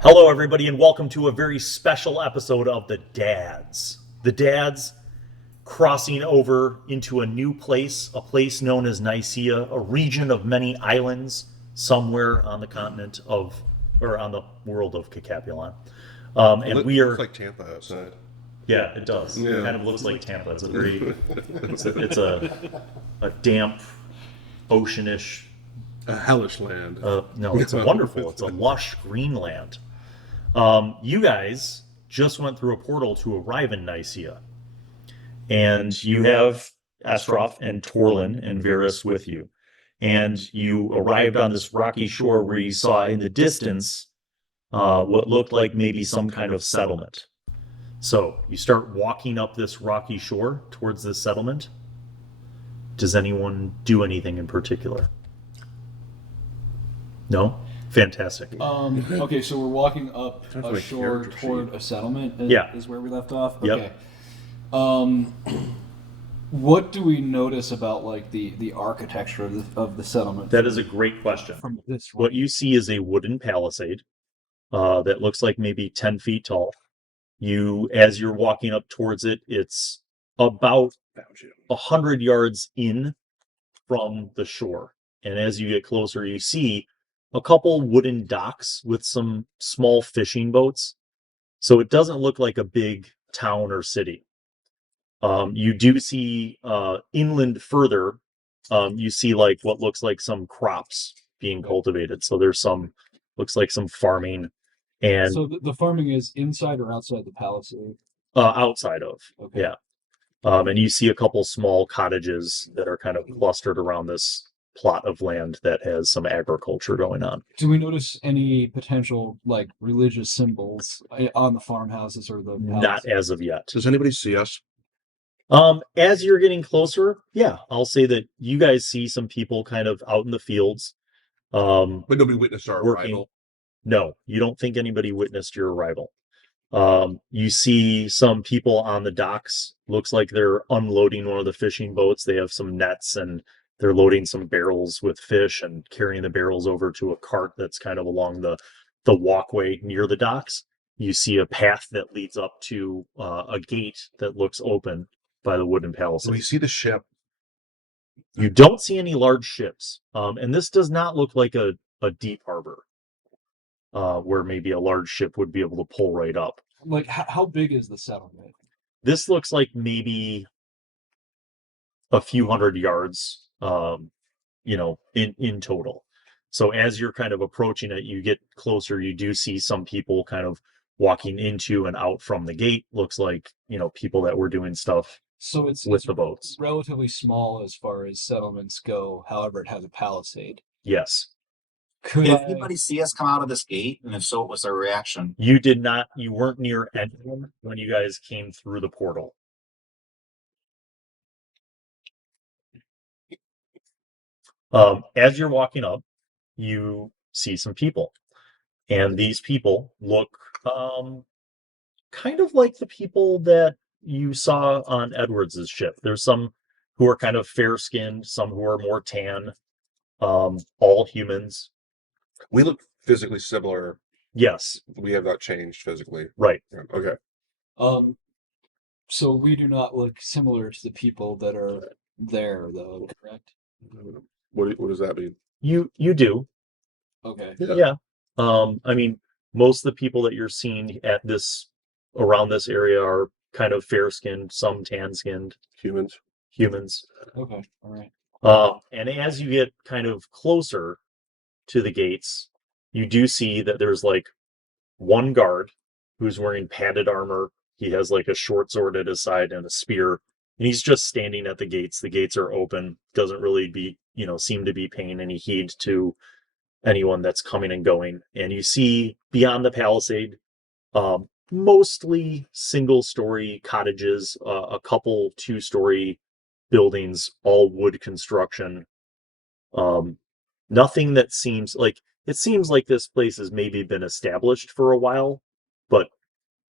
Hello, everybody, and welcome to a very special episode of The Dads. The Dads crossing over into a new place, a place known as Nisia, a region of many islands somewhere on the continent of, or on the world of Kikapulan. And we Looks are, like Tampa outside. yeah, it does. It Yeah. kind of looks like Tampa. It's a very, it's a damp, oceanish. A hellish land. No, it's a wonderful. It's a lush green land. You guys just went through a portal to arrive in Nisia, and you have Astroth and Torlin and Varys with you. And you arrived on this rocky shore where you saw in the distance what looked like maybe some kind of settlement. So you start walking up this rocky shore towards this settlement. Does anyone do anything in particular? No? Fantastic. Okay, so we're walking up Sounds a like shore character toward sheet. a settlement. Is, Yeah. is where we left off. Yep. Okay. What do we notice about like the architecture of the settlement? That is a great question. From this What you see is a wooden palisade that looks like maybe 10 feet tall. As you're walking up towards it, it's about 100 yards in from the shore. And as you get closer, you see a couple wooden docks with some small fishing boats. So it doesn't look like a big town or city. You do see inland further, you see like what looks like some crops being cultivated. So there's looks like some farming and So the farming is inside or outside the palisade? outside of, Okay. yeah. And you see a couple small cottages that are kind of clustered around this plot of land that has some agriculture going on. Do we notice any potential like religious symbols on the farmhouses or the Not palisade? as of yet. Does anybody see us? As you're getting closer, yeah, I'll say that you guys see some people kind of out in the fields. But nobody witnessed our Working. arrival. No, you don't think anybody witnessed your arrival. You see some people on the docks. Looks like they're unloading one of the fishing boats. They have some nets and they're loading some barrels with fish and carrying the barrels over to a cart that's kind of along the walkway near the docks. You see a path that leads up to a gate that looks open by the wooden Do palisade. we see the ship? You don't see any large ships, and this does not look like a deep harbor where maybe a large ship would be able to pull right up. Like how big is the settlement? This looks like maybe a few hundred yards, in total. So as you're kind of approaching it, you get closer, you do see some people kind of walking into and out from the gate. Looks like, people that were doing stuff So it's with the boats. relatively small as far as settlements go. However, it has a palisade. Yes. Could Did I- anybody see us come out of this gate? And if so, what was their reaction? You did not, you weren't near anyone when you guys came through the portal. As you're walking up, you see some people. And these people look kind of like the people that you saw on Edwards's ship. There's some who are kind of fair-skinned, some who are more tan, all humans. We look physically similar. Yes, We have not changed physically. right. Okay. So we do not look similar to the people that are there, though, correct? What does that mean? You do. Okay. Yeah. I mean, most of the people that you're seeing around this area are kind of fair-skinned, some tan-skinned Humans. Okay. All right. And as you get kind of closer to the gates, you do see that there's like one guard who's wearing padded armor. He has like a short sword at his side and a spear, and he's just standing at the gates. The gates are open. Doesn't really seem to be paying any heed to anyone that's coming and going. And you see beyond the palisade, mostly single-story cottages, a couple two-story buildings, all wood construction. Nothing that seems like this place has maybe been established for a while, but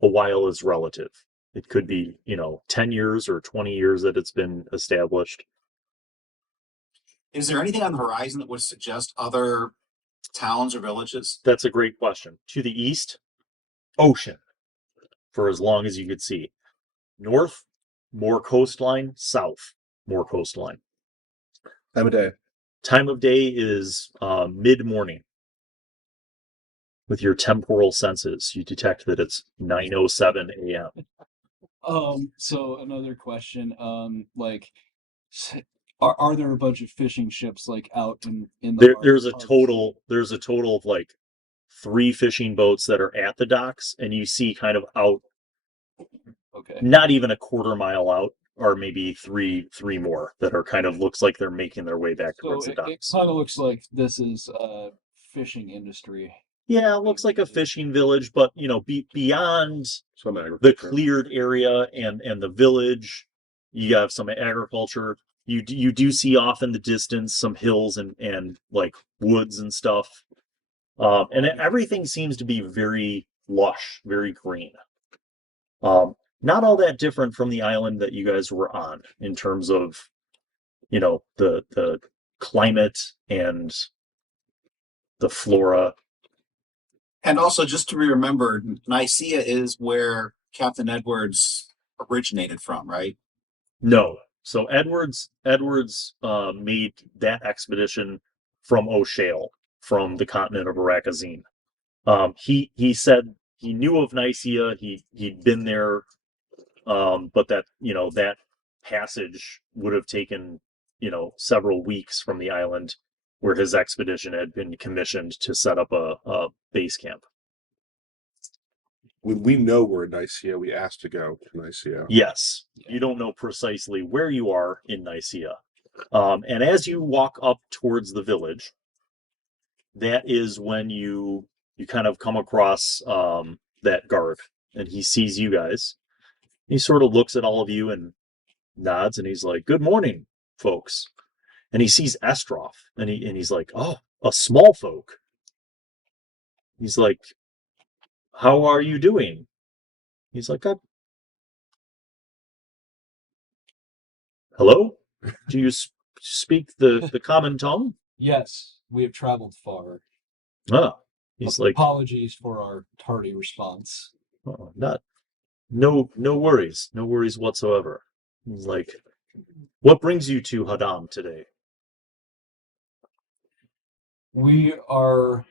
a while is relative. It could be, 10 years or 20 years that it's been established. Is there anything on the horizon that would suggest other towns or villages? That's a great question. To the east, ocean for as long as you could see. North, more coastline. South, more coastline. Time of day. Time of day is mid-morning. With your temporal senses, you detect that it's 9:07 a.m. So another question, like, are there a bunch of fishing ships like out in the There's a harbor? total of like 3 fishing boats that are at the docks, and you see kind of out, Okay. not even a quarter mile out, or maybe three more that are kind of looks like they're making their way back So towards the it docks. kind of looks like this is fishing industry. Yeah, it looks like a fishing village, but beyond Some the agriculture. cleared area and the village, you have some agriculture. You do see off in the distance some hills and like woods and stuff, and everything seems to be very lush, very green. Not all that different from the island that you guys were on in terms of the climate and the flora. And also, just to be remembered, Nisia is where Captain Edwards originated from, right? No. So Edwards made that expedition from O'Shale, from the continent of Arakazine. He said he knew of Nisia, he'd been there, but that passage would have taken several weeks from the island where his expedition had been commissioned to set up a base camp. When we know we're in Nisia, we asked to go to Nisia. Yes, you don't know precisely where you are in Nisia. And as you walk up towards the village, that is when you kind of come across that guard, and he sees you guys. He sort of looks at all of you and nods, and he's like, "Good morning, folks." And he sees Estroff, and he's like, "Oh, a small folk." He's like, "How are you doing?" He's like, "Hello? Do you speak the common tongue?" Yes, we have traveled far. Ah, he's like, Apologies for our tardy response. "Oh, no worries whatsoever." He's like, "What brings you to Hadam today?" We are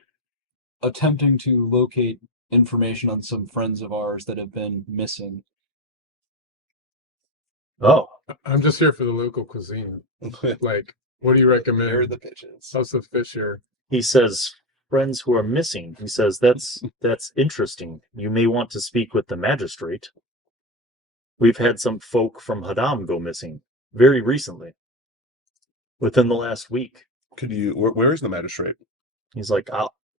attempting to locate information on some friends of ours that have been missing. Oh, I'm just here for the local cuisine. Like, what do you recommend? Here are the pitches. How's the fish here? he says, "Friends who are missing." He says, that's interesting. You may want to speak with the magistrate. We've had some folk from Hadam go missing very recently, within the last week. Could you? Where is the magistrate? He's like,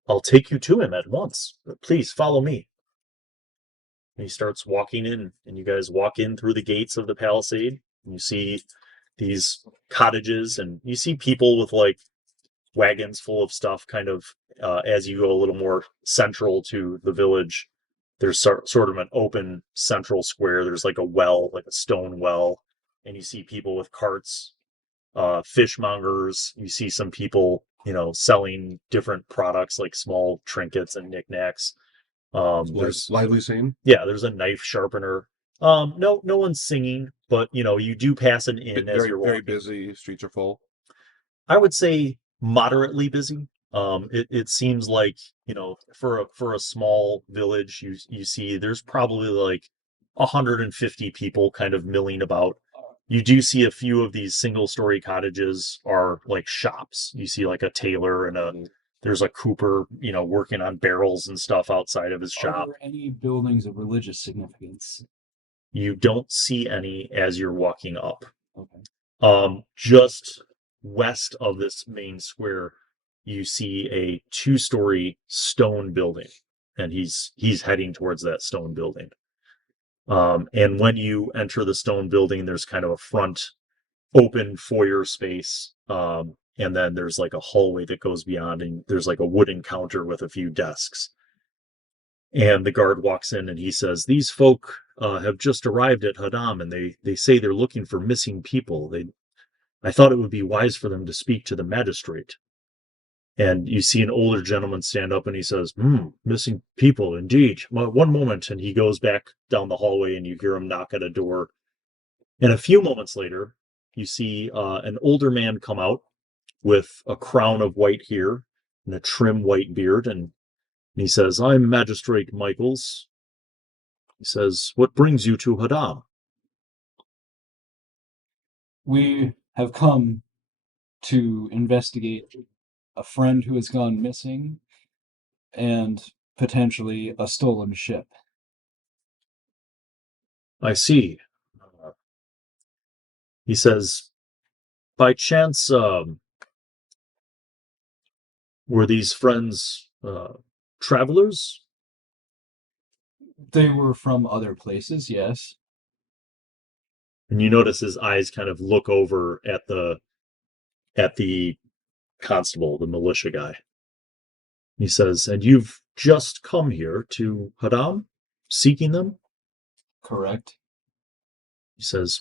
I'll take you to him at once. Please follow me." And he starts walking in, and you guys walk in through the gates of the palisade. And you see these cottages, and you see people with like wagons full of stuff. Kind of as you go a little more central to the village, there's sort of an open central square. There's like a well, like a stone well, and you see people with carts, fishmongers. You see some people, selling different products like small trinkets and knickknacks. There's lively scene. Yeah, there's a knife sharpener. No one's singing, but you do pass an inn as you're walking. Very busy. Streets are full. I would say moderately busy. It seems like for a small village, you see there's probably like 150 people kind of milling about. You do see a few of these single-story cottages are like shops. You see like a tailor and there's a cooper, working on barrels and stuff outside of his shop. Are there any buildings of religious significance? You don't see any as you're walking up. Okay. Just west of this main square, you see a 2-story stone building, and he's heading towards that stone building. And when you enter the stone building, there's kind of a front open foyer space. And then there's like a hallway that goes beyond, and there's like a wooden counter with a few desks. And the guard walks in and he says, "These folk have just arrived at Hadam, and they say they're looking for missing people. I thought it would be wise for them to speak to the magistrate." And you see an older gentleman stand up and he says, missing people, indeed. One moment. And he goes back down the hallway and you hear him knock at a door. And a few moments later, you see an older man come out with a crown of white hair and a trim white beard. And he says, I'm Magistrate Michaels. He says, what brings you to Hadam? We have come to investigate a friend who has gone missing and potentially a stolen ship. I see. He says, by chance, were these friends travelers? They were from other places, yes. And you notice his eyes kind of look over at the constable, the militia guy. He says, and you've just come here to Hadam, seeking them? Correct. He says,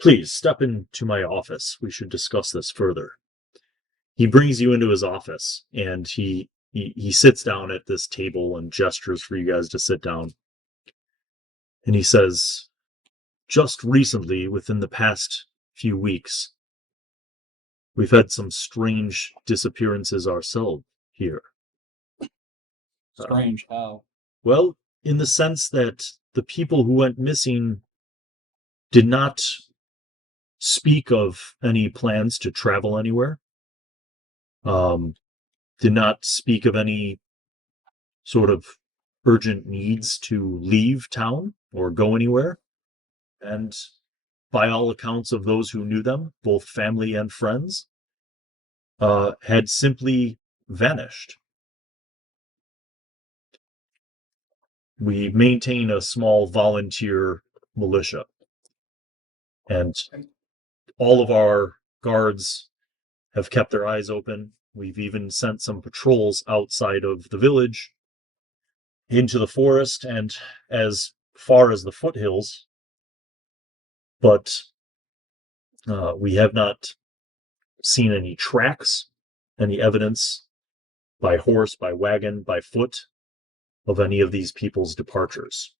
please step into my office. We should discuss this further. He brings you into his office, and he sits down at this table and gestures for you guys to sit down. And he says, just recently, within the past few weeks, we've had some strange disappearances ourselves here. Strange how? Well, in the sense that the people who went missing did not speak of any plans to travel anywhere. Did not speak of any sort of urgent needs to leave town or go anywhere. And by all accounts of those who knew them, both family and friends, had simply vanished. We maintain a small volunteer militia, and all of our guards have kept their eyes open. We've even sent some patrols outside of the village into the forest and as far as the foothills, but we have not seen any tracks, any evidence by horse, by wagon, by foot of any of these people's departures.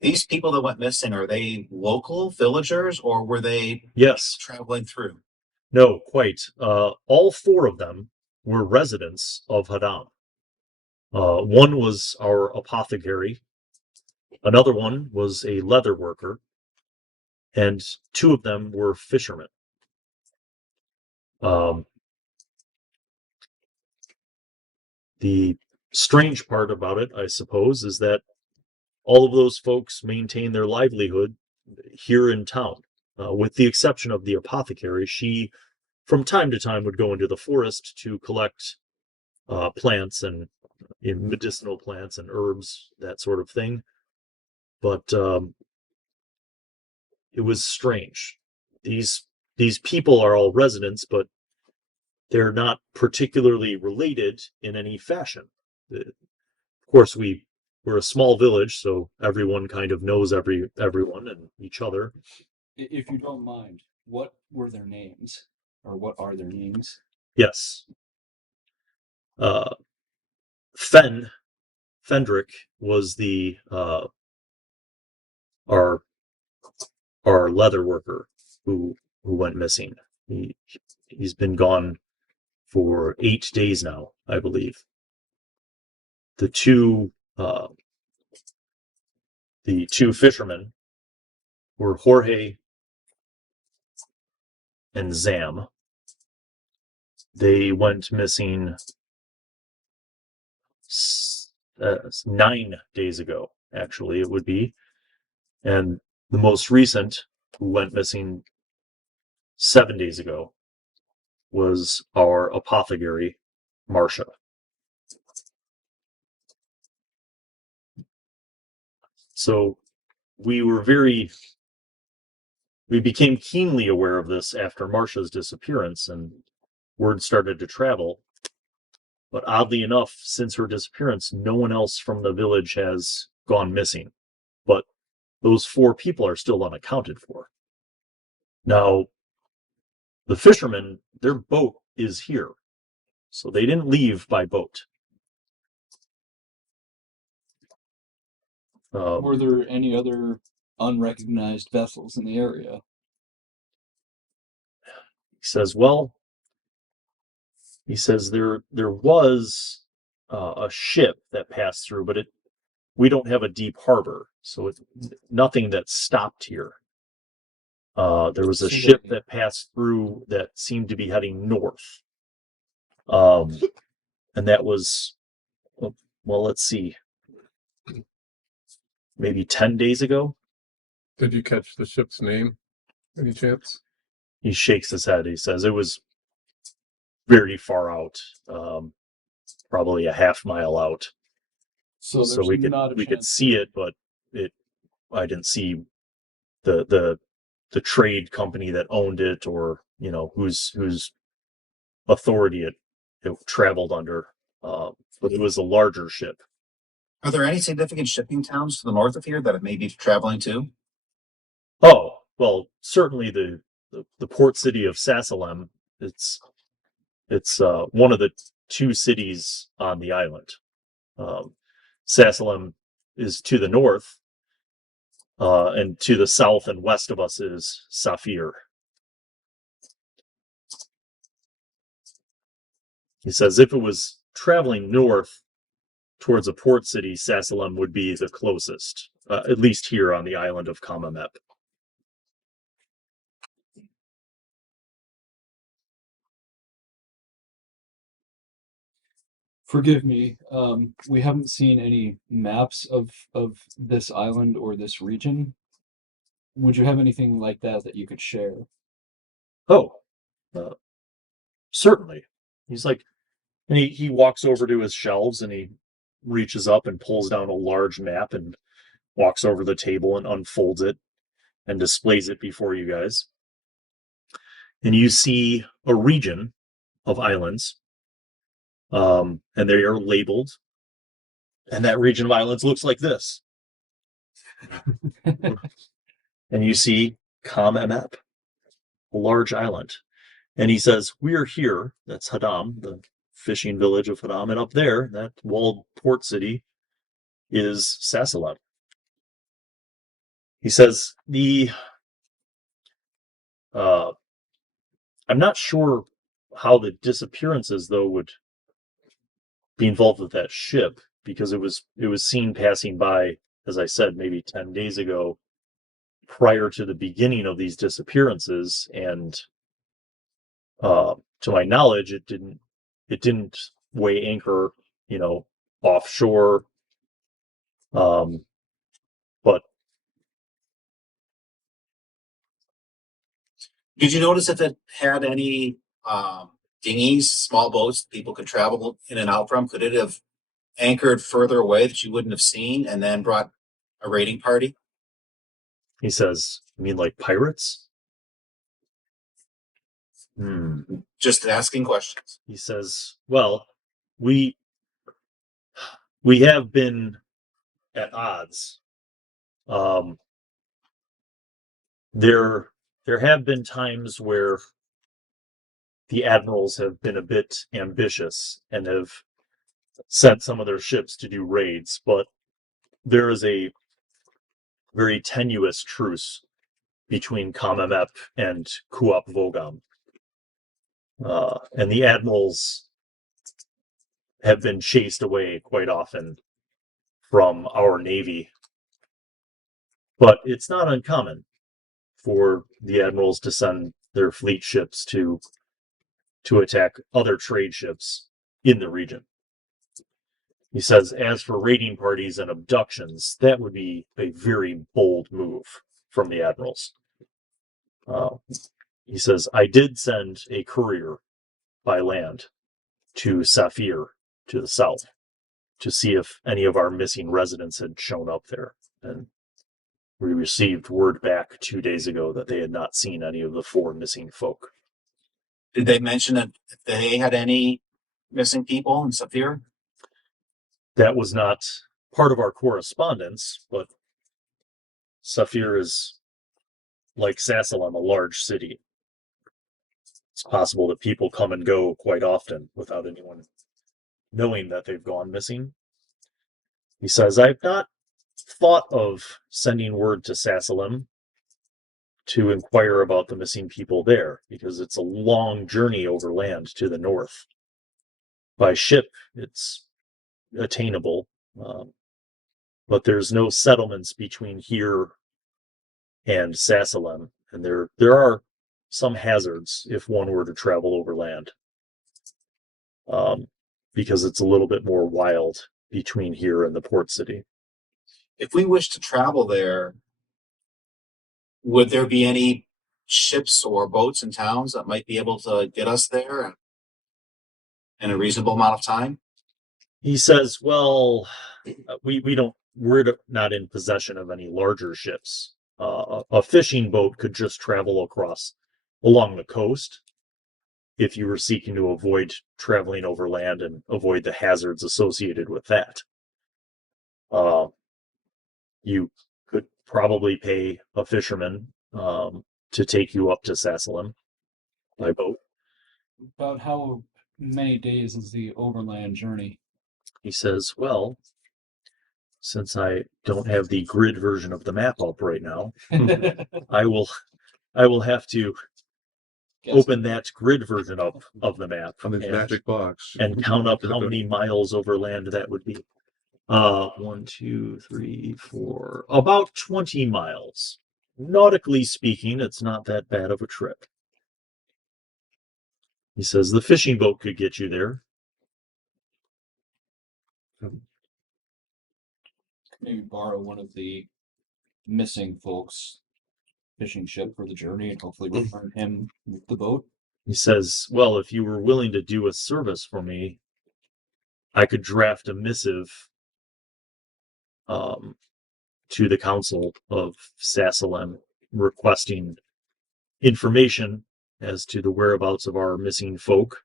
These people that went missing, are they local villagers or were they Yes. traveling through? No, quite. All four of them were residents of Hadam. One was our apothecary, another one was a leather worker, and two of them were fishermen. The strange part about it, I suppose, is that all of those folks maintain their livelihood here in town, with the exception of the apothecary. She, from time to time, would go into the forest to collect plants and medicinal plants and herbs, that sort of thing. But it was strange. These people are all residents, but they're not particularly related in any fashion. Of course, we're a small village, so everyone kind of knows everyone and each other. If you don't mind, what were their names? Or what are their names? Yes. Fendrick was the our leather worker who went missing. He's been gone for 8 days now, I believe. The two fishermen were Jorge and Zam. They went missing 9 days ago, actually, it would be. And the most recent, who went missing 7 days ago, was our apothecary, Marcia. So we became keenly aware of this after Marcia's disappearance, and word started to travel. But oddly enough, since her disappearance, no one else from the village has gone missing. But those 4 people are still unaccounted for. Now, the fishermen, their boat is here. So they didn't leave by boat. Were there any other unrecognized vessels in the area? He says, well, there was a ship that passed through, but we don't have a deep harbor, so it's nothing that stopped here. There was a ship that passed through that seemed to be heading north. And that was, well, let's see, maybe 10 days ago. Did you catch the ship's name? Any chance? He shakes his head. He says it was very far out, probably a half mile out. So we could see it, but I didn't see the trade company that owned it, or whose authority it traveled under. But it was a larger ship. Are there any significant shipping towns to the north of here that it may be traveling to? Oh, well, certainly the port city of Sasalem. It's one of the two cities on the island. Sasalem is to the north, and to the south and west of us is Saphir. He says if it was traveling north towards a port city, Sasalem would be the closest, at least here on the island of Kamamep. Forgive me, we haven't seen any maps of this island or this region. Would you have anything like that you could share? Oh, certainly. He's like, and he walks over to his shelves and he reaches up and pulls down a large map and walks over the table and unfolds it and displays it before you guys. And you see a region of islands, and they are labeled. And that region of islands looks like this. And you see Kamamep, a large island. And he says, we are here. That's Hadam, the fishing village of Hadam. And up there, that walled port city, is Sasalem. He says, I'm not sure how the disappearances, though, would be involved with that ship, because it was seen passing by, as I said, maybe 10 days ago, prior to the beginning of these disappearances, and to my knowledge, it didn't weigh anchor, offshore. But Did you notice if it had any dinghies, small boats people could travel in and out from? Could it have anchored further away that you wouldn't have seen and then brought a raiding party? he says, you mean like pirates? Just asking questions. He says, well, we have been at odds. There have been times where the admirals have been a bit ambitious and have sent some of their ships to do raids, but there is a very tenuous truce between Kamamep and Kuop Vogam. And the admirals have been chased away quite often from our navy. But it's not uncommon for the admirals to send their fleet ships to attack other trade ships in the region. He says, as for raiding parties and abductions, that would be a very bold move from the admirals. He says, I did send a courier by land to Saphir, to the south, to see if any of our missing residents had shown up there. And we received word back 2 days ago that they had not seen any of the 4 missing folk. Did they mention that if they had any missing people in Saphir? That was not part of our correspondence, but Saphir is, like Sasalem, a large city. It's possible that people come and go quite often without anyone knowing that they've gone missing. He says, I've not thought of sending word to Sassalem to inquire about the missing people there, because it's a long journey overland to the north. By ship, it's attainable, but there's no settlements between here and Sassalem, and there are some hazards if one were to travel overland, because it's a little bit more wild between here and the port city. If we wish to travel there, would there be any ships or boats in towns that might be able to get us there in a reasonable amount of time? He says, well, we're not in possession of any larger ships. A fishing boat could just travel along the coast if you were seeking to avoid traveling overland and avoid the hazards associated with that. You could probably pay a fisherman to take you up to Sassalem by boat. About how many days is the overland journey? He says, well, since I don't have the grid version of the map up right now, I will have to open that grid version up of the map From his magic box. and count up how many miles overland that would be. 1, 2, 3, 4, about 20 miles. Nautically speaking, it's not that bad of a trip. He says the fishing boat could get you there. Maybe borrow one of the missing folks' fishing ship for the journey and hopefully return him with the boat. He says, well, if you were willing to do a service for me, I could draft a missive to the Council of Sassalem requesting information as to the whereabouts of our missing folk,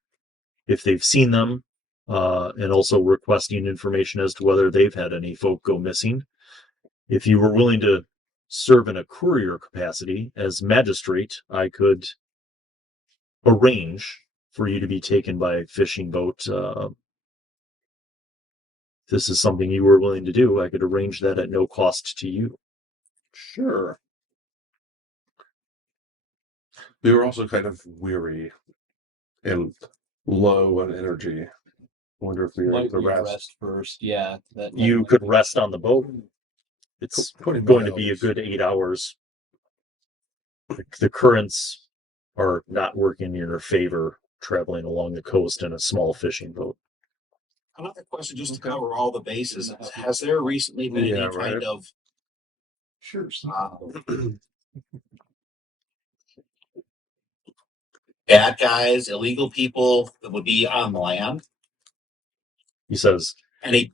if they've seen them, and also requesting information as to whether they've had any folk go missing. If you were willing to serve in a courier capacity as magistrate, I could arrange for you to be taken by fishing boat. If this is something you were willing to do, I could arrange that at no cost to you. Sure. We were also kind of weary and low on energy. I wonder if we were able Might to we rest. rest first? Yeah. You could rest on the boat. It's 20 going to be a miles. good 8 hours. The currents are not working in your favor traveling along the coast in a small fishing boat. Another question, just to cover all the bases. Has there recently been Yeah, any kind right. of Sure. bad guys, illegal people that would be on land? He says, Any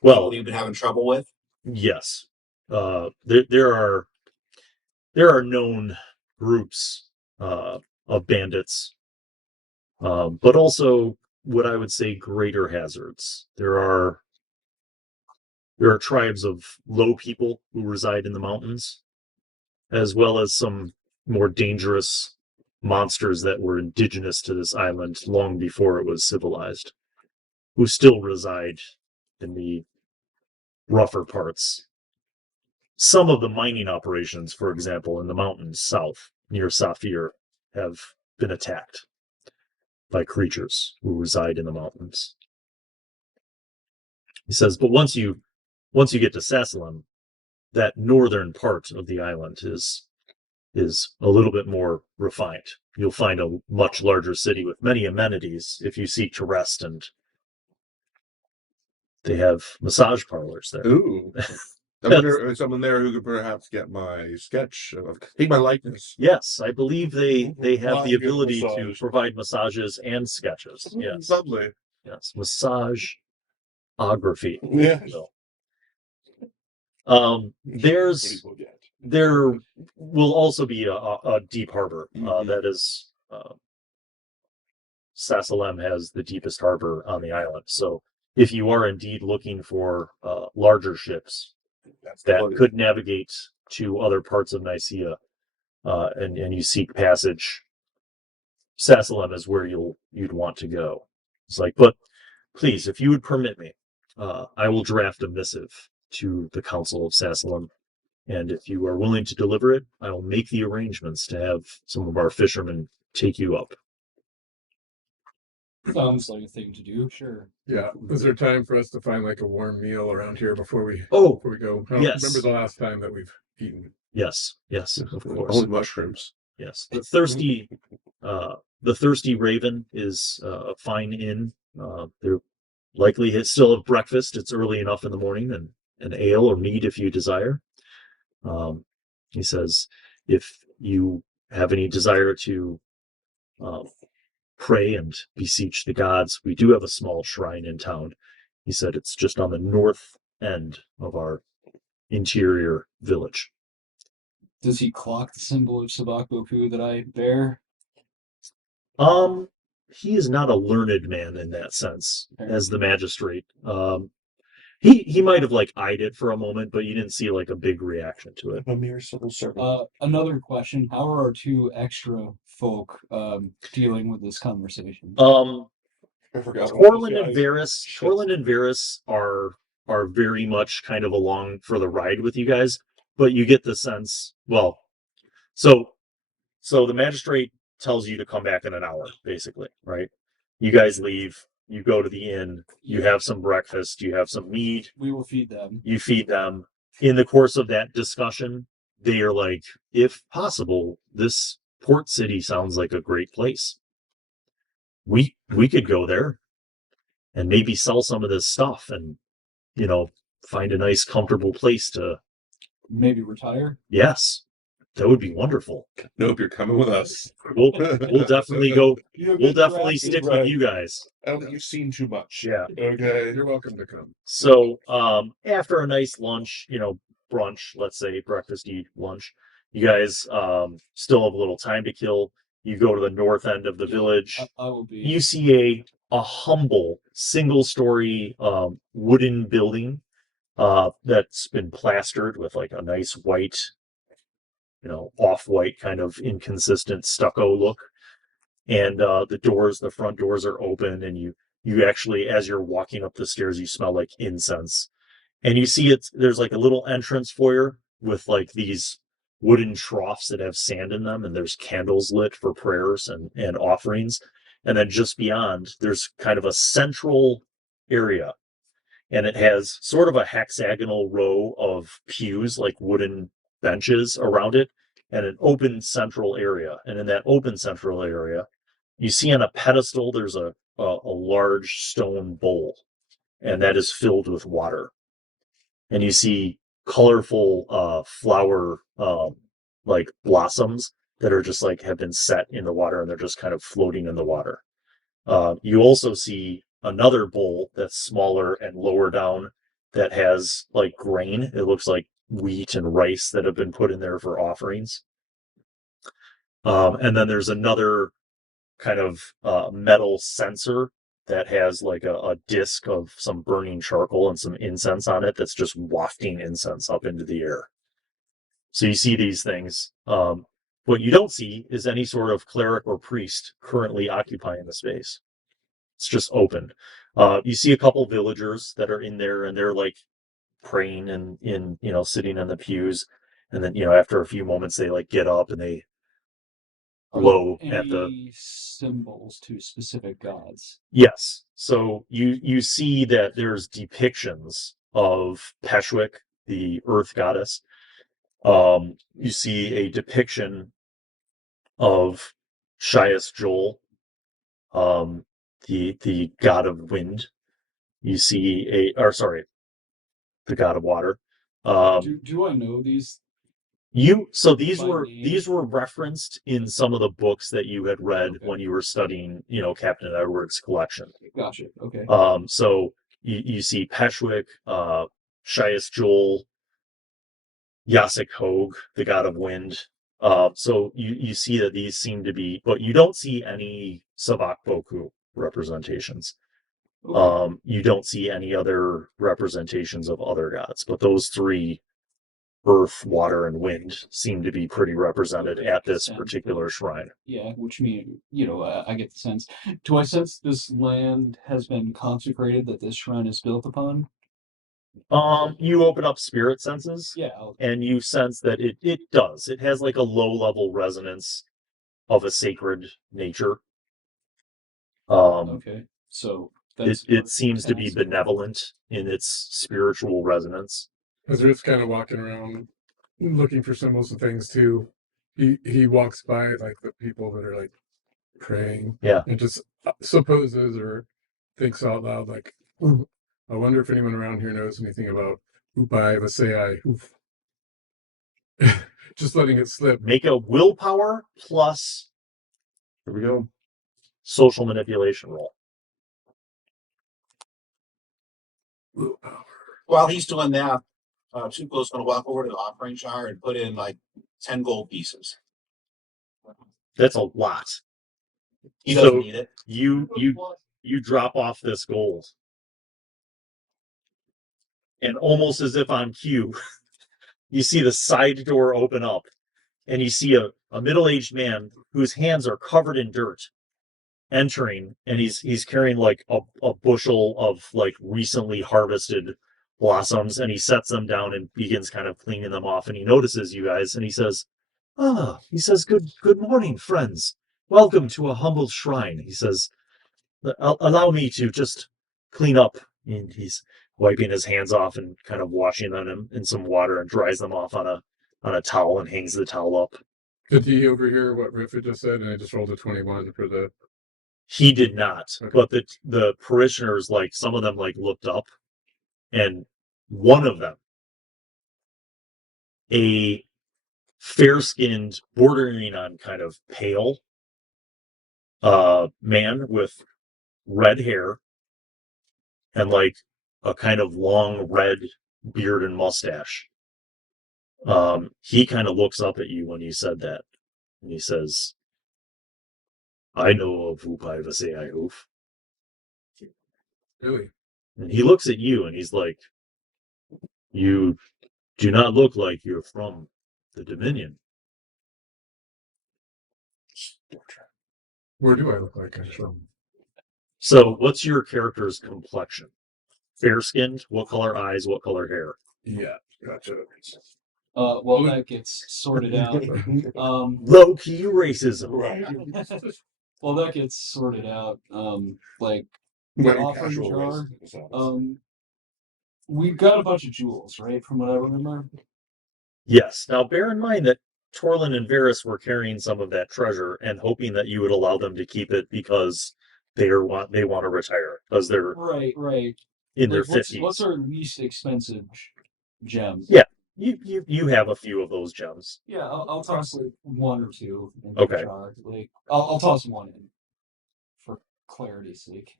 well, people you've been having trouble with? yes. There are known groups of bandits, but also what I would say greater hazards. There are tribes of low people who reside in the mountains, as well as some more dangerous monsters that were indigenous to this island long before it was civilized, who still reside in the rougher parts. Some of the mining operations, for example, in the mountains south near Saphir, have been attacked by creatures who reside in the mountains. He says, but once you get to Sassalem, that northern part of the island is a little bit more refined. You'll find a much larger city with many amenities if you seek to rest, and they have massage parlors there. Ooh. I wonder if there's someone there who could perhaps get my sketch, take my likeness. Yes, I believe they have the Good ability to massage. provide massages and sketches. Yes, Lovely. yes, massageography. Yeah. So, there will also be a deep harbor. That is, Sassalem has the deepest harbor on the island. So if you are indeed looking for larger ships that could navigate to other parts of Nisia, and you seek passage Sassalem is where you'd want to go. It's like, but please, if you would permit me, I will draft a missive to the Council of Sassalem, and if you are willing to deliver it, I will make the arrangements to have some of our fishermen take you up. Sounds like a thing to do. Sure. Yeah. Is there time for us to find like a warm meal around here before we Oh, go? I don't yes. remember the last time that we've eaten. Yes, of course. Only mushrooms. Yes, the thirsty Raven is a fine inn. They're likely still have breakfast. It's early enough in the morning, and an ale or mead if you desire. He says, if you have any desire to pray and beseech the gods, we do have a small shrine in town. He said it's just on the north end of our interior village. Does he clock the symbol of Sabak Boku that I bear? He is not a learned man in that sense, as the magistrate. He might have like eyed it for a moment, but you didn't see like a big reaction to it. A mere civil servant. Another question: how are our two extra folk dealing with this conversation? I forgot. Torlin and Varys are very much kind of along for the ride with you guys, but you get the sense. Well, so the magistrate tells you to come back in an hour, basically, right? You guys leave. You go to the inn. You have some breakfast. You have some mead. We will feed them. You feed them. In the course of that discussion, they are like, if possible, this port city sounds like a great place. We could go there and maybe sell some of this stuff and, find a nice, comfortable place to... Maybe retire? Yes, that would be wonderful. Nope, you're coming with us. We'll definitely go. We'll definitely stick with you guys. I don't think you've seen too much. Yeah. Okay. You're welcome to come. So, after a nice lunch, brunch, let's say breakfast, eat, lunch, you guys still have a little time to kill. You go to the north end of the village. I will be. You see a humble single-story wooden building that's been plastered with like a nice white, off-white kind of inconsistent stucco look. And the front doors are open, and you actually, as you're walking up the stairs, you smell like incense. And you see there's like a little entrance foyer with like these wooden troughs that have sand in them, and there's candles lit for prayers and offerings. And then just beyond, there's kind of a central area, and it has sort of a hexagonal row of pews, like wooden benches around it, and an open central area. And in that open central area, you see on a pedestal, there's a large stone bowl, and that is filled with water. And you see colorful flower like blossoms that are just like have been set in the water, and they're just kind of floating in the water. You also see another bowl that's smaller and lower down that has like grain. It looks like wheat and rice that have been put in there for offerings. And then there's another kind of metal censer that has like a disc of some burning charcoal and some incense on it that's just wafting incense up into the air. So you see these things. What you don't see is any sort of cleric or priest currently occupying the space. It's just open. You see a couple villagers that are in there, and they're like praying and sitting in the pews. And then, after a few moments, they like get up and they blow at the symbols to specific gods. Yes. So you see that there's depictions of Peshwick, the earth goddess. You see a depiction of Shias Joel, the god of wind. You see the god of water. Do I know these? These were referenced in some of the books that you had read when you were studying, Captain Edward's collection. Gotcha. Okay. So you see Peshwick, Shias Joel, Yasik Hogue, the god of wind. So you see that these seem to be, but you don't see any Sabak Boku representations. Okay. You don't see any other representations of other gods, but those three earth, water, and wind seem to be pretty represented at this And- particular shrine. Yeah, which means, I get the sense. Do I sense this land has been consecrated, that this shrine is built upon? You open up spirit senses, Yeah. and you sense that it does. It has like a low level resonance of a sacred nature. Okay. So It seems to be task. benevolent in its spiritual resonance. As Riff's kind of walking around looking for symbols and things too, he walks by like the people that are like praying. Yeah. And just supposes or thinks out loud like, "Ooh, I wonder if anyone around here knows anything about Upai Vasei Oof." Just letting it slip. Make a willpower plus, here we go, social manipulation roll. While he's doing that, Tuco's going to walk over to the offering jar and put in like 10 gold pieces. That's a lot. He doesn't So need it. you drop off this gold. And almost as if on cue, you see the side door open up, and you see a middle-aged man whose hands are covered in dirt entering, and he's carrying like a bushel of like recently harvested blossoms, and he sets them down and begins kind of cleaning them off, and he notices you guys, and he says, good morning, friends. Welcome to a humble shrine. He says, allow me to just clean up. And he's wiping his hands off and kind of washing them in some water and dries them off on a towel and hangs the towel up. Did he overhear what Riff had just said? And I just rolled a 21 for the. He did not, Okay. but the parishioners, like some of them, like looked up, and one of them, a fair-skinned, bordering on kind of pale, man with red hair and like a kind of long red beard and mustache. He kind of looks up at you when you said that, and he says, I know of Upai Vasei Oof. Really? And he looks at you and he's like, you do not look like you're from the Dominion. Where do I look like I'm from? So what's your character's complexion? Fair-skinned? What color eyes? What color hair? Yeah, gotcha. Well, that gets sorted out. Low-key racism. Right. Well, that gets sorted out. Like the Wearing offering casual jar. racism. We've got a bunch of jewels, right? From what I remember. Yes. Now bear in mind that Torlin and Varys were carrying some of that treasure and hoping that you would allow them to keep it because they want to retire because they're Right. in their Like, 50s. what's our least expensive gem? Yeah. You have a few of those gems. Yeah, I'll toss like one or two in the Okay. jar. Like I'll toss one in for clarity's sake.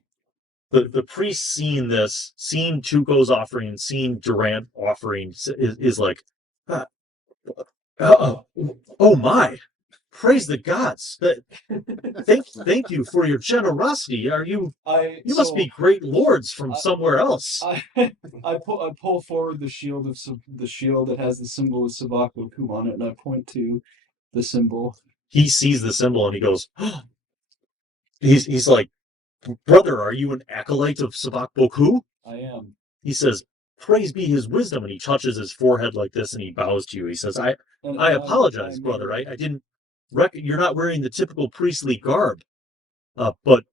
The priest seeing this, seeing Tuco's offering, seeing Durant offering, is like, oh my, praise the gods! Thank you for your generosity. You must be great lords from somewhere else. I pull forward the shield that has the symbol of Sabaku on it, and I point to the symbol. He sees the symbol and he goes, he's like, brother, are you an acolyte of Sabak Boku? I am. He says, praise be his wisdom, and he touches his forehead like this and he bows to you. He says, I apologize, brother. I didn't you're not wearing the typical priestly garb, but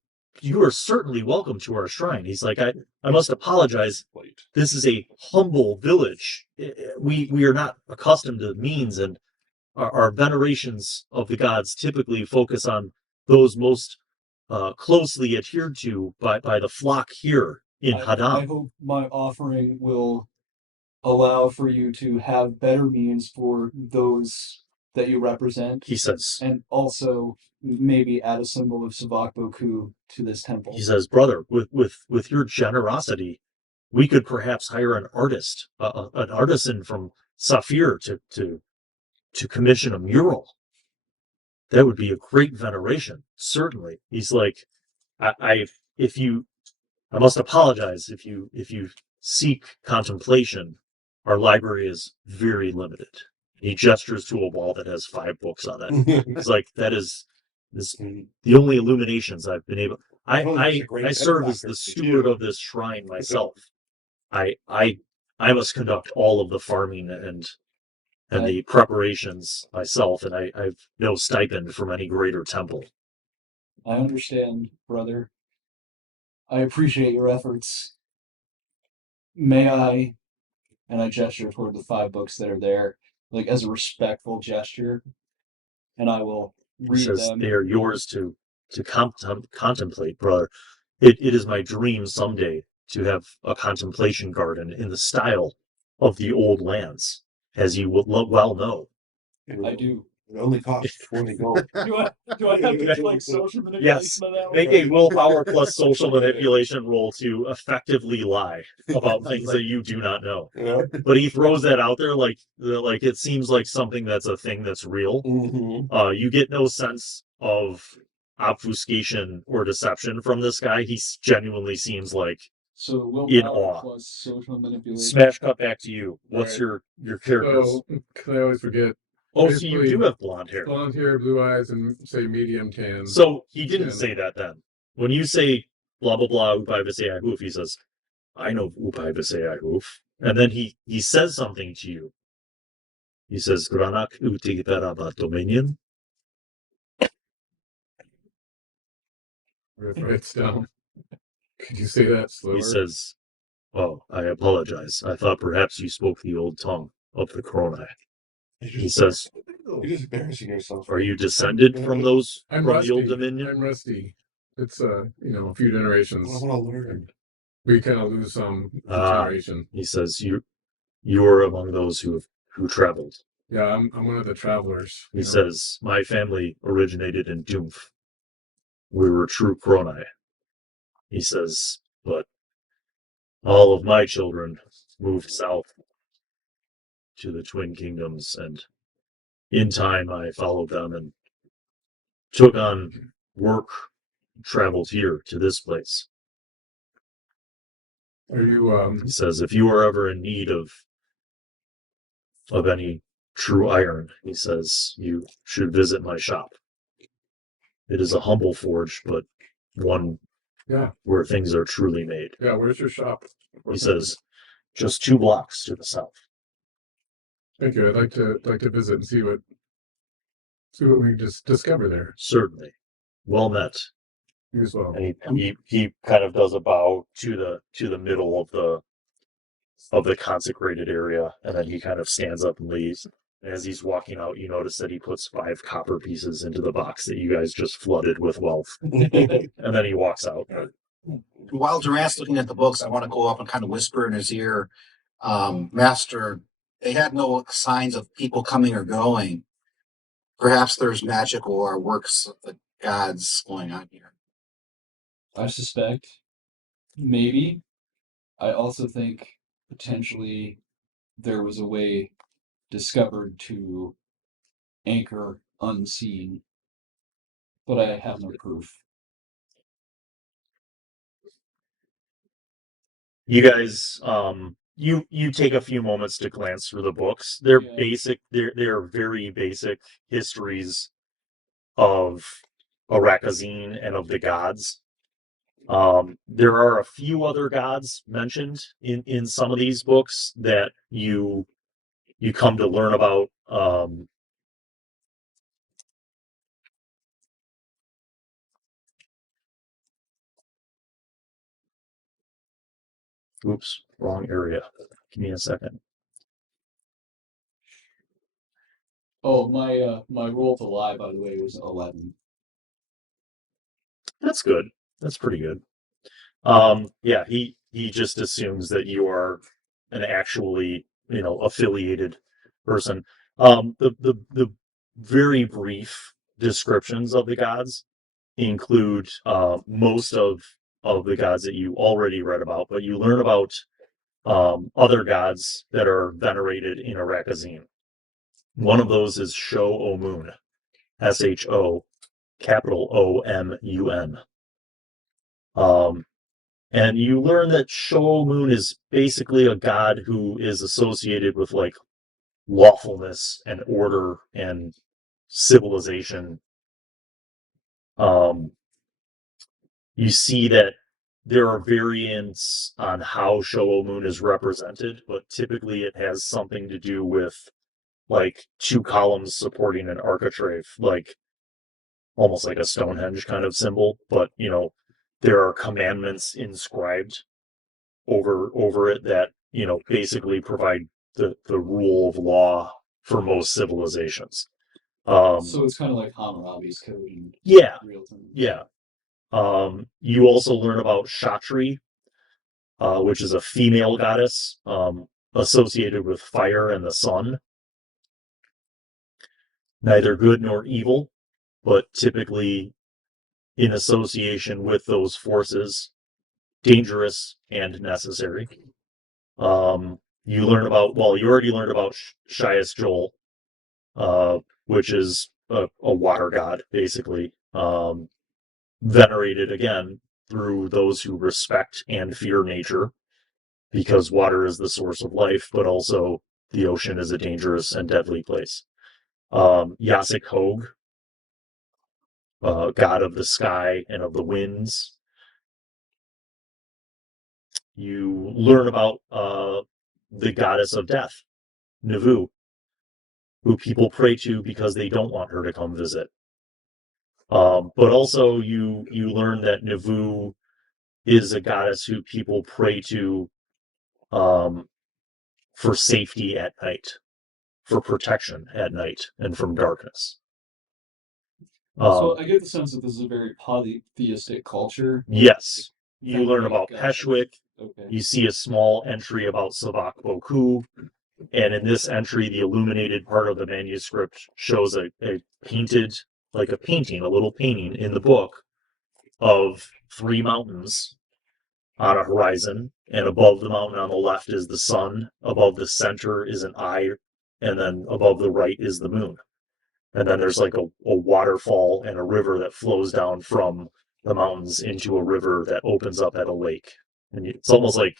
you are certainly welcome to our shrine. He's like, I must apologize. This is a humble village. We are not accustomed to means, and our venerations of the gods typically focus on those most closely adhered to by the flock here in Hadam. I hope my offering will allow for you to have better means for those that you represent. He says, and also maybe add a symbol of Savak Boku to this temple. He says, brother, with your generosity, we could perhaps hire an artist, an artisan from Saphir to commission a mural. That would be a great veneration, certainly. He's like, I must apologize if you seek contemplation. our library is very limited. He gestures to a wall that has 5 books on it. It's like, that is the only illuminations I've been able. I serve as the steward of this shrine myself. I must conduct all of the farming and the preparations myself, and I've no stipend from any greater temple. I understand, brother. I appreciate your efforts. May I, and I gesture toward the 5 books that are there, like as a respectful gesture, and I will He read says, them. they are yours to contemplate, brother. It is my dream someday to have a contemplation garden in the style of the old lands, as you well know. I do. It only costs 20 gold. Do I have to like social manipulation Yes. on that one? Make a willpower plus social manipulation roll to effectively lie about things that you do not know. Yeah. But he throws that out there like it seems like something that's a thing that's real. Mm-hmm. You get no sense of obfuscation or deception from this guy. He genuinely seems like So in willpower awe. plus social manipulation. Smash cut back to you. What's Right. your characters? So, because I always forget, Oh, so you basically, do have blonde hair. blonde hair, blue eyes, and say medium tan. So he didn't Yeah. say that then. When you say blah blah blah upai visei hoof, he says, I know upai visei hoof. And then he says something to you. He says, Granak uti veraba dominion. Riff writes down. Could you say that slower? He says, oh, I apologize. I thought perhaps you spoke the old tongue of the Chronai. He says, You're just embarrassing yourself. are you descended from those I'm from rusty. the old dominion? I'm rusty. It's a few generations. I want to learn. We kind of lose some each generation. He says, you're among those who traveled. Yeah, I'm one of the travelers. He says, my family originated in Doomf. We were true Chronai. He says, but all of my children moved south to the Twin Kingdoms, and in time I followed them and took on work, traveled here to this place. Are you He says, if you are ever in need of any true iron, he says, you should visit my shop. It is a humble forge, but one where things are truly made. Yeah, where's your shop? He says, just 2 blocks to the south. Thank you. I'd like to visit and see what we just discover there. Certainly. Well met. You as well. And he kind of does a bow to the middle of the consecrated area, and then he kind of stands up and leaves. As he's walking out, you notice that he puts 5 copper pieces into the box that you guys just flooded with wealth. And then he walks out. While Durant's looking at the books, I want to go up and kind of whisper in his ear, Master, they had no signs of people coming or going. Perhaps there's magic or works of the gods going on here. I suspect. Maybe. I also think potentially there was a way discovered to anchor unseen, but I have no proof. You guys, you take a few moments to glance through the books. They're Yeah. basic. They're very basic histories of Arakazine and of the gods. There are a few other gods mentioned in some of these books that you come to learn about. Oops, wrong area. Give me a second. Oh, my roll to lie, by the way, was 11. That's good. That's pretty good. Yeah, he just assumes that you are an actually, affiliated person. The very brief descriptions of the gods include most of the gods that you already read about, but you learn about other gods that are venerated in Arakazine. One of those is Sho Omun, SHO, capital OMUN. And you learn that Show Moon is basically a god who is associated with like lawfulness and order and civilization. You see that there are variants on how Show Moon is represented, but typically it has something to do with like two columns supporting an architrave, like almost like a Stonehenge kind of symbol. But you know, there are commandments inscribed over it that, you know, basically provide the rule of law for most civilizations. So it's kind of like Hammurabi's code in Yeah, real time. yeah. You also learn about Shatri, which is a female goddess associated with fire and the sun. Neither good nor evil, but typically in association with those forces, dangerous and necessary. You learn about, well, you already learned about Shias Joel, which is a water god, basically. Venerated again through those who respect and fear nature, because water is the source of life, but also the ocean is a dangerous and deadly place. Yasik Hogue, god of the sky and of the winds. You learn about the goddess of death, Navu, who people pray to because they don't want her to come visit. But also you learn that Navu is a goddess who people pray to for safety at night, for protection at night and from darkness. So I get the sense that this is a very polytheistic culture. Yes. You Family learn about gods. Peshwick. Okay. You see a small entry about Savak Boku. And in this entry, the illuminated part of the manuscript shows a painted, like a painting, a little painting in the book of 3 mountains on a horizon. And above the mountain on the left is the sun. Above the center is an eye. And then above the right is the moon. And then there's like a waterfall and a river that flows down from the mountains into a river that opens up at a lake. And it's almost like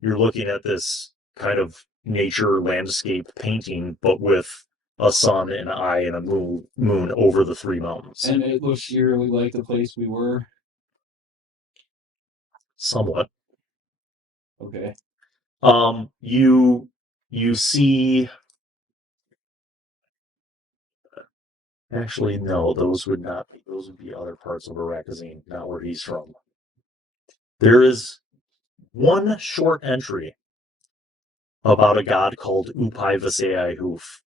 you're looking at this kind of nature landscape painting, but with a sun, an eye, and a moon over the 3 mountains. And it looks eerily like the place we were. Somewhat. Okay. You see. Actually, no, those would not be. Those would be other parts of Arakazine, not where he's from. There is one short entry about a god called Upai Vasei Hoof.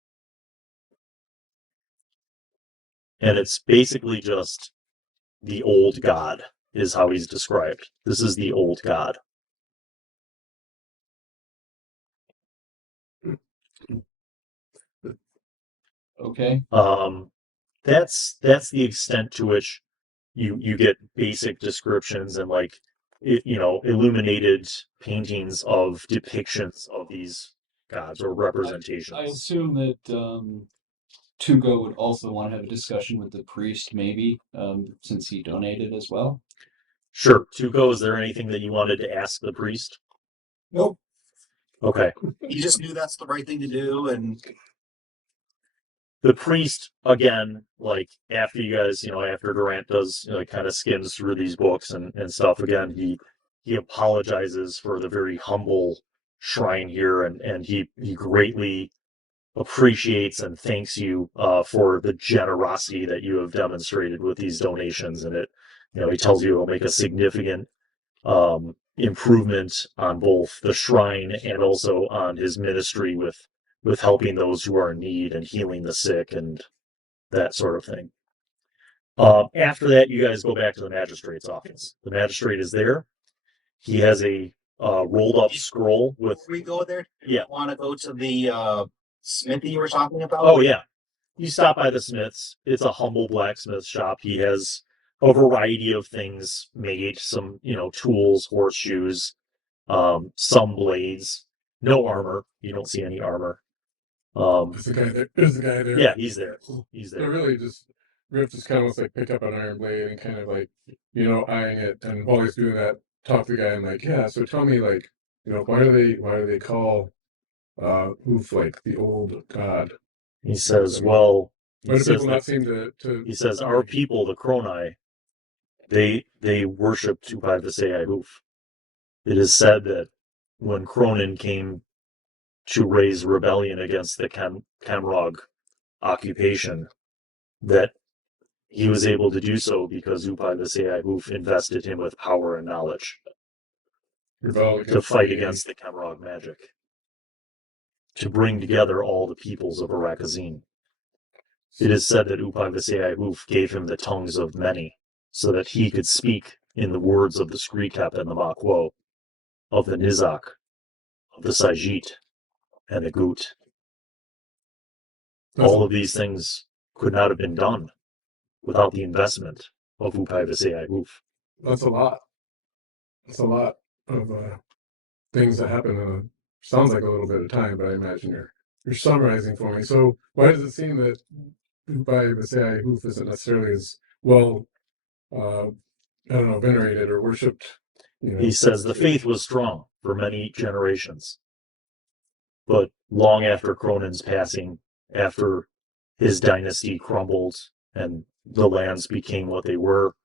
And it's basically just the old god, is how he's described. This is the old god. Okay. That's the extent to which you get basic descriptions and like illuminated paintings of depictions of these gods or representations. I assume that Tuco would also want to have a discussion with the priest, maybe, since he donated as well. Sure. Tuco, is there anything that you wanted to ask the priest? Nope. Okay. He just knew that's the right thing to do, and The priest, again, like after you guys, after Durant does, kind of skims through these books and stuff, again, he apologizes for the very humble shrine here, and he greatly appreciates and thanks you for the generosity that you have demonstrated with these donations. And he tells you it'll make a significant improvement on both the shrine and also on his ministry with helping those who are in need and healing the sick and that sort of thing. After that, you guys go back to the magistrate's office. The magistrate is there. He has a rolled up scroll with. before we go there, Yeah. want to go to the smithy you were talking about? Oh yeah, you stop by the smith's. It's a humble blacksmith shop. He has a variety of things made. Some tools, horseshoes, some blades. No armor. You don't see any armor. There's the guy there. There's the guy there. Yeah, he's there. He's So there. really, Riff just kind of wants to pick up an iron blade and kind of like, eyeing it. And while he's doing that, talk to the guy and like, yeah, so tell me, like, why do they call Oof like the old god? He says, I mean, well, why he do says people not that, seem to he says our people, the Kronai, they worship Tupai Visei Hoof. It is said that when Cronin came to raise rebellion against the Camrog occupation, that he was able to do so because Upai Visei Hoof invested him with power and knowledge rebel to fight the- against the Camrog magic, to bring together all the peoples of Arakazine. It is said that Upai Visei Hoof gave him the tongues of many, so that he could speak in the words of the Skrikep and the Makwo, of the Nizak, of the Sajit, and the Gut. All of these things could not have been done without the investment of Upai Visei Hoof. That's a lot. That's a lot of things that happen in sounds like a little bit of time, but I imagine you're summarizing for me. So why does it seem that by Visei Hoof isn't necessarily as well I don't know, venerated or worshipped? He says the faith was strong for many generations. But long after Cronin's passing, after his dynasty crumbled and the lands became what they were,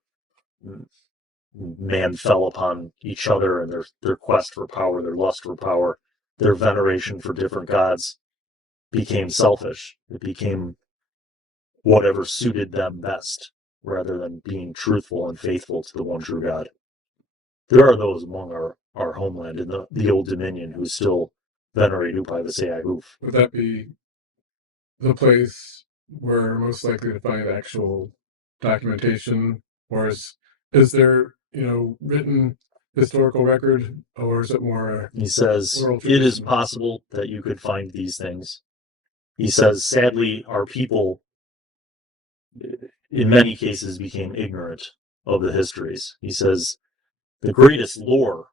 man fell upon each other and their quest for power, their lust for power, their veneration for different gods became selfish. It became whatever suited them best, rather than being truthful and faithful to the one true God. There are those among our homeland in the Old Dominion who still venerate Upai Visei Hoof. Would that be the place where we're most likely to find actual documentation, or is there written historical record, or is it more He says, oral it is tradition? possible that you could find these things. He says, sadly, our people, in many cases, became ignorant of the histories. He says, the greatest lore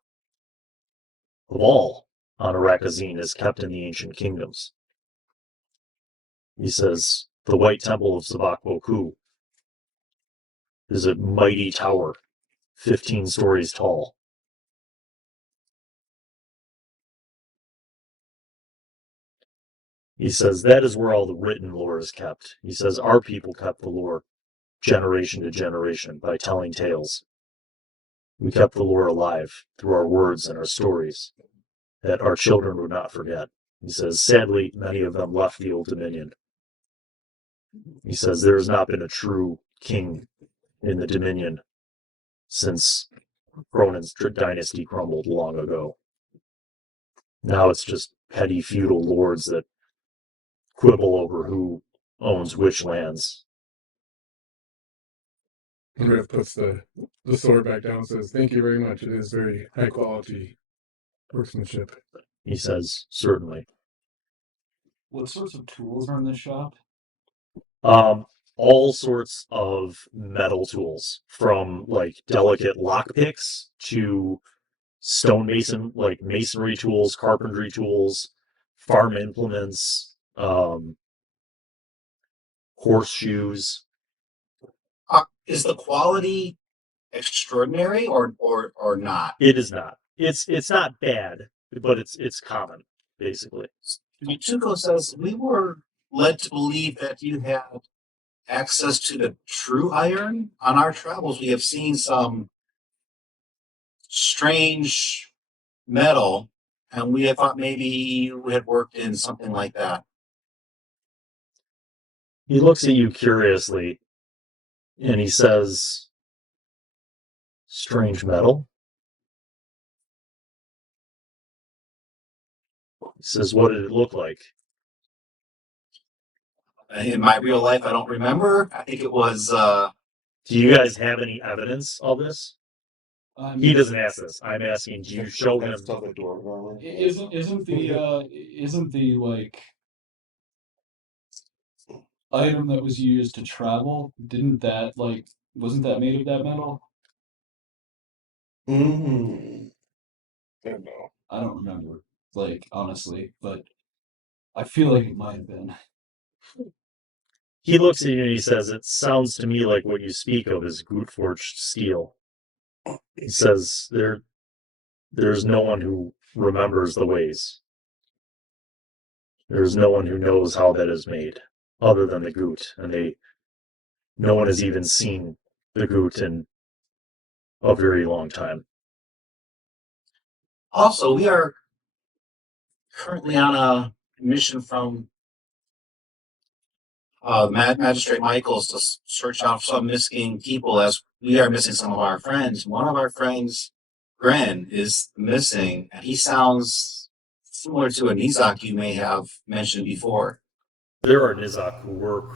of all on Arakazine is kept in the ancient kingdoms. He says, the White Temple of Sabak-Boku is a mighty tower, 15 stories tall. He says, that is where all the written lore is kept. He says, our people kept the lore generation to generation by telling tales. We kept the lore alive through our words and our stories that our children would not forget. He says, sadly, many of them left the Old Dominion. He says, there has not been a true king in the Dominion since Cronin's dynasty crumbled long ago. Now it's just petty feudal lords that quibble over who owns which lands. And Riff puts the sword back down and says, thank you very much. It is very high quality workmanship. He says, certainly. What sorts of tools are in this shop? All sorts of metal tools, from like delicate lockpicks to stonemason, like masonry tools, carpentry tools, farm implements, horseshoes. Is the quality extraordinary or not? It is not. It's not bad, but it's common, basically. Tuco says we were led to believe that you had access to the true iron. On our travels, we have seen some strange metal, and we had thought maybe you had worked in something like that. He looks at you curiously, and he says, strange metal? He says, what did it look like? In my real life, I don't remember. I think it was. Do you guys have any evidence of this? He doesn't ask this. I'm asking, do you show him? Isn't the like item that was used to travel? Didn't that wasn't that made of that metal? Mm-hmm. I don't know. I don't remember, honestly, but I feel like it might have been. He looks at you and he says, it sounds to me like what you speak of is Gutforged steel. He says, there's no one who remembers the ways. There's no one who knows how that is made, other than the Goot, and no one has even seen the Goot in a very long time. Also, we are currently on a mission from Magistrate Michaels to search out some missing people, as we are missing some of our friends. One of our friends, Gren, is missing, and he sounds similar to a Nizak you may have mentioned before. There are Nizak who work.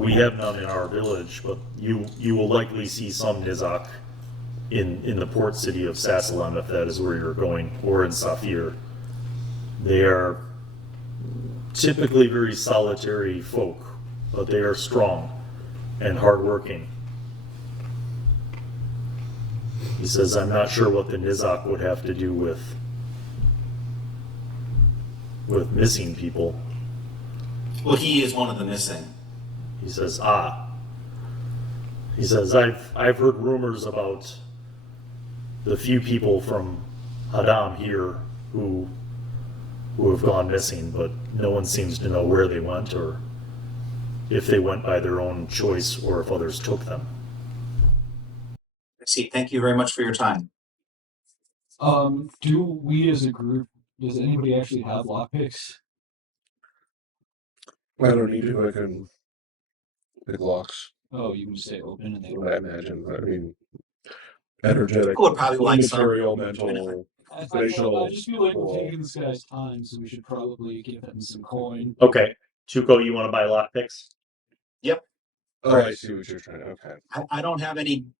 We have none in our village, but you will likely see some Nizak in the port city of Sassalem, if that is where you're going, or in Saphir. They are typically very solitary folk, but they are strong and hardworking. He says, I'm not sure what the Nizak would have to do with missing people. Well, he is one of the missing. He says, He says, I've heard rumors about the few people from Hadam here who have gone missing, but no one seems to know where they went, or if they went by their own choice, or if others took them. I see. Thank you very much for your time. Do we as a group, does anybody actually have lockpicks? I don't need to. I can pick locks. Oh, you can just say open and they I imagine. I mean, energetic, People would probably like some. material, mental. I Facial just feel like we're wall. taking this guy's time, so we should probably give him some coin. Okay. Tuco, you want to buy lockpicks? Oh, I see what you're trying to. Okay. I don't have anything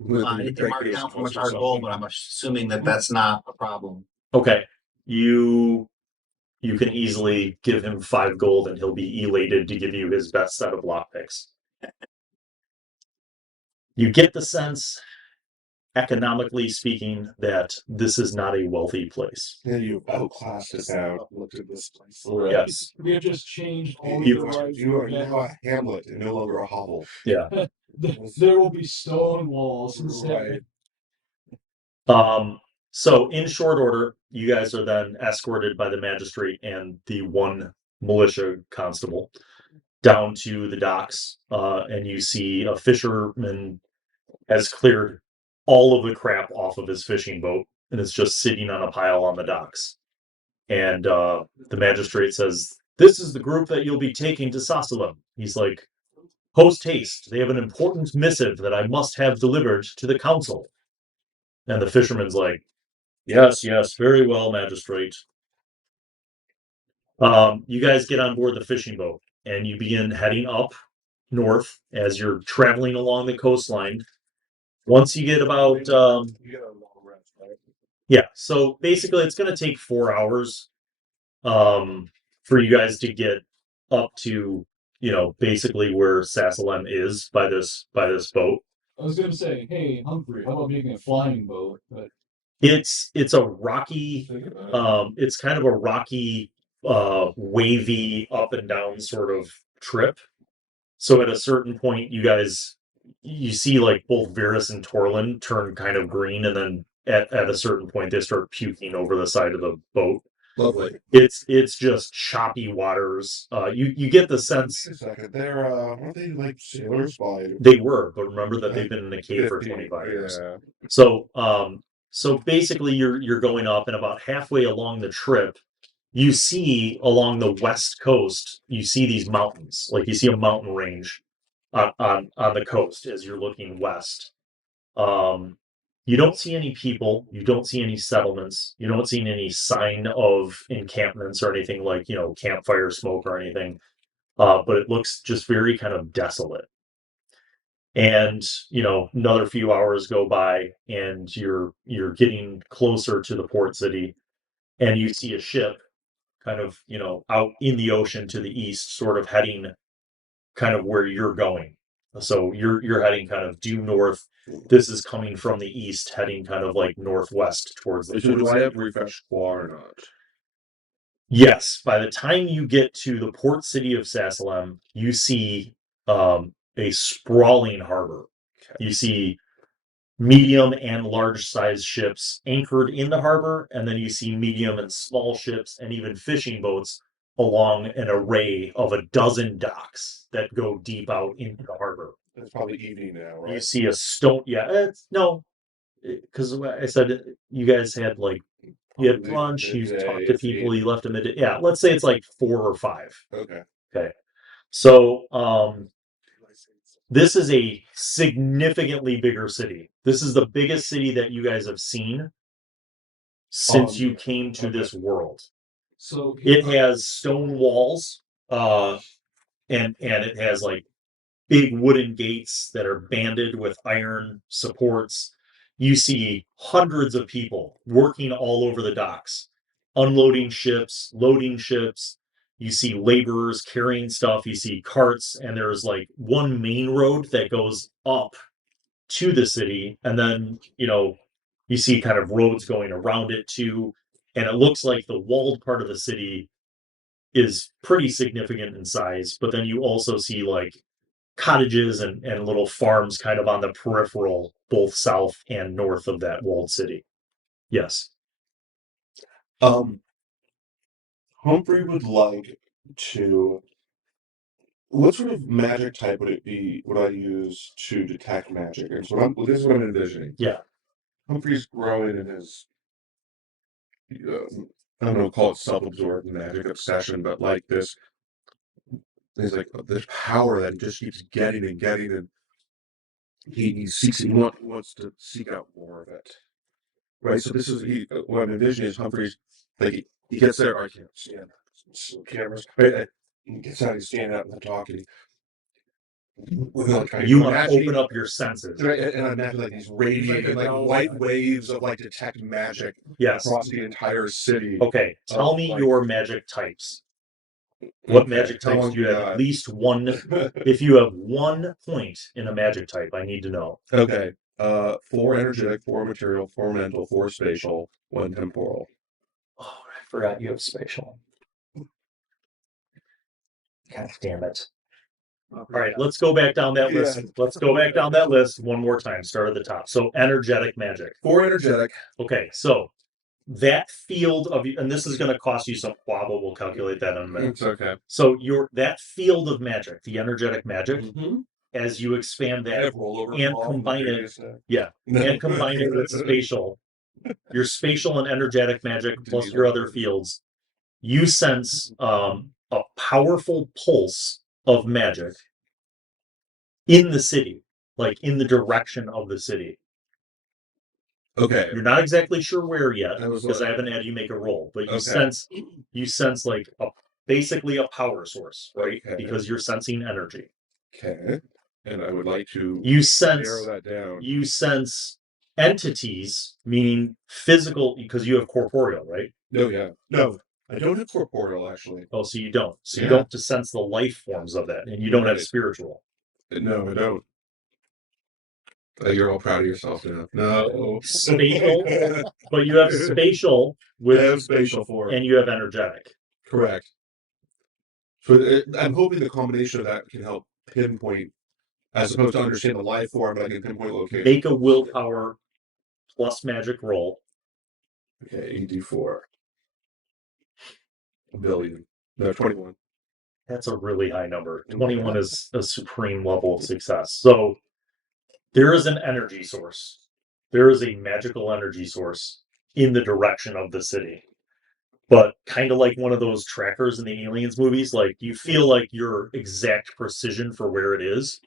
marked down for much our Something. goal, but I'm assuming that that's not a problem. Okay. You can easily give him 5 gold and he'll be elated to give you his best set of lockpicks. You get the sense, economically speaking, that this is not a wealthy place. Yeah, you outclassed us out. Looked at this place. Yes. We have just changed all You- the lives. You are now a hamlet and no longer a hovel. Yeah. There will be stone walls instead. So in short order, you guys are then escorted by the magistrate and the one militia constable down to the docks, and you see a fisherman has cleared all of the crap off of his fishing boat and is just sitting on a pile on the docks. And the magistrate says, "This is the group that you'll be taking to Sassalem." He's like, "Post haste, they have an important missive that I must have delivered to the council." And the fisherman's like, Yes, very well, magistrate. You guys get on board the fishing boat and you begin heading up north as you're traveling along the coastline. Once you get about, You get a long rest, right? yeah, so basically it's going to take 4 hours for you guys to get up to, basically where Sassalem is by this boat. I was gonna say, hey Humphrey, how about making a flying boat? But It's a rocky, Think about it. it's kind of a rocky, wavy up and down sort of trip. So at a certain point, you see like both Varys and Torlin turn kind of green, and then at a certain point they start puking over the side of the boat. Lovely. It's just choppy waters. You get the sense Wait a second. They're weren't they like sailors by they were, but remember that they've been in the cave for 50? 25 years. Yeah. So basically you're going up, and about halfway along the trip, you see along the west coast, you see these mountains. Like you see a mountain range on the coast as you're looking west. You don't see any people, you don't see any settlements, you don't see any sign of encampments or anything like, campfire smoke or anything. But it looks just very kind of desolate. And another few hours go by and you're getting closer to the port city, and you see a ship kind of out in the ocean to the east, sort of heading kind of where you're going. So you're heading kind of due north. This is coming from the east, heading kind of like northwest towards the So port do I city. have refresh squaw or not? Yes, by the time you get to the port city of Sassalem, you see a sprawling harbor. You see medium and large size ships anchored in the harbor, and then you see medium and small ships and even fishing boats along an array of a dozen docks that go deep out into the harbor. It's probably evening now, right? You see a stone. Yeah, no, because I said you guys had like you had Probably brunch, you midday, talked to it's people, 8. you left them at yeah. Let's say it's like 4 or 5. Okay. Okay, so this is a significantly bigger city. This is the biggest city that you guys have seen since you came to this world. So It has stone walls, and it has like big wooden gates that are banded with iron supports. You see hundreds of people working all over the docks, unloading ships, loading ships. You see laborers carrying stuff. You see carts, and there's like one main road that goes up to the city, and then you see kind of roads going around it too. And it looks like the walled part of the city is pretty significant in size, but then you also see like cottages and little farms kind of on the peripheral, both south and north of that walled city. Yes. Humphrey would like to. What sort of magic type would it be? Would I use to detect magic? And so this is what I'm envisioning. Yeah. Humphrey's growing in his. I don't know, call it self-absorbed magic obsession, but like this. There's like this power that he just keeps getting and getting, and he seeks. He wants to seek out more of it. Right. So this is what I'm envisioning is Humphrey's like he gets there. I can't stand cameras. Right, he gets out. He's standing out and talking. You want to open up your senses. Right, and I imagine like these radiating like white waves of like detect magic Yes. across the entire city. Okay. Tell me your magic types. What magic types do you have? At least one. If you have 1 point in a magic type, I need to know. Okay. 4 energetic, 4 material, 4 mental, 4 spatial, 1 temporal. Oh, I forgot you have spatial. God damn it. All right, let's go back down that list. Let's go back down that list one more time. Start at the top. So energetic magic. 4 energetic. Okay, so that field of, and this is going to cost you some quab, but we'll calculate that in a minute. It's okay. So that field of magic, the energetic magic, as you expand that and combine it, and combine it with spatial, your spatial and energetic magic plus your other fields, you sense a powerful pulse of magic in the city, like in the direction of the city. Okay. You're not exactly sure where yet because I haven't had you make a roll, but you sense like basically a power source, right? Okay. Because you're sensing energy. Okay. And I would like to narrow that down. You sense entities, meaning physical, because you have corporeal, right? No, I don't have corporeal actually. Oh, so you don't. So you don't sense the life forms of that, and you don't have spiritual. No, I don't. You're all proud of yourself now. No. Spatial, but you have spatial with I have spatial form. and you have energetic. Correct. So I'm hoping the combination of that can help pinpoint, as opposed to understand the life form, but I can pinpoint location. Make a willpower plus magic roll. Okay, ED4. A billion. No, 21. That's a really high number. 21 is a supreme level of success. So there is an energy source. There is a magical energy source in the direction of the city. But kind of like one of those trackers in the Aliens movies, like you feel like your exact precision for where it is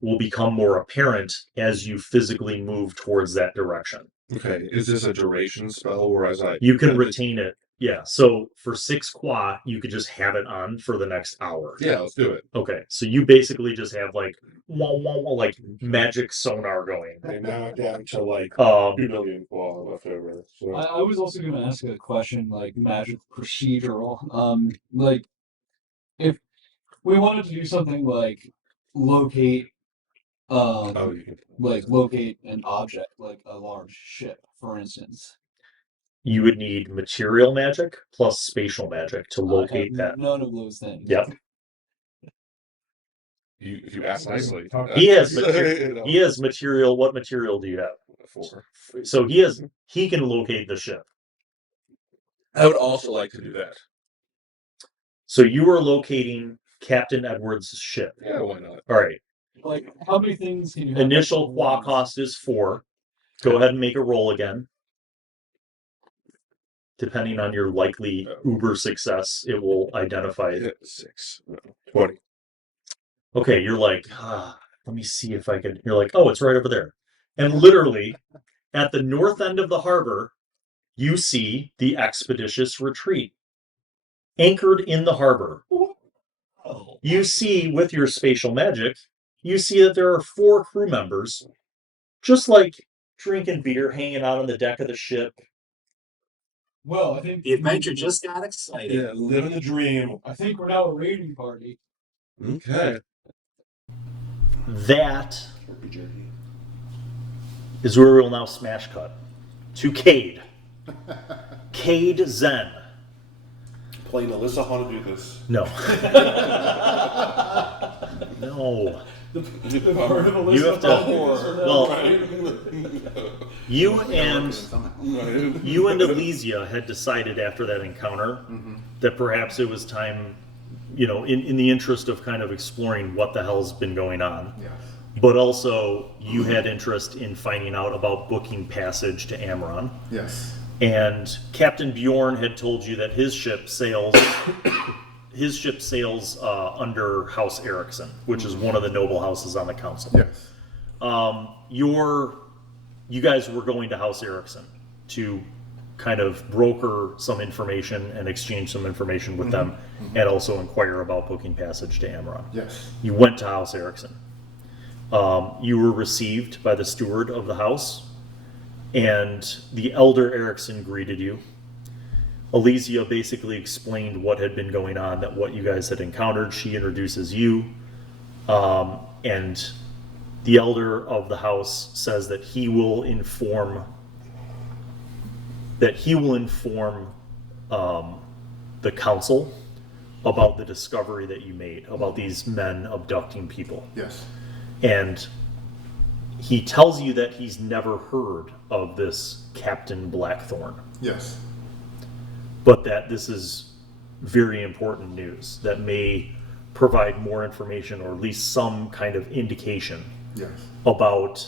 will become more apparent as you physically move towards that direction. Okay, is this a duration spell, whereas you can retain it? Yeah. So for 6 qua, you could just have it on for the next hour. Yeah, let's do it. Okay, so you basically just have like like magic sonar going. And now down to like 2 million qua left over. So. I was also going to ask a question, like magic procedural. Like if we wanted to do something like locate, locate an object, like a large ship, for instance. You would need material magic plus spatial magic to locate that. None of those things. Yep. You asked nicely. He has material. What material do you have? 4. So he can locate the ship. I would also like to do that. So you are locating Captain Edwards' ship. Yeah, why not? All right. Like, how many things can you have? Initial qua cost is 4. Go ahead and make a roll again. Depending on your likely uber success, it will identify it. 6. No, 20. Okay, you're like, let me see if I can. You're like, oh, it's right over there. And literally, at the north end of the harbor, you see the Expeditious Retreat. Anchored in the harbor. You see, with your spatial magic, you see that there are 4 crew members, just like drinking beer, hanging out on the deck of the ship. Well, I think The adventure just got excited. Yeah, living the dream. I think we're now a raiding party. Okay. That is where we'll now smash cut to Cade. Cade Zhen. Playing Alyssa how to do this. No. No. The part of a You have to. Well, Right. you and Elysia had decided after that encounter that perhaps it was time, in the interest of kind of exploring what the hell's been going on. Yes. But also, you had interest in finding out about booking passage to Amaron. Yes. And Captain Bjorn had told you that his ship sails under House Eriksson, which is one of the noble houses on the council. Yes. You guys were going to House Eriksson to kind of broker some information and exchange some information with them, and also inquire about booking passage to Amaron. Yes. You went to House Eriksson. You were received by the steward of the house, and the elder Eriksson greeted you. Elysia basically explained what had been going on, that what you guys had encountered. She introduces you, and the elder of the house says that he will inform the council about the discovery that you made about these men abducting people. Yes. And he tells you that he's never heard of this Captain Blackthorn, Yes. but that this is very important news that may provide more information, or at least some kind of indication Yes. about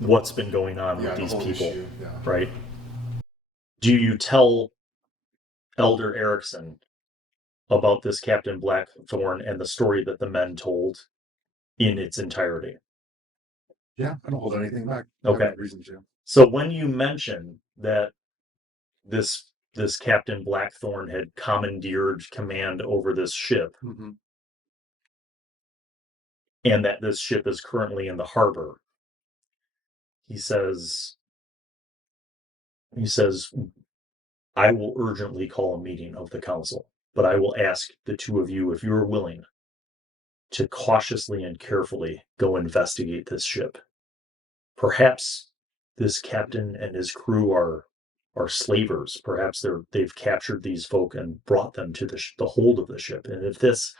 what's been going on with the these whole people. issue, yeah. Right? Do you tell Elder Eriksson about this Captain Blackthorn and the story that the men told in its entirety? Yeah, I don't hold anything back. Okay. I have no reason to. So when you mention that this Captain Blackthorn had commandeered command over this ship, and that this ship is currently in the harbor, he says, I will urgently call a meeting of the council, but I will ask the 2 of you if you are willing to cautiously and carefully go investigate this ship. Perhaps this captain and his crew are slavers. Perhaps they've captured these folk and brought them to the hold of the ship. And if this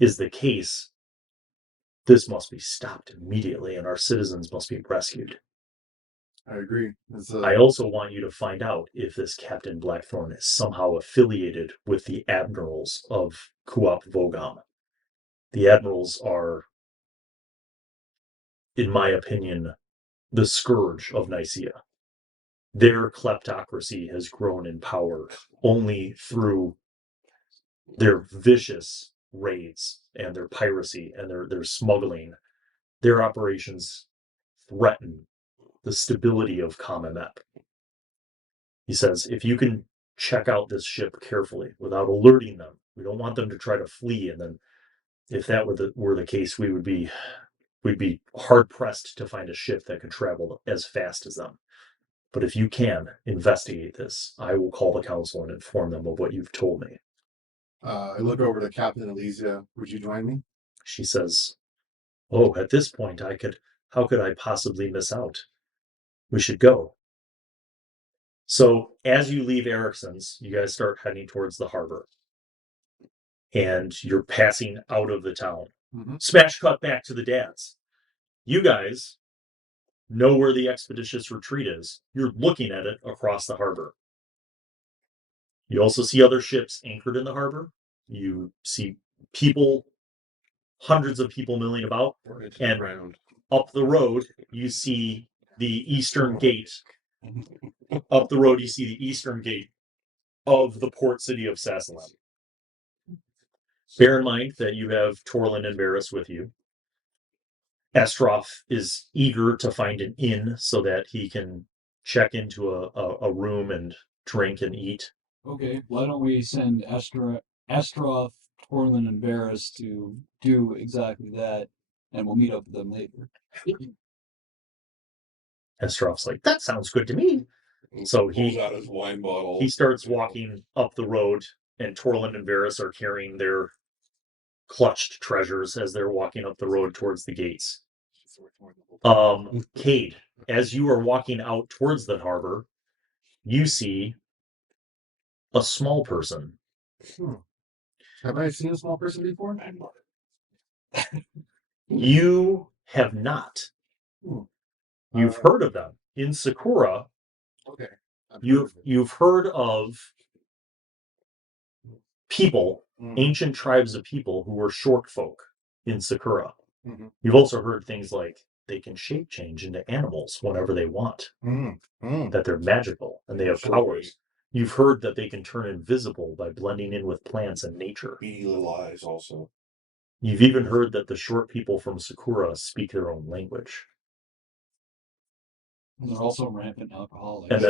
is the case, this must be stopped immediately, and our citizens must be rescued. I agree. I also want you to find out if this Captain Blackthorn is somehow affiliated with the admirals of Kuop Vogam. The admirals are, in my opinion, the scourge of Nisia. Their kleptocracy has grown in power only through their vicious raids and their piracy and their smuggling. Their operations threaten the stability of COMMEP. He says, if you can check out this ship carefully without alerting them, we don't want them to try to flee, and then if that were the case, we'd be hard pressed to find a ship that could travel as fast as them. But if you can investigate this, I will call the council and inform them of what you've told me. I look over to Captain Elysia. Would you join me? She says, oh, at this point, how could I possibly miss out? We should go. So as you leave Eriksson's, you guys start heading towards the harbor. And you're passing out of the town. Smash cut back to the dads. You guys know where the expeditious retreat is. You're looking at it across the harbor. You also see other ships anchored in the harbor. You see people, hundreds of people milling about. And up the road, you see the eastern gate. Up the road, you see the eastern gate of the port city of Sassalam. Bear in mind that you have Torlin and Varys with you. Estroff is eager to find an inn so that he can check into a room and drink and eat. Okay, why don't we send Estroff, Torlin, and Varys to do exactly that, and we'll meet up with them later. Estroff's like, that sounds good to me. So Pulls out his wine bottle. he starts walking up the road, and Torlin and Varys are carrying their clutched treasures as they're walking up the road towards the gates. Cade, as you are walking out towards the harbor, you see a small person. Have I seen a small person before? You have not. You've heard of them. In Sakura, Okay. you've heard of people, ancient tribes of people who were short folk in Sakura. Mhm. You've also heard things like they can shape change into animals whenever they want, that they're magical and they have powers. You've heard that they can turn invisible by blending in with plants and nature. Beady little eyes also. You've even heard that the short people from Sakura speak their own language. And they're also rampant alcoholics. And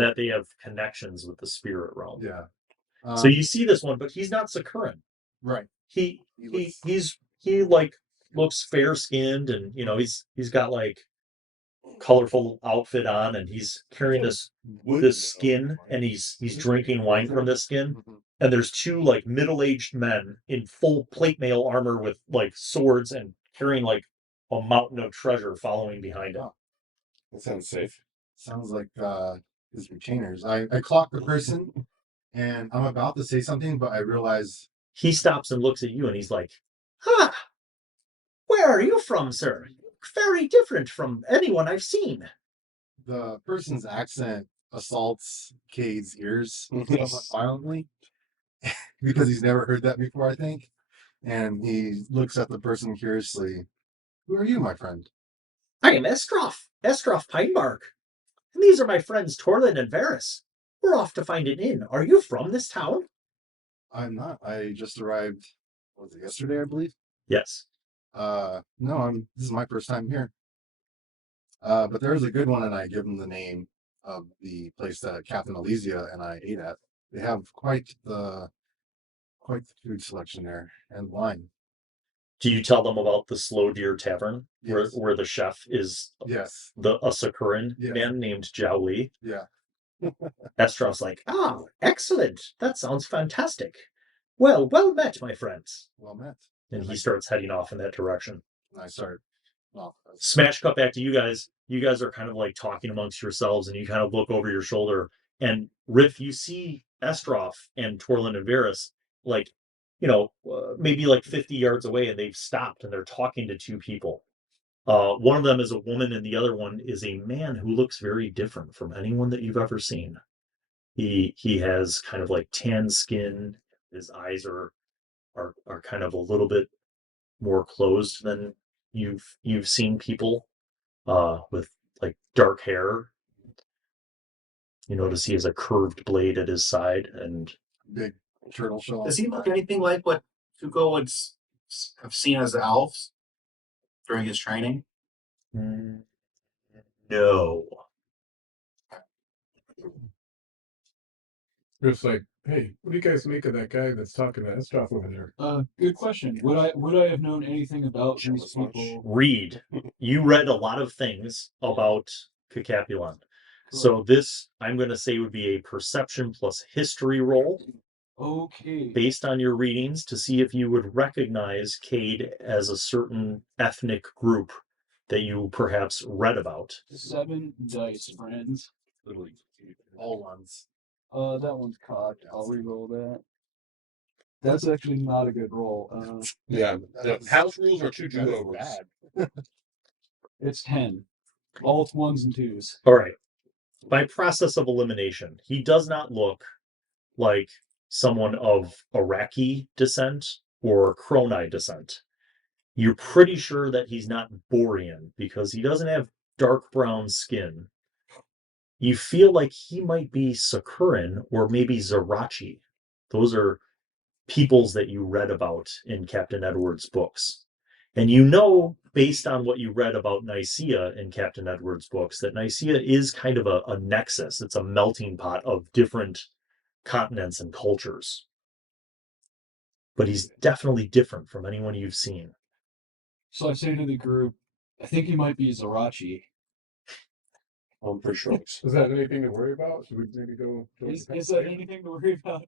that they have connections with the spirit realm. Yeah. So you see this one, but he's not Sakuran. Right. He like looks fair skinned, and he's got like colorful outfit on, and he's carrying this skin, and he's drinking wine from this skin. And there's two like middle-aged men in full plate mail armor with like swords and carrying like a mountain of treasure following behind him. That sounds safe. Sounds like his retainers. I clock the person, and I'm about to say something, but I realize He stops and looks at you, and he's like, "Ah, where are you from, sir? Very different from anyone I've seen." the person's accent assaults Cade's ears somewhat violently because he's never heard that before, I think. And he looks at the person curiously. Who are you, my friend? I am Estroff Pinebark. And these are my friends Torlin and Varys. We're off to find an inn. Are you from this town? I'm not. I just arrived, was it yesterday, I believe? Yes. No, this is my first time here. But there's a good one, and I give him the name of the place that Captain Elysia and I ate at. They have quite the food selection there, and wine. Do you tell them about the Slow Deer Tavern, Yes. where the chef is Yes. a Sakuran man named Zhao Li? Yeah. Estroff's like, excellent. That sounds fantastic. Well met, my friends. Well met. And he starts heading off in that direction. And I start. Well, Smash cut back to you guys. You guys are kind of like talking amongst yourselves, and you kind of look over your shoulder. And Riff, you see Estroff and Torlin and Varys, like, maybe like 50 yards away, and they've stopped and they're talking to two people. One of them is a woman, and the other one is a man who looks very different from anyone that you've ever seen. He has kind of like tan skin. His eyes are kind of a little bit more closed than you've seen people with like dark hair. You notice he has a curved blade at his side and big turtle shell. Does he look anything like what Tuco would have seen as elves during his training? No. It's like, hey, what do you guys make of that guy that's talking to Estroff over there? Good question. Would I have known anything about these people? Read. You read a lot of things about Kikapulan. So this, I'm going to say, would be a perception plus history roll. Okay. Based on your readings to see if you would recognize Cade as a certain ethnic group that you perhaps read about. 7 dice, friends. Literally all ones. That one's cocked. I'll re-roll that. That's actually not a good roll. Yeah, the house rules are too That is do-overs. bad. It's 10. All ones and twos. All right. By process of elimination, he does not look like someone of Iraqi descent or Kronai descent. You're pretty sure that he's not Borean because he doesn't have dark brown skin. You feel like he might be Sacuran or maybe Zerachi. Those are peoples that you read about in Captain Edwards' books. And you know, based on what you read about Nisia in Captain Edwards' books, that Nisia is kind of a nexus. It's a melting pot of different continents and cultures. But he's definitely different from anyone you've seen. So I say to the group, I think he might be Zerachi. For sure. Is that anything to worry about? Should we maybe go? Is that anything to worry about?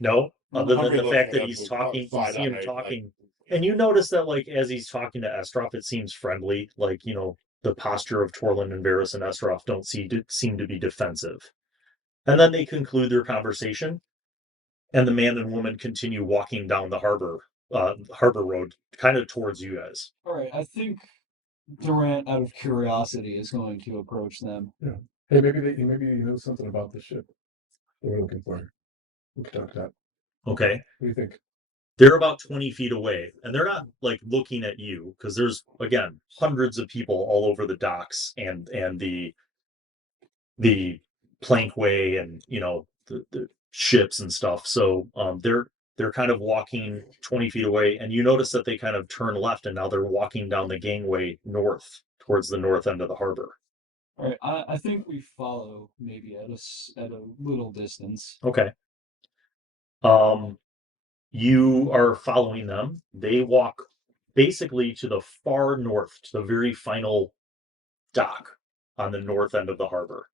No, other than Humphrey the looks fact at that us he's with talking, you five see him eyes, talking, and you notice that, like, as he's talking to Estroff, it seems friendly. Like, you know, the posture of Torlin and Varys and Estroff don't seem to be defensive. And then they conclude their conversation, and the man and woman continue walking down the harbor road, kind of towards you guys. All right, I think Durant, out of curiosity, is going to approach them. Hey, maybe he knows something about the ship that we're looking for. We can talk that. Okay. What do you think? They're about 20 feet away, and they're not like looking at you because there's, again, hundreds of people all over the docks and the plankway and, you know, the ships and stuff. So they're kind of walking 20 feet away, and you notice that they kind of turn left, and now they're walking down the gangway north towards the north end of the harbor. All right, I think we follow maybe at a little distance. Okay. You are following them. They walk basically to the far north, to the very final dock on the north end of the harbor.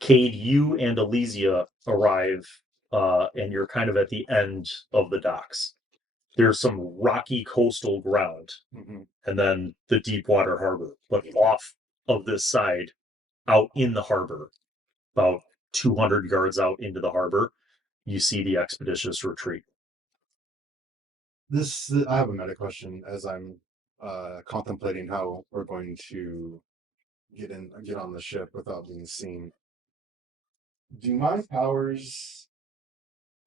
Cade, you and Elysia arrive, and you're kind of at the end of the docks. There's some rocky coastal ground, and then the deep water harbor. But off of this side, out in the harbor, about 200 yards out into the harbor, you see the expeditious retreat. I have a meta question as I'm contemplating how we're going to get on the ship without being seen. Do my powers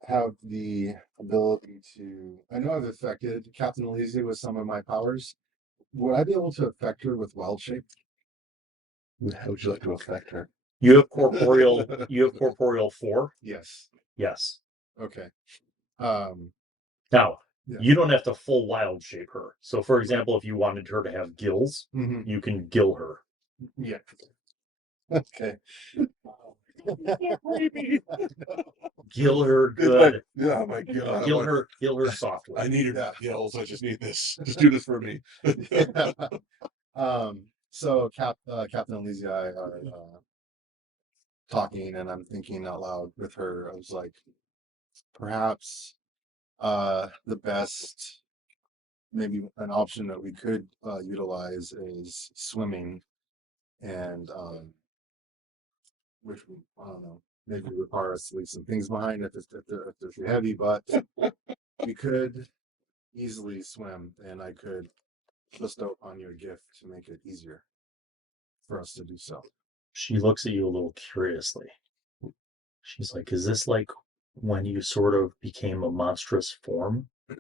have the ability to? I know I've affected Captain Elysia with some of my powers. Would I be able to affect her with wild shape? How would you like to affect her? You have corporeal. You have corporeal 4. Yes. Yes. Okay. Now, Yeah. you don't have to full wild shape her. So, for example, if you wanted her to have gills, you can gill her. Yeah. Okay. Gill her good. Oh my god. Gill her softly. I needed gills. I just need this. Just do this for me. So Captain Elysia and I are talking, and I'm thinking out loud with her. I was like, perhaps the best, maybe an option that we could utilize is swimming, and which I don't know, maybe require us to leave some things behind if they're too heavy, but we could easily swim, and I could bestow upon you a gift to make it easier for us to do so. She looks at you a little curiously. She's like, is this like when you sort of became a monstrous form of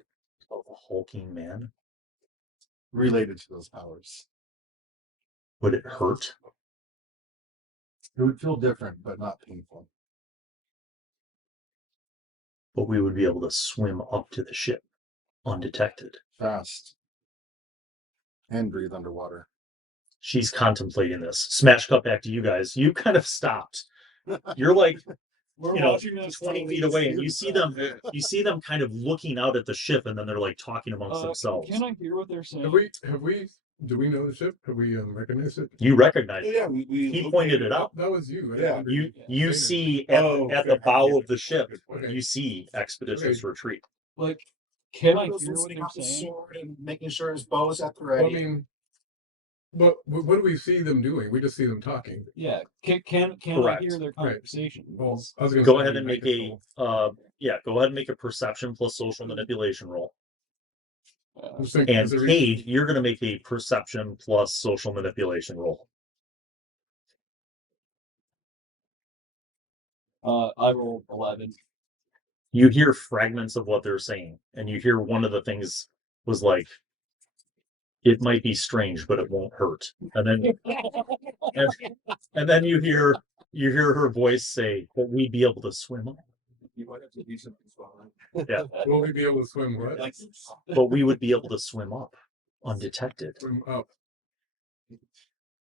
a hulking man? Related to those powers. Would it hurt? It would feel different, but not painful. But we would be able to swim up to the ship undetected. Fast. And breathe underwater. She's contemplating this. Smash cut back to you guys. You kind of stopped. You're like, We're you know, watching this 20 feet away, and you see them kind of looking out at the ship, and then they're like talking amongst themselves. Can I hear what they're saying? Do we know the ship? Have we recognized it? You recognize it. Yeah, we He pointed it out. That was you. Yeah. You see at the bow of the ship, you see expeditious retreat. Like, can I Lukas hear was what sitting they're on his saying? sword and making sure his bow is at the Well, I ready. mean, what do we see them doing? We just see them talking. Yeah. Can I Correct. hear their conversation? Well, I was gonna Go say ahead and make make a roll. go ahead and make a perception plus social manipulation roll. Just thinking, And is there Cade, you're going to make a perception plus social manipulation roll. I rolled 11. You hear fragments of what they're saying, and you hear one of the things was like, "It might be strange, but it won't hurt." And then you hear her voice say, "But we'd be able to swim up." You might have to do something swallowing. Yeah, will we be able to swim what? but we would be able to swim up undetected. Swim up.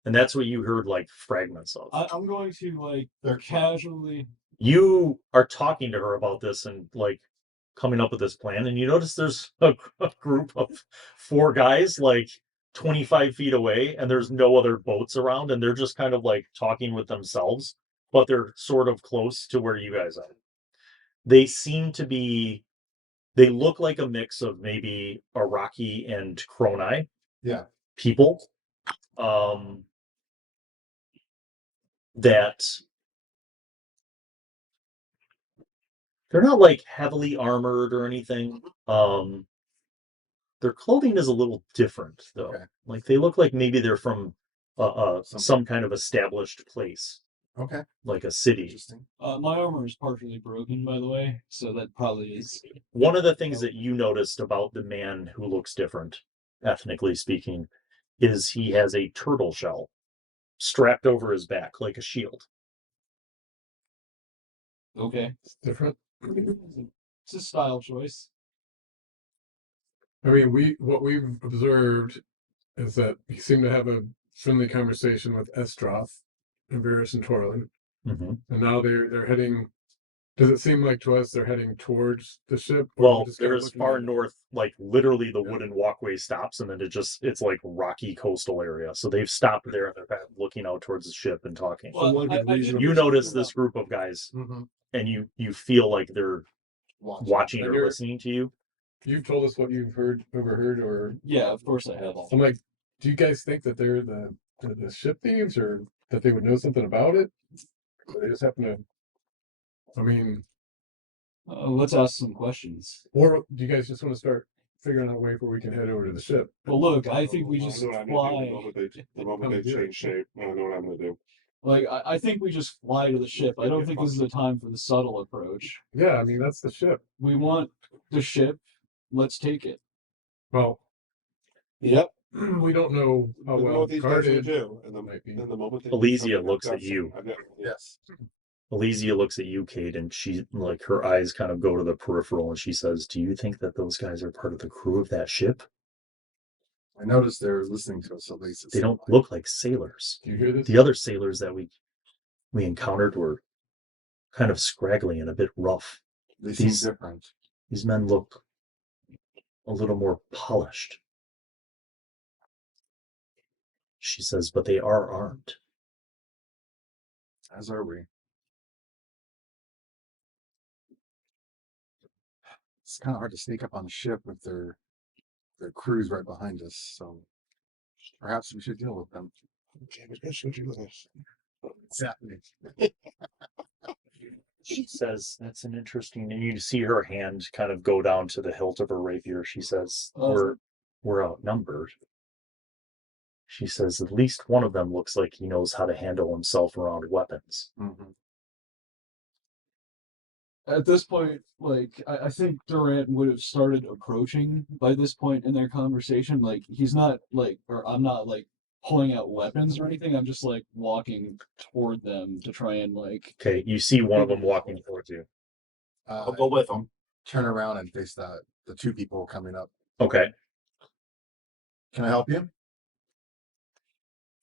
And that's what you heard, like, fragments of. I'm going to, like, casually... You are talking to her about this and, like, coming up with this plan, and you notice there's a group of 4 guys, like, 25 feet away, and there's no other boats around, and they're just kind of, like, talking with themselves, but they're sort of close to where you guys are. They seem to be... They look like a mix of maybe Iraqi and Kronai. Yeah. People. That they're not like heavily armored or anything. Their clothing is a little different though. Okay. Like they look like maybe they're from Some- some kind of established place, Okay. like a city. Interesting. my armor is partially broken, by the way, so that probably is... One of the things that you noticed about the man who looks different, ethnically speaking, is he has a turtle shell strapped over his back like a shield. Okay. It's different. It's a style choice. I mean, what we've observed is that he seemed to have a friendly conversation with Estroth and Varys and Torlin, Mm-hmm. and now they're heading. Does it seem like to us they're heading towards the ship? Or Well, we're just kind they're of as looking far at- north, like literally the wooden walkway stops, and then it's like rocky coastal area. So they've stopped there and they're kind of looking out towards the ship and talking. Well, one could reasonably- You notice this group of guys, Mhm. and you feel like they're watching And or you're- listening to you. You've told us what you've overheard, or Yeah, of course I have. I'm like, do you guys think that they're the ship thieves, or that they would know something about it? Or they just happen to. I mean, Let's ask some questions. or do you guys just want to start figuring out a way where we can head over to the ship? Well, look, I think we I just know what I'm fly. gonna do. The moment they change shape, I know what I'm gonna do. Like, I think we just fly to the ship. I don't think this is the time for the subtle approach. Yeah, I mean that's the ship. We want the ship. Let's take it. Well, Yep. we don't know how I don't know well what these guys will guarded. do. And might be. the moment they Elysia I've looks got at you. I've got- Yes. Elysia looks at you, Cade, and she, like, her eyes kind of go to the peripheral, and she says, "Do you think that those guys are part of the crew of that ship? I noticed they're listening to us at least. They don't look like sailors. Do you hear this? The other sailors that we encountered were kind of scraggly and a bit rough. They seem these- different. These men look a little more polished." She says, "But they are armed." As are we. It's kind of hard to sneak up on a ship with their crews right behind us. So perhaps we should deal with them. Okay, but guess what you look at? Exactly. She says, "That's an interesting," and you see her hand kind of go down to the hilt of her rapier. She says, Oh. we're outnumbered." She says, "At least one of them looks like he knows how to handle himself around weapons." Mm-hmm. At this point, like, I think Durant would have started approaching by this point in their conversation. Like, he's not, like, or I'm not, like, pulling out weapons or anything. I'm just, like, walking toward them to try and, like... Okay, you see one of them walking towards you. I'll go with them. Turn around and face the 2 people coming up. Okay. Can I help you?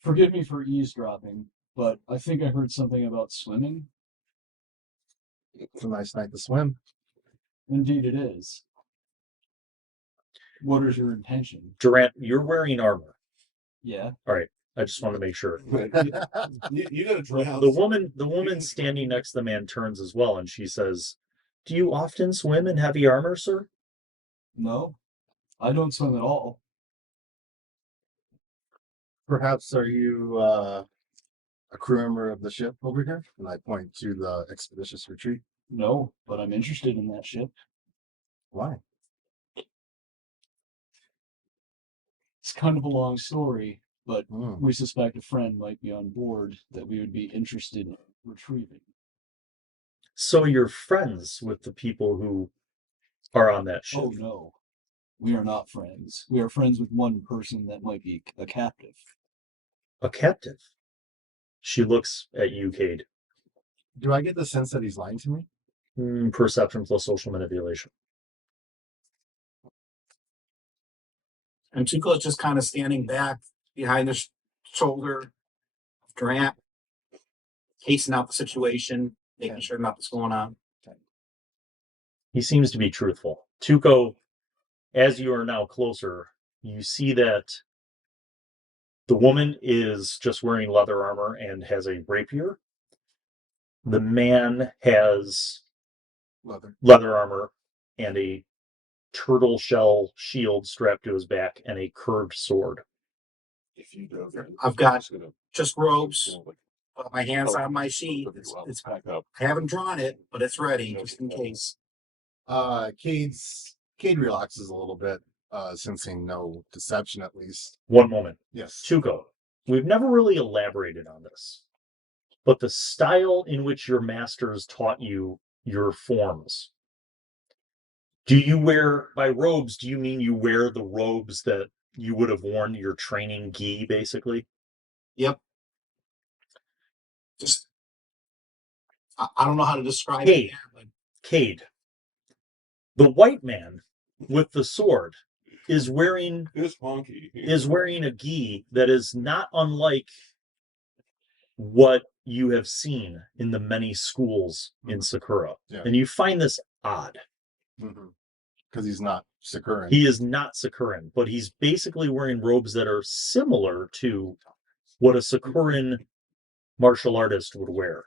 Forgive me for eavesdropping, but I think I heard something about swimming. It's a nice night to swim. Indeed it is. What is your intention? Durant, you're wearing armor. Yeah. All right. I just want to make sure. You gotta drown. The woman standing next to the man turns as well, and she says, "Do you often swim in heavy armor, sir?" No, I don't swim at all. Perhaps are you a crew member of the ship over here? And I point to the expeditious retreat. No, but I'm interested in that ship. Why? kind of a long story, but Hmm. we suspect a friend might be on board that we would be interested in retrieving. So you're friends with the people who are on that ship. Oh no, we are not friends. We are friends with one person that might be a captive. A captive. She looks at you, Cade. Do I get the sense that he's lying to me? Perception plus social manipulation. And Tuco's just kind of standing back behind the shoulder of Durant, casing out the situation, making sure nothing's going on. He seems to be truthful. Tuco, as you are now closer, you see that the woman is just wearing leather armor and has a rapier. The man has leather armor and a turtle shell shield strapped to his back and a curved sword. If you do, I've got it's gonna, just robes. Put my hands on my sheet. It's back up. I haven't drawn it, but it's ready just in case. Cade relaxes a little bit, sensing no deception at least. One moment. Yes. Tuco, we've never really elaborated on this, but the style in which your masters taught you your forms. Do you wear, by robes, do you mean you wear the robes that you would have worn your training gi, basically? Yep. Just I don't know how to describe Cade. it. But Cade. The white man with the sword is wearing It's honky. a gi that is not unlike what you have seen in the many schools in Sakura. Yeah. And you find this odd. Because he's not Sacuran. He is not Sacuran, but he's basically wearing robes that are similar to what a Sacuran martial artist would wear.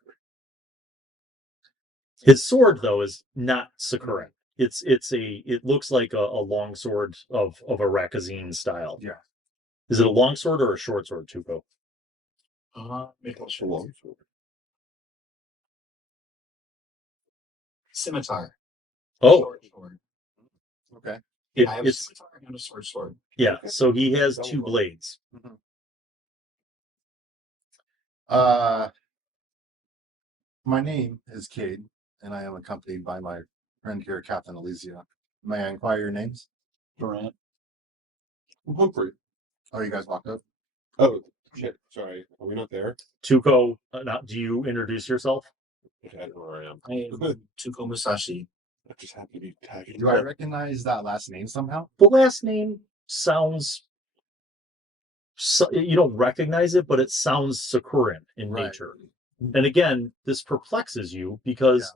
His sword, though, is not Sacuran. It looks like a long sword of a Rakazine style. Yeah. Is it a long sword or a short sword, Tuco? Scimitar. Oh, Short sword. Okay. Yeah, I have a it's scimitar and a short sword. yeah. So he has two blades. My name is Cade, and I am accompanied by my friend here, Captain Elysia. May I inquire your names? Durant. Humphrey. Oh, you guys walked up? Oh, shit. Sorry. Are we not there? Tuco, do you introduce yourself? I don't know where I am. I am Tuco Musashi. I just happen to be tagging. Do I recognize that last name somehow? The last name sounds. You don't recognize it, but it sounds Sakuran in Right. nature. And again, this perplexes you because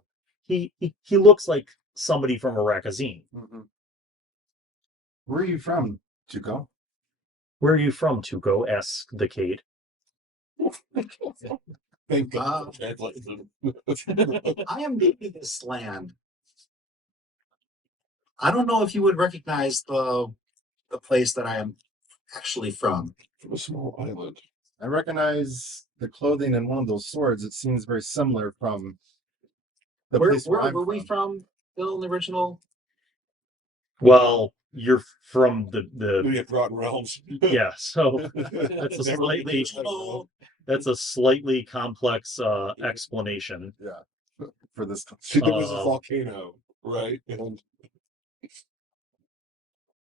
he looks like somebody from a Rakazine. Where are you from, Tuco? Where are you from, Tuco? Asks the Cade. Thank God. Translation. I am new to this land. I don't know if you would recognize the place that I am actually from. From a small island. I recognize the clothing and one of those swords. It seems very similar from the place where I'm were we from, Bill, in the original? Well, you're from the We have Rotten Realms. yeah, so that's a slightly complex explanation. Yeah. For this. See, there was a volcano, right? And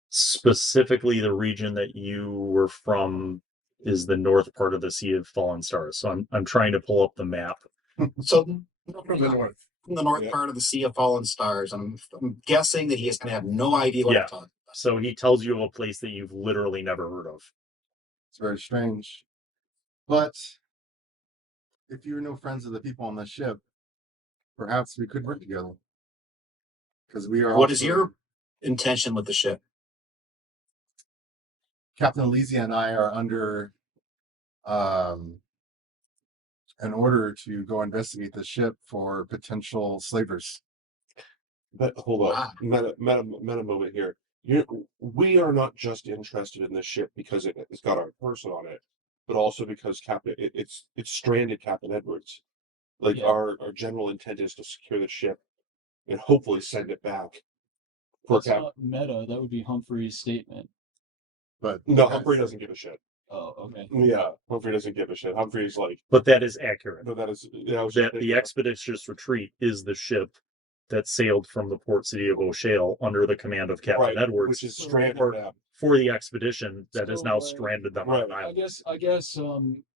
specifically, the region that you were from is the north part of the Sea of Fallen Stars. So I'm trying to pull up the map. So From the north. From the north part of the Sea of Fallen Stars. I'm guessing that he is going to have no idea what I'm talking about. So he tells you of a place that you've literally never heard of. It's very strange. But if you are no friends of the people on the ship, perhaps we could work together. Because we are. What is your intention with the ship? Captain Elysia and I are under an order to go investigate the ship for potential slavers. but hold on, meta moment here. We are not just interested in this ship because it's got our person on it, but also because it's stranded Captain Edwards. Like our general intent is to secure the ship and hopefully send it back. That's not meta. That would be Humphrey's statement. But No, Humphrey doesn't give a shit. Oh, okay. Yeah, Humphrey doesn't give a shit. Humphrey's like, But that is accurate. but that is, yeah, I was That just the Expeditious Retreat is the ship that sailed from the port city of O'Shale under the command of Captain right, Edwards which is stranded for, now. for the expedition that has So, now stranded them on an right. island. I guess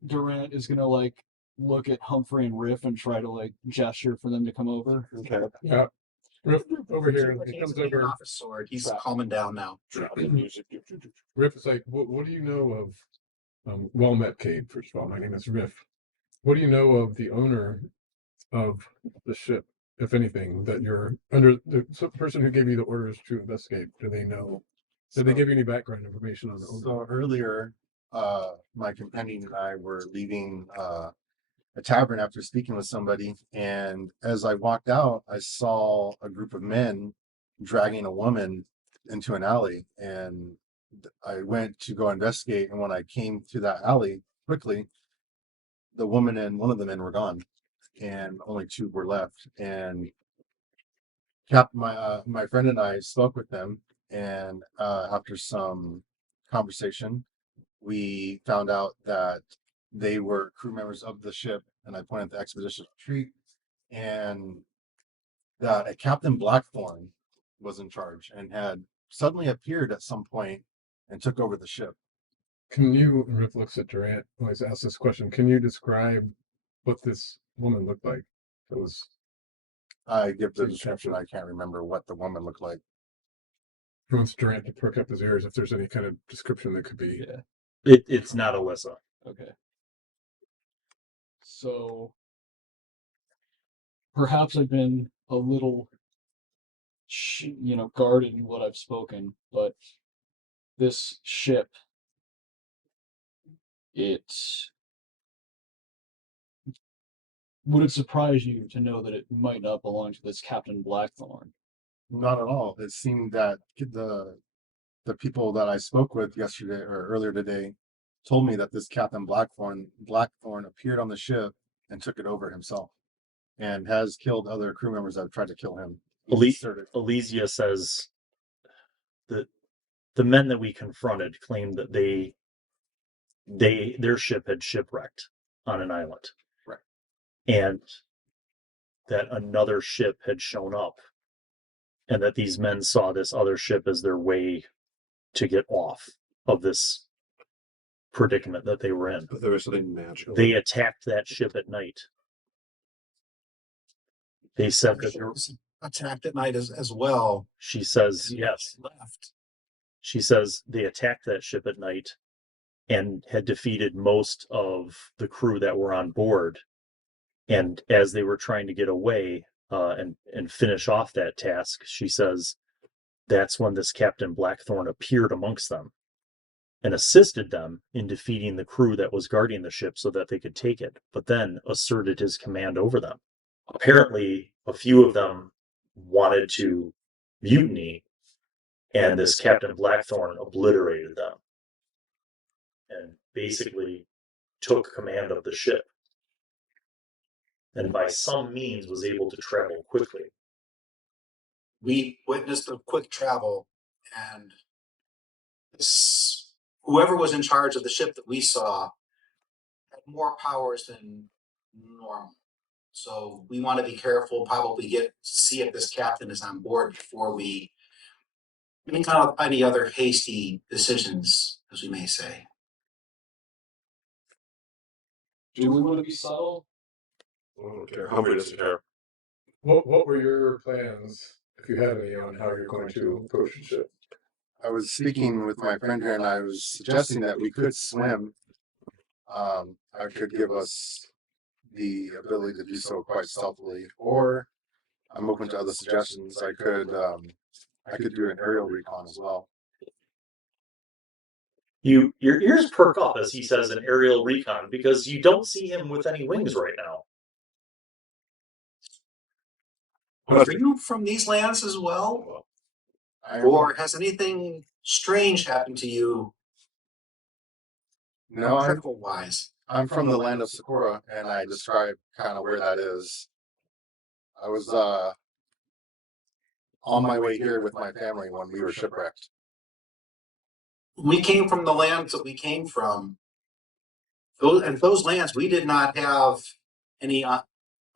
Durant is gonna like look at Humphrey and Riff and try to like gesture for them to come over. Okay. Yeah. Riff over here. He He's comes taking over. off his sword. He's Trap. calming down now. Riff is like, what do you know of? Well met, Cade. First of all, my name is Riff. What do you know of the owner of the ship, if anything, that you're under? The person who gave you the orders to investigate. Do they know? Did they give you any background information on the owner? So earlier, my companion and I were leaving a tavern after speaking with somebody, and as I walked out, I saw a group of men dragging a woman into an alley, and I went to go investigate. And when I came to that alley quickly, the woman and one of the men were gone, and only two were left. And my friend and I spoke with them, and after some conversation, we found out that they were crew members of the ship, and I pointed at the expedition retreat, and that a Captain Blackthorn was in charge and had suddenly appeared at some point and took over the ship. Can you, Riff looks at Durant, always asks this question, can you describe what this woman looked like? It was I give the Seems description. captured. I can't remember what the woman looked like. he wants Durant to perk up his ears if there's any kind of description that could be. Yeah. It's not Alyssa. Okay. So perhaps I've been a little, guarded in what I've spoken, but this ship, would it surprise you to know that it might not belong to this Captain Blackthorn? Not at all. It seemed that the people that I spoke with yesterday or earlier today told me that this Captain Blackthorn appeared on the ship and took it over himself, and has killed other crew members that have tried to kill him. He's asserted. Elysia says that the men that we confronted claimed that their ship had shipwrecked on an island. Right. And that another ship had shown up, and that these men saw this other ship as their way to get off of this predicament that they were in. But there was something magical. They attacked that ship at night. They said that It was attacked at night as well. she says, yes. Left. She says they attacked that ship at night and had defeated most of the crew that were on board. And as they were trying to get away and finish off that task, she says that's when this Captain Blackthorn appeared amongst them and assisted them in defeating the crew that was guarding the ship so that they could take it, but then asserted his command over them. Apparently, a few of them wanted to mutiny, and this Captain Blackthorn obliterated them and basically took command of the ship, and by some means was able to travel quickly. We witnessed a quick travel, and whoever was in charge of the ship that we saw had more powers than normal. So we want to be careful, probably see if this captain is on board before we make any other hasty decisions, as we may say. Do we want to be subtle? I don't care. Humphrey doesn't care. What were your plans, if you had any, on how you're going to approach the ship? I was speaking with my friend here, and I was suggesting that we could swim. I could give us the ability to do so quite stealthily, or I'm open to other suggestions. I could do an aerial recon as well. Your ears perk up as he says an aerial recon, because you don't see him with any wings right now. Are you from these lands as well? Or has anything strange happened to you? No, Wise. I'm from the land of Sakura, and I described kind of where that is. I was on my way here with my family when we were shipwrecked. we came from the lands that we came from. Those lands, we did not have any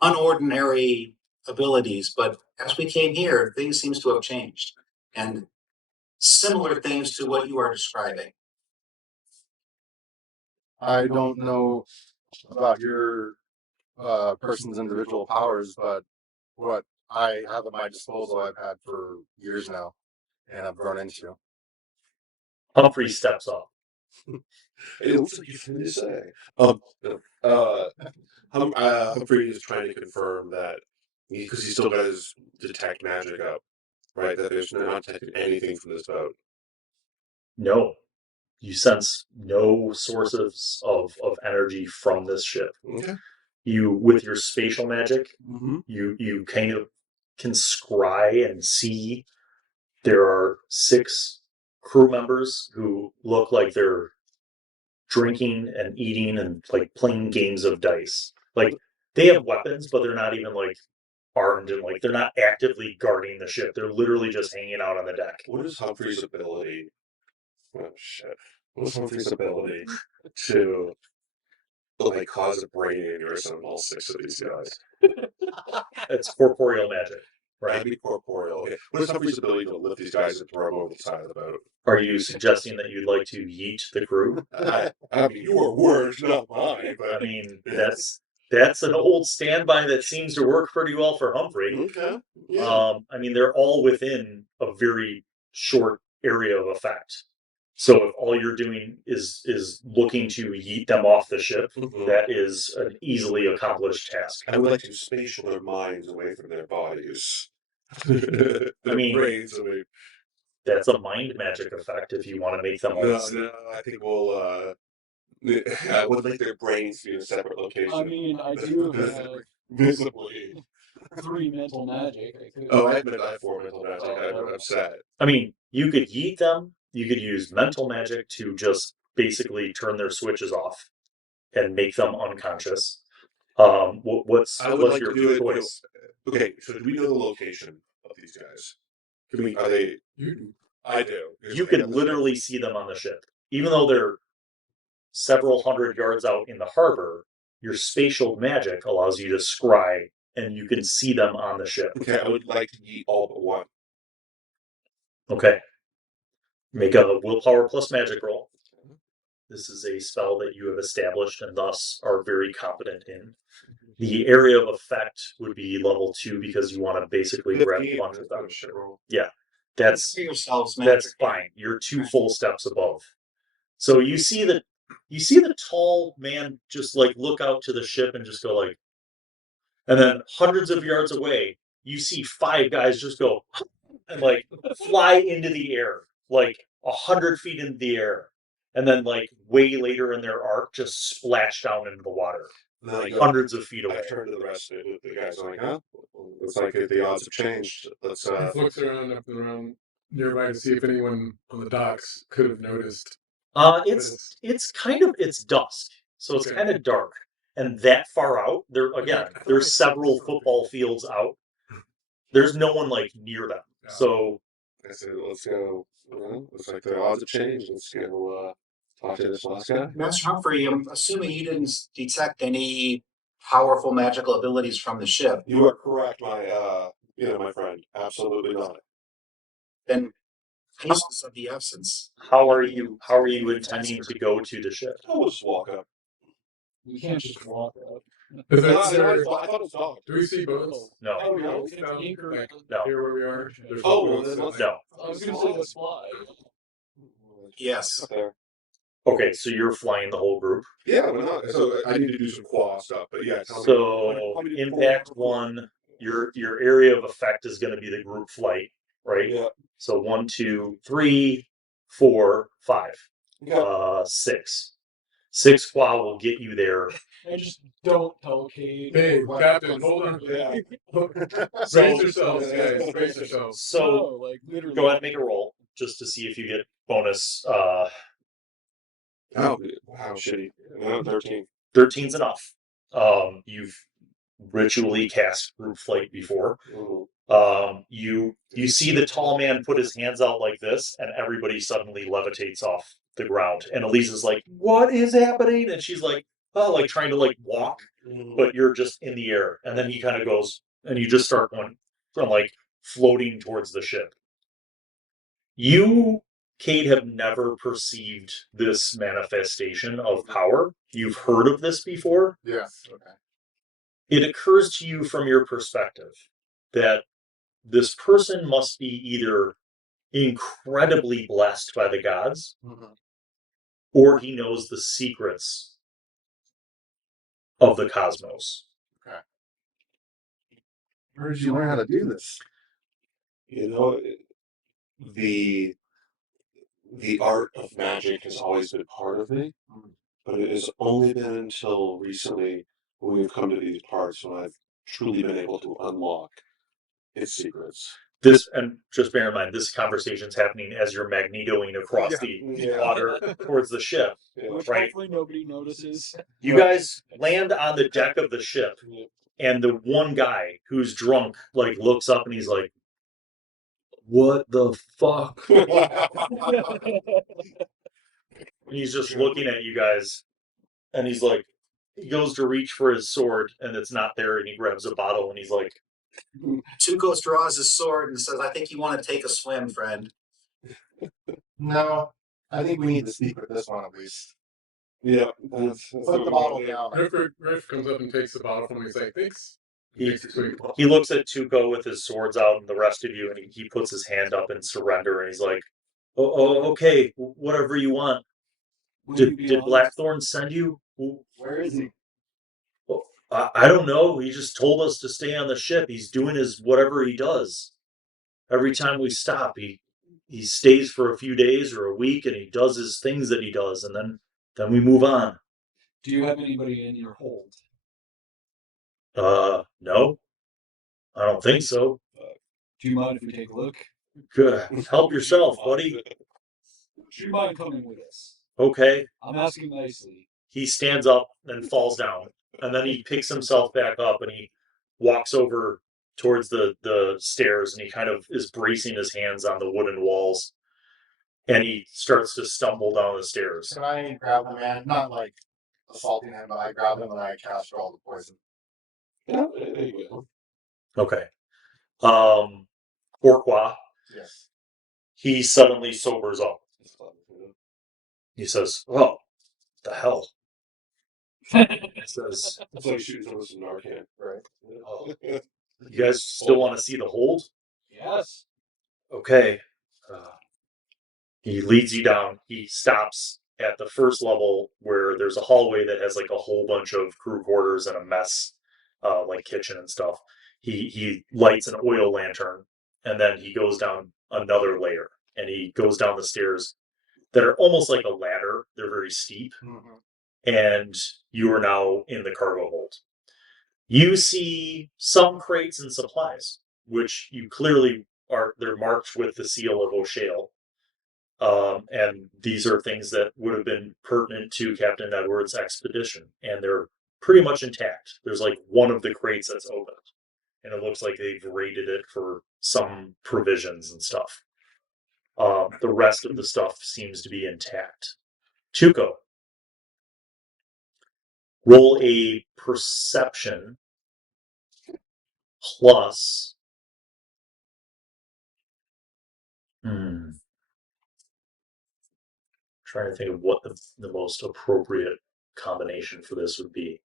unordinary abilities, but as we came here, things seems to have changed, and similar things to what you are describing. I don't know about your person's individual powers, but what I have at my disposal, I've had for years now, and I've run into. Humphrey steps up. It looks like you finna say. Humphrey is trying to confirm that because he's still got his detect magic up, right? That there's not detecting anything from this boat. No. You sense no sources of energy from this ship. Okay. You, with your spatial magic, Mm-hmm. you kind of can scry and see there are 6 crew members who look like they're drinking and eating and like playing games of dice. Like they have weapons, but they're not even like armed and like they're not actively guarding the ship. They're literally just hanging out on the deck. What is Humphrey's ability? Oh shit! What is Humphrey's ability to like cause a brain aneurysm in all 6 of these guys? It's corporeal magic, right? That'd be corporeal. Okay. What is Humphrey's ability to lift these guys and throw them over the side of the boat? Are you suggesting that you'd like to yeet the crew? I mean, your words, not mine. But I mean, that's an old standby that seems to work pretty well for Humphrey. okay. Yeah. I mean, they're all within a very short area of effect. So if all you're doing is looking to yeet them off the ship, Mhm. that is an easily accomplished task. I would like to spatial their minds away from their bodies. Their brains away. That's a mind magic effect if you want to make them all. No, I think we'll. I would like their brains to be in a separate location. I mean, I do have visibly. 3 mental magic. I could. Oh, I have 4 mental magic. I'm upset. I mean, you could yeet them. You could use mental magic to just basically turn their switches off and make them unconscious. What's I would like your to do it. choice? Okay, so do we know the location of these guys? Can we? Are they? I do. You can literally see them on the ship, even though they're several hundred yards out in the harbor. Your spatial magic allows you to scry, and you can see them on the ship. Okay, I would like to eat all but one. Okay. Make a willpower plus magic roll. This is a spell that you have established and thus are very competent in. The area of effect would be level 2 because you want to basically grab a bunch of them. Yeah, that's fine. You're 2 full steps above. So you see the tall man just like look out to the ship and just go like, and then hundreds of yards away, you see 5 guys just go and like fly into the air, like 100 feet into the air, and then like way later in their arc just splash down into the water, like hundreds of feet away. I turn to the rest of the guys like, huh? Looks like the odds have changed. Let's He looks around up and around nearby to see if anyone on the docks could have noticed. It's kind of dusk, so it's Okay. kind of dark, and that far out, there's several football fields out. There's no one like near them, so I said, let's go. Looks like the odds have changed. Let's go talk to this last guy. Master Humphrey, I'm assuming you didn't detect any powerful magical abilities from the ship. You are correct, my friend. Absolutely not. Then useless of the essence. how are you intending to go to the ship? I'll just walk up. We can't just walk up. Is I that thought there, it was dog. do we see boats? No, Oh, no. It's anchored. Like, no, here where we are? There's Oh, no well, boats then that- let's- no. I was gonna say let's fly. Yes. Up there. Okay, so you're flying the whole group. Yeah, why not? So I need to do some qual stuff, but yeah. So impact 1, your area of effect is going to be the group flight, right? Yeah. So 1, 2, 3, 4, 5, Okay. 6. 6 qual will get you there. And just don't tell Cade. Hey, Captain, hold on. Yeah. Brace yourselves, guys. Brace yourselves. So No, like literally. go ahead and make a roll just to see if you get bonus. Oh, wow, shitty. No, 13. 13's enough. You've ritually cast group flight before. Mhm. You see the tall man put his hands out like this, and everybody suddenly levitates off the ground. And Elisa's like, "What is happening?" And she's like, "Oh, like trying to like walk, but you're just in the air." And then he kind of goes, and you just start going from like floating towards the ship. You, Cade, have never perceived this manifestation of power. You've heard of this before. Yes. Okay. It occurs to you from your perspective that this person must be either incredibly blessed by the gods, or he knows the secrets of the cosmos. Okay. Where did you learn how to do this? You know, the art of magic has always been part of me, but it has only been until recently when we've come to these parts when I've truly been able to unlock its secrets. This, and just bear in mind, this conversation's happening as you're magnetoing across the water towards the ship. Which Right. hopefully nobody notices. You guys land on the deck of the ship, and the one guy who's drunk like looks up and he's like, "What the fuck?" And he's just looking at you guys, and he's like, he goes to reach for his sword, and it's not there, and he grabs a bottle, and he's like, Tuco draws his sword and says, "I think you want to take a swim, friend." No, I think we need to speak with this one at least. Yeah. Put the bottle down. Riff comes up and takes the bottle from me. He's like, thanks. he looks at Tuco with his swords out and the rest of you, and he puts his hand up in surrender, and he's like, "Oh, okay, whatever you want." Did Blackthorn send you? Where is he? Well, I don't know. He just told us to stay on the ship. He's doing his whatever he does. Every time we stop, he stays for a few days or a week, and he does his things that he does, and then we move on. Do you have anybody in your hold? No, I don't think so. Do you mind if we take a look? Good. Help yourself, buddy. Do you mind coming with us? Okay. I'm asking nicely. He stands up and falls down, and then he picks himself back up, and he walks over towards the stairs, and he kind of is bracing his hands on the wooden walls, and he starts to stumble down the stairs. Can I grab the man? Not like assaulting him, but I grab him and I cast all the poison. Yeah, there you go. Okay. Orqua, Yes. he suddenly sobers up. He says, "Oh, the hell." He says, It's like shooting someone with an Narcan. Right. Oh. "You guys still want to see the hold?" Yes. Okay. He leads you down. He stops at the first level where there's a hallway that has like a whole bunch of crew quarters and a mess, like kitchen and stuff. He lights an oil lantern, and then he goes down another layer, and he goes down the stairs that are almost like a ladder. They're very steep, and you are now in the cargo hold. You see some crates and supplies, which you clearly they're marked with the seal of O'Shale. And these are things that would have been pertinent to Captain Edwards' expedition, and they're pretty much intact. There's like one of the crates that's opened, and it looks like they've raided it for some provisions and stuff. The rest of the stuff seems to be intact. Tuco, roll a perception plus. Trying to think of what the most appropriate combination for this would be.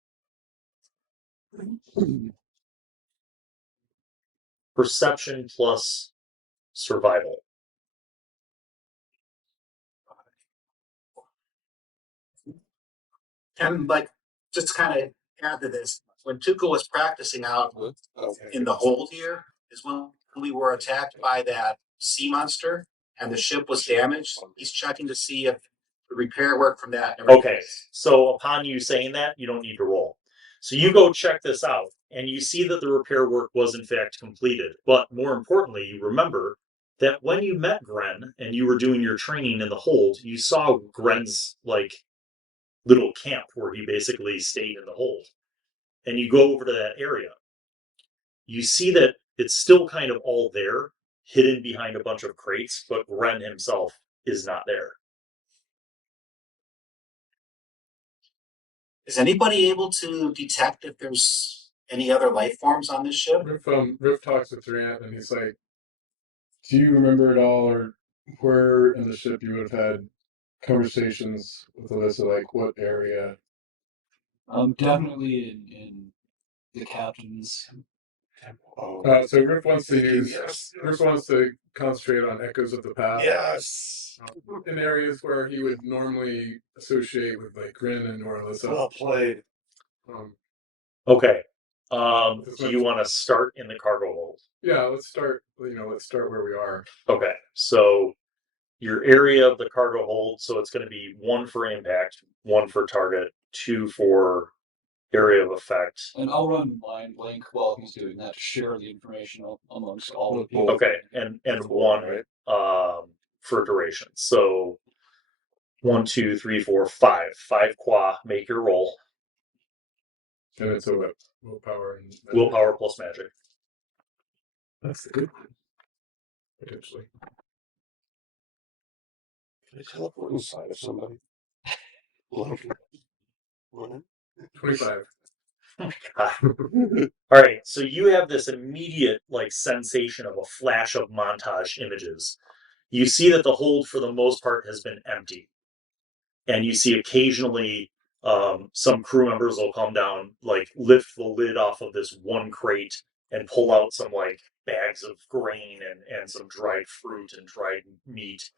Perception plus survival. And like, just to kind of add to this, when Tuco was practicing out in the hold here, is when we were attacked by that sea monster and the ship was damaged. He's checking to see if the repair work from that. Okay, so upon you saying that, you don't need to roll. So you go check this out, and you see that the repair work was in fact completed. But more importantly, you remember that when you met Gren and you were doing your training in the hold, you saw Gren's like little camp where he basically stayed in the hold. And you go over to that area. You see that it's still kind of all there, hidden behind a bunch of crates, but Gren himself is not there. Is anybody able to detect if there's any other life forms on this ship? Riff talks with Durant, and he's like, "Do you remember at all, or where in the ship you would have had conversations with Alyssa? Like what area?" Definitely in the captain's. So Riff wants to Riff wants to concentrate on echoes of the past. Yes. In areas where he would normally associate with like Grin and or Alyssa. Well played. Okay. Do you want to start in the cargo hold? Yeah, let's start. Let's start where we are. Okay. So your area of the cargo hold, so it's going to be 1 for impact, 1 for target, 2 for area of effect. And I'll run Mind Link while he's doing that to share the information amongst all the people. Okay, and 1 for duration. So 1, 2, 3, 4, 5. 5 qua, make your roll. And it's a willpower and magic. Willpower plus magic. That's the good one. Potentially. Can I teleport inside of somebody? 25. All right, so you have this immediate sensation of a flash of montage images. You see that the hold for the most part has been empty, and you see occasionally some crew members will come down, lift the lid off of this one crate and pull out some bags of grain and some dried fruit and dried meat.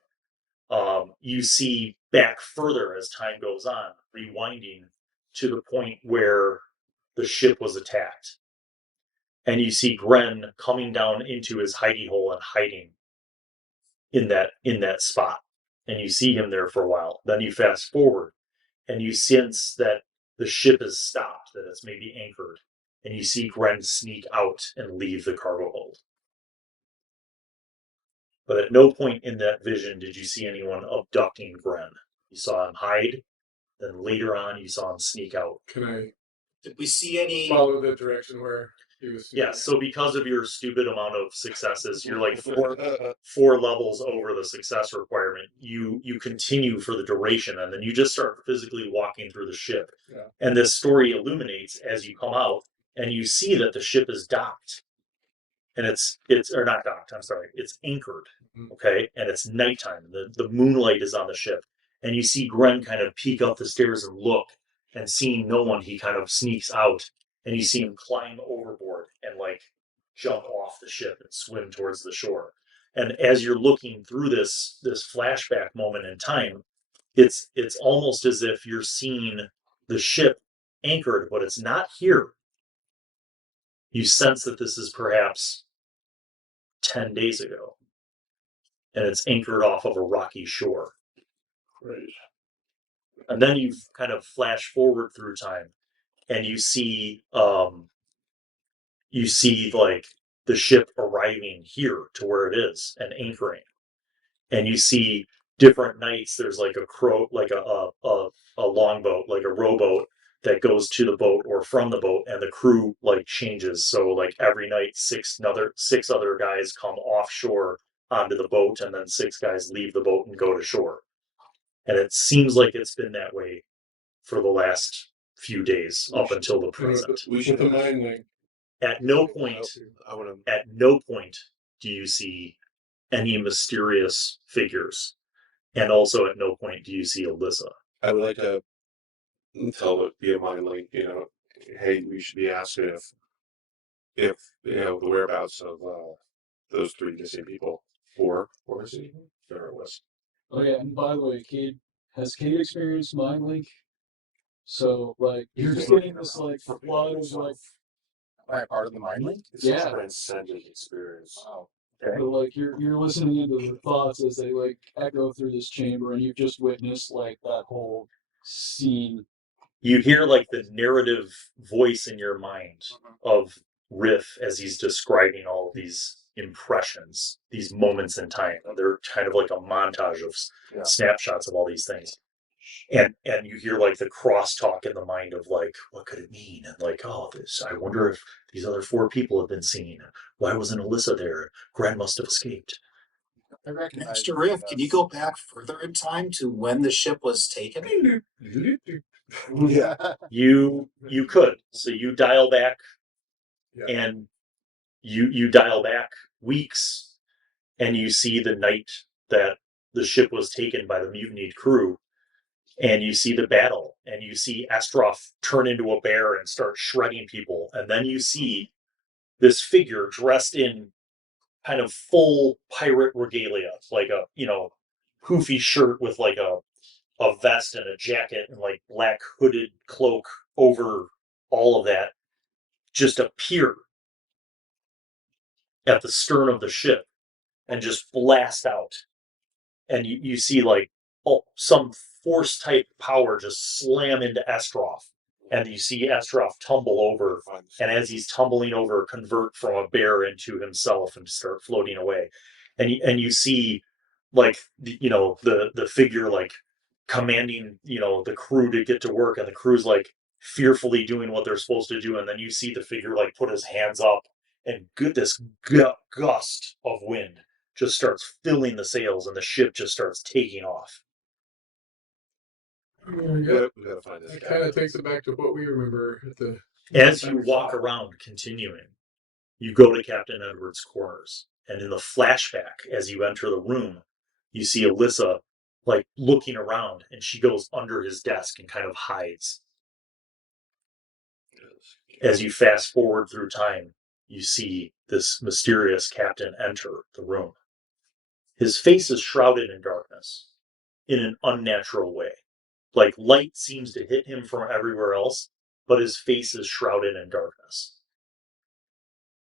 You see back further as time goes on, rewinding to the point where the ship was attacked. And you see Gren coming down into his hidey hole and hiding in that spot. And you see him there for a while. Then you fast forward and you sense that the ship has stopped, that it's maybe anchored. And you see Gren sneak out and leave the cargo hold. But at no point in that vision did you see anyone abducting Gren. You saw him hide, then later on you saw him sneak out. Can I Did we see any? follow the direction where he was? Yeah, so because of your stupid amount of successes, you're four levels over the success requirement. You continue for the duration, and then you just start physically walking through the ship. Yeah. And this story illuminates as you come out, and you see that the ship is docked. And it's or not docked, I'm sorry, it's anchored. Okay, and it's nighttime. The moonlight is on the ship. And you see Gren kind of peek up the stairs and look, and seeing no one, he kind of sneaks out. And you see him climb overboard and jump off the ship and swim towards the shore. And as you're looking through this flashback moment in time, it's almost as if you're seeing the ship anchored, but it's not here. You sense that this is perhaps 10 days ago, and it's anchored off of a rocky shore. Great. And then you kind of flash forward through time, and you see the ship arriving here to where it is and anchoring. And you see different nights there's a longboat, a rowboat that goes to the boat or from the boat, and the crew changes. So every night six other guys come offshore onto the boat, and then 6 guys leave the boat and go to shore. And it seems like it's been that way for the last few days up until the present. We should With the mind link. At no point do you see any mysterious figures. And also at no point do you see Alyssa. I would like to tell it via mind link, hey, we should be asking if the whereabouts of those 3 missing people, or is it even? There it was. Oh yeah, and by the way, Cade experienced Mind Link? So you're just getting this flood of Am I a part of the mind link? It's Yeah. a transcendent experience. Wow. so, you're listening into the thoughts as they echo through this chamber, and you've just witnessed that whole scene. You hear the narrative voice in your mind of Riff as he's describing all of these impressions, these moments in time. They're kind of like a montage of snapshots of all these things. And you hear like the crosstalk in the mind of like, what could it mean? And like, oh, this, I wonder if these other 4 people have been seen. Why wasn't Alyssa there? Gren must have escaped. I recognize Master Riff, can you go back further in time to when the ship was taken? Yeah. You could. So you dial back Yeah. and you dial back weeks and you see the night that the ship was taken by the mutinied crew, and you see the battle, and you see Estroff turn into a bear and start shredding people, and then you see this figure dressed in kind of full pirate regalia, like a, you know, poofy shirt with like a vest and a jacket and like black hooded cloak over all of that, just appear at the stern of the ship and just blast out. And you see like some force type power just slam into Estroff. And you see Estroff tumble over. And as he's tumbling over, convert from a bear into himself and start floating away. And you see like, you know, the figure like commanding, you know, the crew to get to work, and the crew's like fearfully doing what they're supposed to do. And then you see the figure like put his hands up, and this gust of wind just starts filling the sails, and the ship just starts taking off. Yeah, We gotta find this that guy. kind of takes it back to what we remember at the. As you walk around, continuing, you go to Captain Edward's quarters, and in the flashback, as you enter the room, you see Alyssa like looking around, and she goes under his desk and kind of hides. As you fast forward through time, you see this mysterious captain enter the room. His face is shrouded in darkness in an unnatural way. Like light seems to hit him from everywhere else, but his face is shrouded in darkness.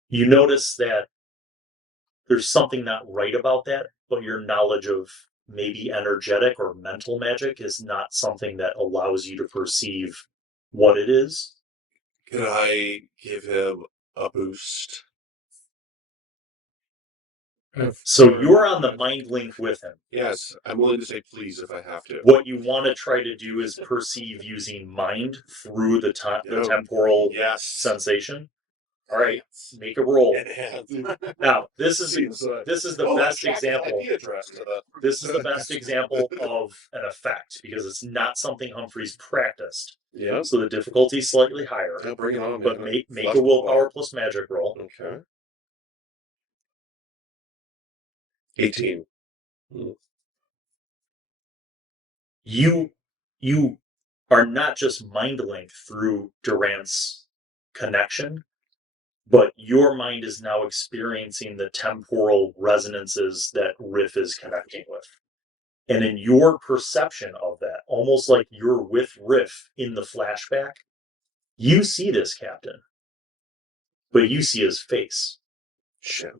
You notice that there's something not right about that, but your knowledge of maybe energetic or mental magic is not something that allows you to perceive what it is. Can I give him a boost? So you're on the mind link with him. Yes, I'm willing to say please if I have to. What you want to try to do is perceive using mind through the temporal sensation. All right, make a roll. Now, this is the best example. This is the best example of an effect because it's not something Humphrey's practiced. Yeah. So the difficulty is slightly higher. Yeah, bring it on. But Man. make a willpower plus magic roll. Okay. 18. You are not just mind linked through Durant's connection, but your mind is now experiencing the temporal resonances that Riff is connecting with. And in your perception of that, almost like you're with Riff in the flashback, you see this captain, but you see his face. Sham.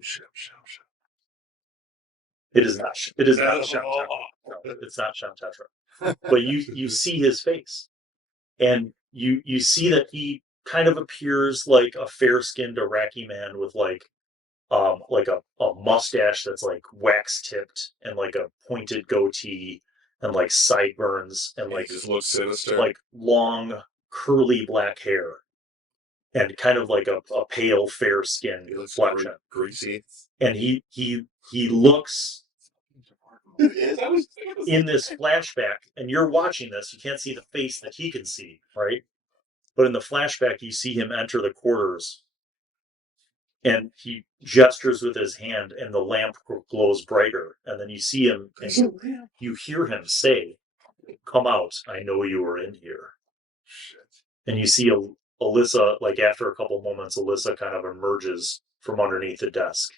It is not Sham Tetra. No, it's not Sham Tetra. But you see his face. And you see that he kind of appears like a fair-skinned Iraqi man with like a mustache that's like wax tipped and like a pointed goatee and like sideburns and like just looks sinister. Like long curly black hair and kind of like a pale fair skin complexion. Greasy. And he looks in this flashback, and you're watching this, you can't see the face that he can see, right? But in the flashback, you see him enter the quarters, and he gestures with his hand, and the lamp glows brighter. And then you see him, and you hear him say, "Come out, I know you are in here." Shit. And you see Alyssa, like after a couple moments, Alyssa kind of emerges from underneath the desk.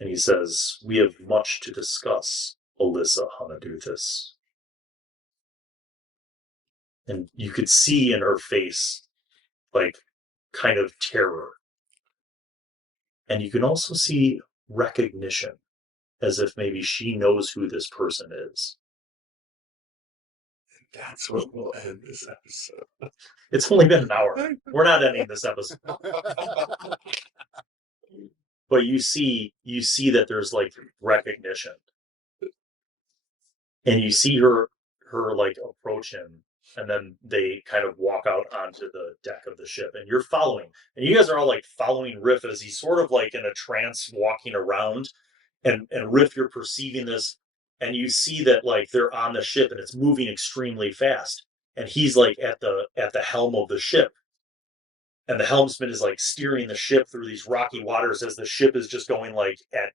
And he says, "We have much to discuss, Alyssa Hanaduthis." And you could see in her face, like, kind of terror. And you can also see recognition, as if maybe she knows who this person is. That's what will end this episode. It's only been an hour. We're not ending this episode. But you see that there's like recognition. And you see her her like approach him, and then they kind of walk out onto the deck of the ship, and you're following, and you guys are all like following Riff as he's sort of like in a trance walking around, and Riff, you're perceiving this, and you see that like they're on the ship and it's moving extremely fast, and he's like at the helm of the ship, and the helmsman is like steering the ship through these rocky waters as the ship is just going like at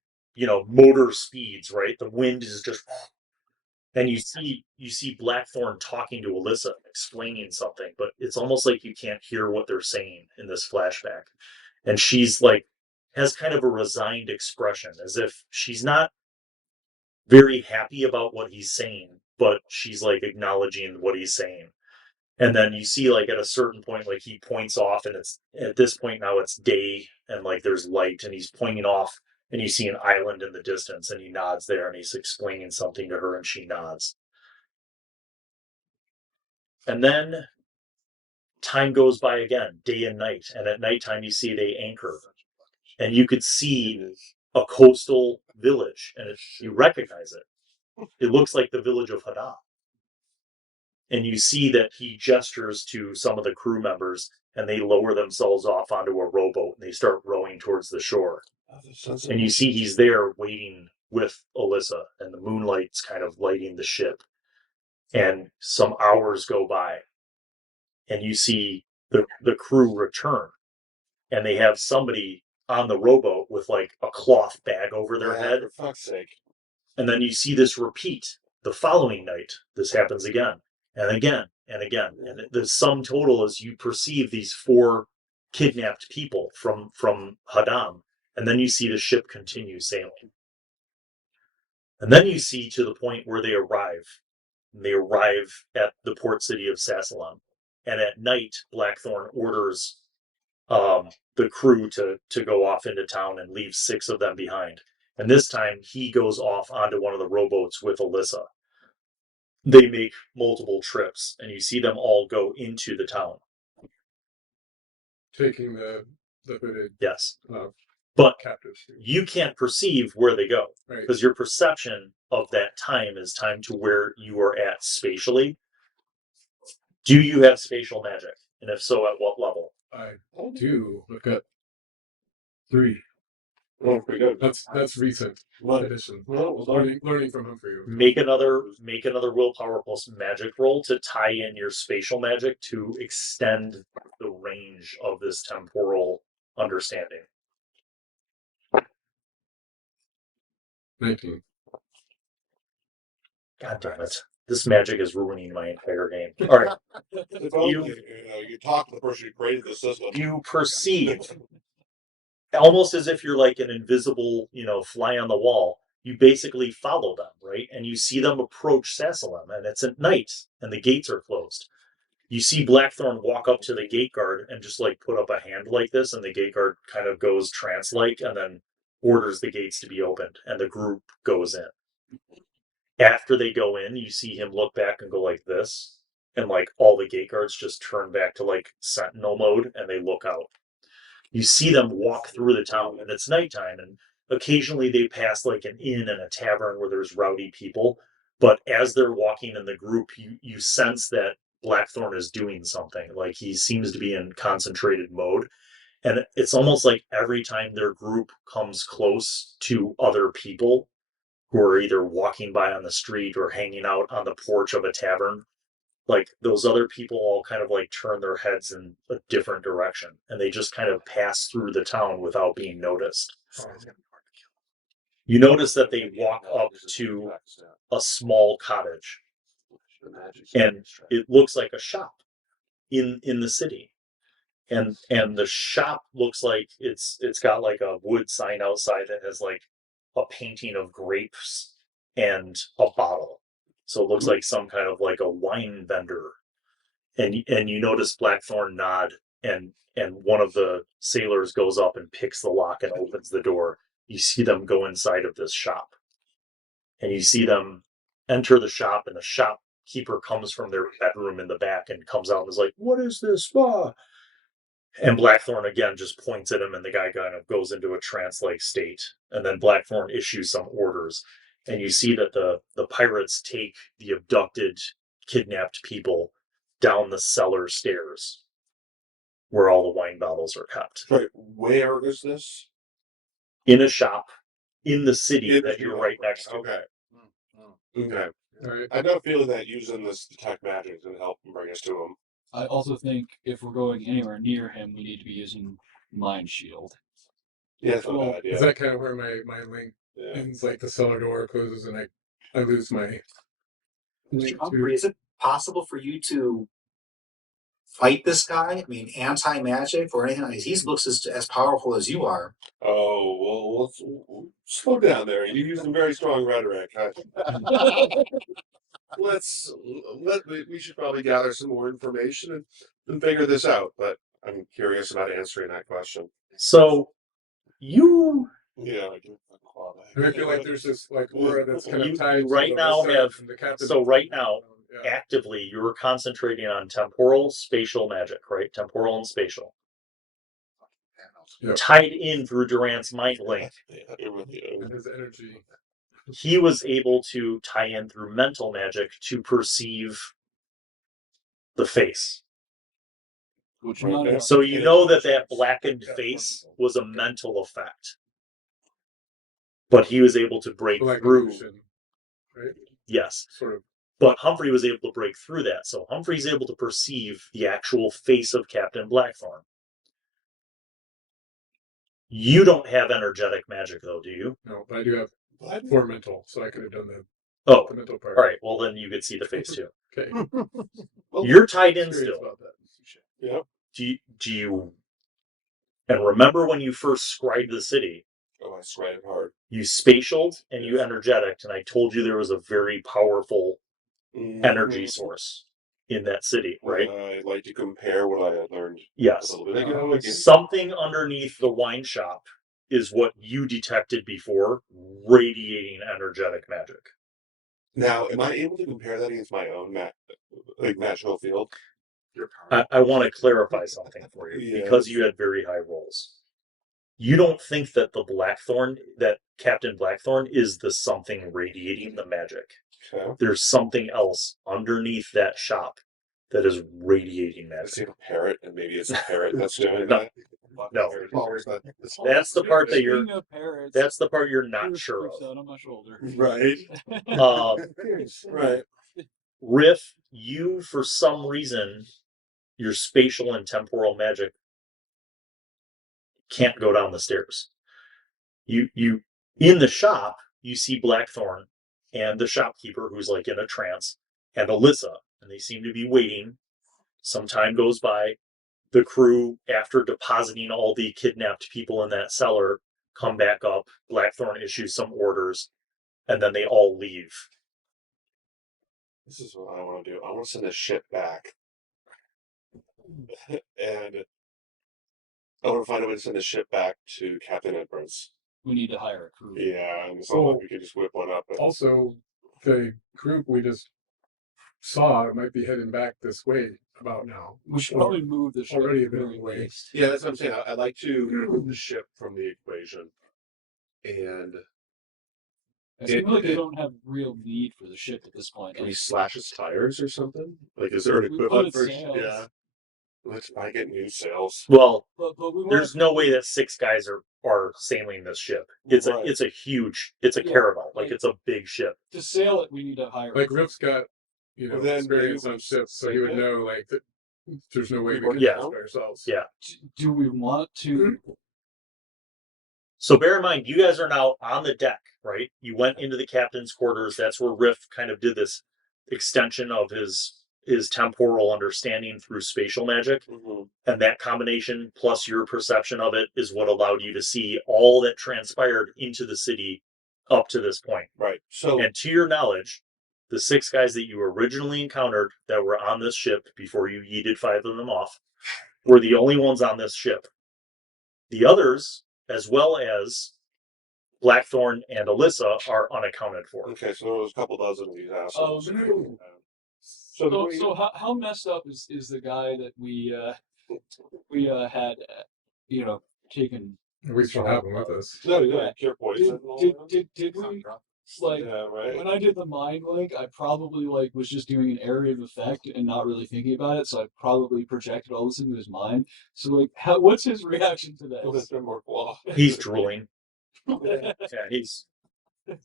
motor speeds, right? The wind is just, and you see Blackthorn talking to Alyssa, explaining something, but it's almost like you can't hear what they're saying in this flashback, and she's like has kind of a resigned expression, as if she's not very happy about what he's saying, but she's like acknowledging what he's saying. And then you see like at a certain point, like he points off, and it's at this point now it's day, and like there's light, and he's pointing off, and you see an island in the distance, and he nods there, and he's explaining something to her, and she nods. And then time goes by again, day and night, and at nighttime you see they anchor, and you could see a coastal village, and you recognize it. It looks like the village of Hadam. And you see that he gestures to some of the crew members, and they lower themselves off onto a rowboat, and they start rowing towards the shore. And you see he's there waiting with Alyssa, and the moonlight's kind of lighting the ship. And some hours go by, and you see the crew return, and they have somebody on the rowboat with like a cloth bag over their head. For fuck's sake. And then you see this repeat the following night. This happens again and again and again. And the sum total is you perceive these 4 kidnapped people from Hadam. And then you see the ship continue sailing. And then you see to the point where they arrive. And they arrive at the port city of Sassalam. And at night, Blackthorn orders the crew to go off into town and leave 6 of them behind. And this time he goes off onto one of the rowboats with Alyssa. They make multiple trips, and you see them all go into the town. Taking the hooded Yes. But captives. you can't perceive where they go, Right. because your perception of that time is time to where you are at spatially. Do you have spatial magic? And if so, at what level? I do. I've got 3. Oh, pretty good. That's recent What? addition. Well, Learning from Humphrey. Make another willpower plus magic roll to tie in your spatial magic to extend the range of this temporal understanding. 19. God damn it. This magic is ruining my entire game. All right. You talk to the person who created the system. You perceive, almost as if you're like an invisible, fly on the wall. You basically follow them, right? And you see them approach Sassalam, and it's at night, and the gates are closed. You see Blackthorn walk up to the gate guard and just like put up a hand like this, and the gate guard kind of goes trance-like and then orders the gates to be opened, and the group goes in. After they go in, you see him look back and go like this, and like all the gate guards just turn back to like sentinel mode, and they look out. You see them walk through the town, and it's nighttime, and occasionally they pass like an inn and a tavern where there's rowdy people. But as they're walking in the group, you sense that Blackthorn is doing something. Like he seems to be in concentrated mode. And it's almost like every time their group comes close to other people who are either walking by on the street or hanging out on the porch of a tavern, like those other people all kind of like turn their heads in a different direction, and they just kind of pass through the town without being noticed. You notice that they walk up to a small cottage, and it looks like a shop in the city. And the shop looks like it's got like a wood sign outside that has like a painting of grapes and a bottle. So it looks like some kind of like a wine vendor. And you notice Blackthorn nod, and one of the sailors goes up and picks the lock and opens the door. You see them go inside of this shop. And you see them enter the shop, and the shopkeeper comes from their bedroom in the back and comes out and is like, "What is this?" Ah. And Blackthorn again just points at him, and the guy kind of goes into a trance-like state. And then Blackthorn issues some orders. And you see that the pirates take the abducted kidnapped people down the cellar stairs where all the wine bottles are kept. Right. Where is this? In a shop in the city In that the you're shop, right next to. Okay. Mm. Okay. All right. I got a feeling that using this detect magic is going to help and bring us to him. I also think if we're going anywhere near him, we need to be using Mind Shield. Yeah, that's not a Well, bad idea. Is that kind of where my link Yeah. ends? Like the cellar door closes and I lose my link Humphrey, to. is it possible for you to fight this guy? I mean, anti-magic or anything? He looks as powerful as you are. Oh, well, let's slow down there. You use some very strong rhetoric. We should probably gather some more information and figure this out. But I'm curious about answering that question. So you Yeah, I can claw back. And I feel like there's this like aura that's kind of tied to right the now side have- from the captain. so right now, Yeah. actively you're concentrating on temporal spatial magic, right? Temporal and spatial. Yep. Tied in through Durant's mind link, Yeah, it really is. And his energy. he was able to tie in through mental magic to perceive the face. Which Right, none of okay. us So can you do. know that blackened That's face wonderful. was a mental effect. But he was able to break Like through. illusion, right? Yes. Sort of. But Humphrey was able to break through that. So Humphrey's able to perceive the actual face of Captain Blackthorn. You don't have energetic magic, though, do you? No, but I do have 4 mental, so I could have done the Oh, mental part. all right. Well, then you could see the face, too. Okay. Well, You're tied in Curious still. about that. yeah. Do you... And remember when you first scribed the city, Oh, I sweated hard. you spatialed and you energetic, and I told you there was a very powerful energy source in that city, right? I'd like to compare what I had learned Yes. a little bit ago. Again. Something underneath the wine shop is what you detected before, radiating energetic magic. Now, am I able to compare that against my own magical field? I want to clarify something for you, Yes. because you had very high rolls. You don't think that that Captain Blackthorn is the something radiating the magic. Okay. There's something else underneath that shop that is radiating I see magic. a parrot, and maybe it's a parrot that's doing No. that. No. That's That's the part that you're. Speaking of parrots, That's the part you're not Bruce sure creeps of. out on my shoulder. right. Right. Riff, you for some reason, your spatial and temporal magic can't go down the stairs. You in the shop, you see Blackthorn and the shopkeeper who's like in a trance, and Alyssa, and they seem to be waiting. Some time goes by. The crew, after depositing all the kidnapped people in that cellar, come back up. Blackthorn issues some orders, and then they all leave. This is what I want to do. I want to send this ship back. And I want to find a way to send the ship back to Captain Edwards. We need to hire a crew. Yeah, and it's not like we could just whip one up. Also, the group we just saw might be heading back this way about now. We should Or probably move the ship already at the been very away. least. Yeah, that's what I'm saying. I'd like to remove the ship from the equation. And I feel like they don't have real need for the ship at this point. can we slash its tires or something? Like, is there an We put equivalent its for sails. Yeah. Let's buy get new sails. Well, But we want there's no way that 6 guys are sailing this ship. It's Right. a huge, it's a Yeah, caravel, like like- it's a big ship. to sail it. We need to hire. Like a crew. Riff's got, Well, then experience maybe on we ships, so he sink would it. know like that. There's no way we work can it do out. it ourselves. Yeah. Do we want to? So bear in mind, you guys are now on the deck, right? You went into the captain's quarters. That's where Riff kind of did this extension of his temporal understanding through spatial magic. Mm-hmm. And that combination plus your perception of it is what allowed you to see all that transpired into the city up to this point. Right. So And to your knowledge, the 6 guys that you originally encountered that were on this ship before you yeeted 5 of them off were the only ones on this ship. The others, as well as Blackthorn and Alyssa, are unaccounted for. okay, so there was a couple dozen of these assholes. So how messed up is the guy that we had taken? We still have him with us. No, yeah, cure poison. and all that. Did we Like, Yeah, right. when I did the mind link, I probably like was just doing an area of effect and not really thinking about it, so I probably projected all this into his mind. So like, what's his reaction to this? He's drooling. Yeah,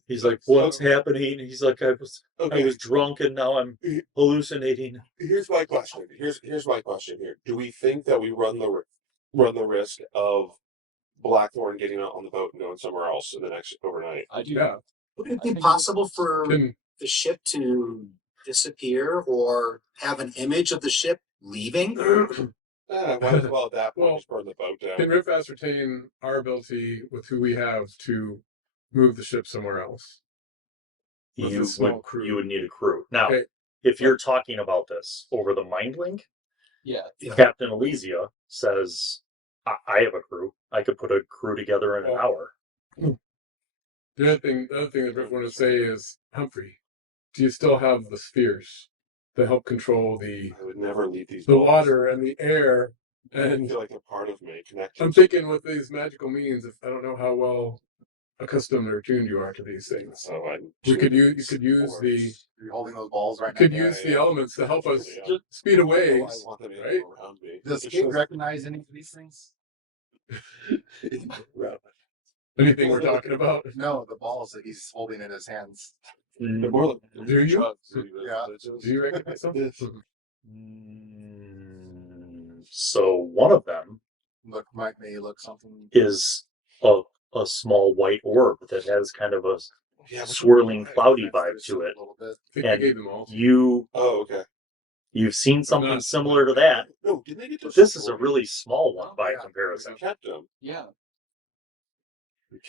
he's like, what's happening? He's like, I was drunk and now I'm hallucinating. Here's my question. Here's my question here. Do we think that we run the risk of Blackthorn getting out on the boat and going somewhere else in the next overnight? I do. Yeah. Would it be possible for Can, the ship to disappear or have an image of the ship leaving? Might as well at that point Well, just burn the boat can down. Riff ascertain our ability with who we have to move the ship somewhere else? With a small crew. You would need a crew. Now, Okay. if you're talking about this over the mind link, Yeah. Captain Elysia says, I have a crew. I could put a crew together in an hour. The other thing that Riff wanted to say is, Humphrey, do you still have the spheres to help control I would never leave these the balls. water and the air? I And feel like they're part of me, connected. I'm thinking with these magical means, if I don't know how well accustomed or tuned you are to these things. So You could use You're holding those balls right could now. use the elements to help us Yeah. speed of I waves. want them to right? go around me. Does It Cade shows- recognize any of these things? Anything we're talking about? No, the balls that he's holding in his hands. They're more like Do you? chugs. Yeah. Do you recognize something? So one of them May look something. is a small white orb that has kind of a Yeah, swirling, cloudy vibe to it. A little bit. I think And you gave them all. Oh, okay. you've seen something not- similar to that, No, didn't they get but this is a destroyed? really small one by Yeah. comparison. We kept them. Yeah.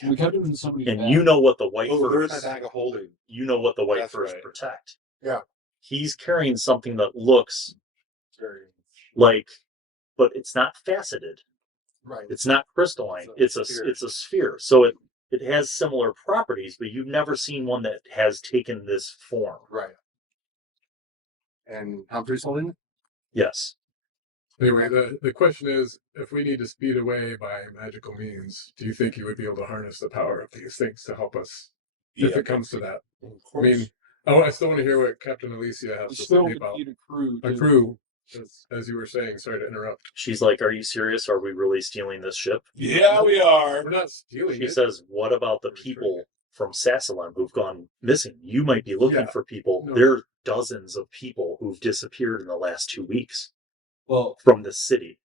We kept him in somebody's And bag. you know what the white Oh, they're in that furs. bag of holding. You know what the white That's furs right. protect. Yeah. He's carrying something that looks Very like, but it's not faceted. right. It's not crystalline. It's It's a a sphere. So it has similar properties, but you've never seen one that has taken this form. Right. And Humphrey's holding it? Yes. Anyway, the question is, if we need to speed away by magical means, do you think you would be able to harness the power of these things to help us if Yeah. it comes to that? Of I course. mean, I still want to hear what Captain Elysia has We to still say would about need a crew. a to- crew, as you were saying. Sorry to interrupt. She's like, "Are you serious? Are we really stealing this ship?" Yeah, we are. We're not stealing She it. says, "What about the people from Sassalon who've gone missing? You might be looking Yeah. for people. No. There are dozens of people who've disappeared in the last 2 weeks Well, from this city.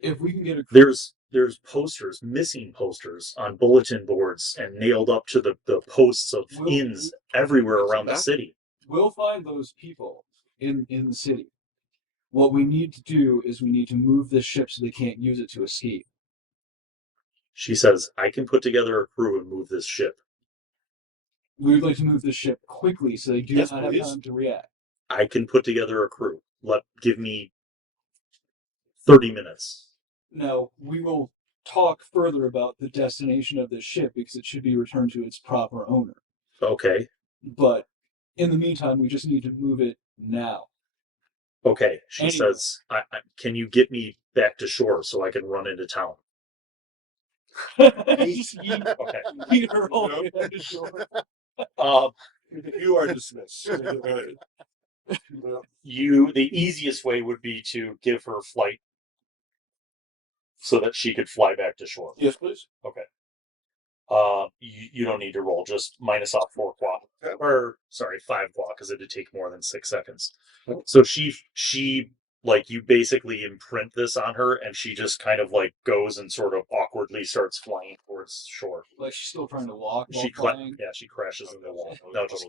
if we can get a crew, There's posters, missing posters on bulletin boards and nailed up to the posts of Well, inns everywhere what's around the that? city." we'll find those people in the city. What we need to do is we need to move this ship so they can't use it to escape. She says, "I can put together a crew and move this ship. We would like to move this ship quickly so they do Yes, not have please. time to react. I can put together a crew. Give me 30 minutes." Now, we will talk further about the destination of this ship because it should be returned to its proper owner. Okay. But in the meantime, we just need to move it now. Okay. She Anyway. says, can you get me back to shore so I can run into town? Just yeet Okay. Peter all the way down to shore. You are dismissed. The easiest way would be to give her flight so that she could fly back to shore. Yes, please. Okay. You don't need to roll, just minus off 4 quad. Okay. Or, sorry, 5 quad, because it'd take more than 6 seconds. So she, like, you basically imprint this on her, and she just kind of, like, goes and sort of awkwardly starts flying towards shore. Like she's still trying to walk while She flying. she crashes into the wall. Oh, No, just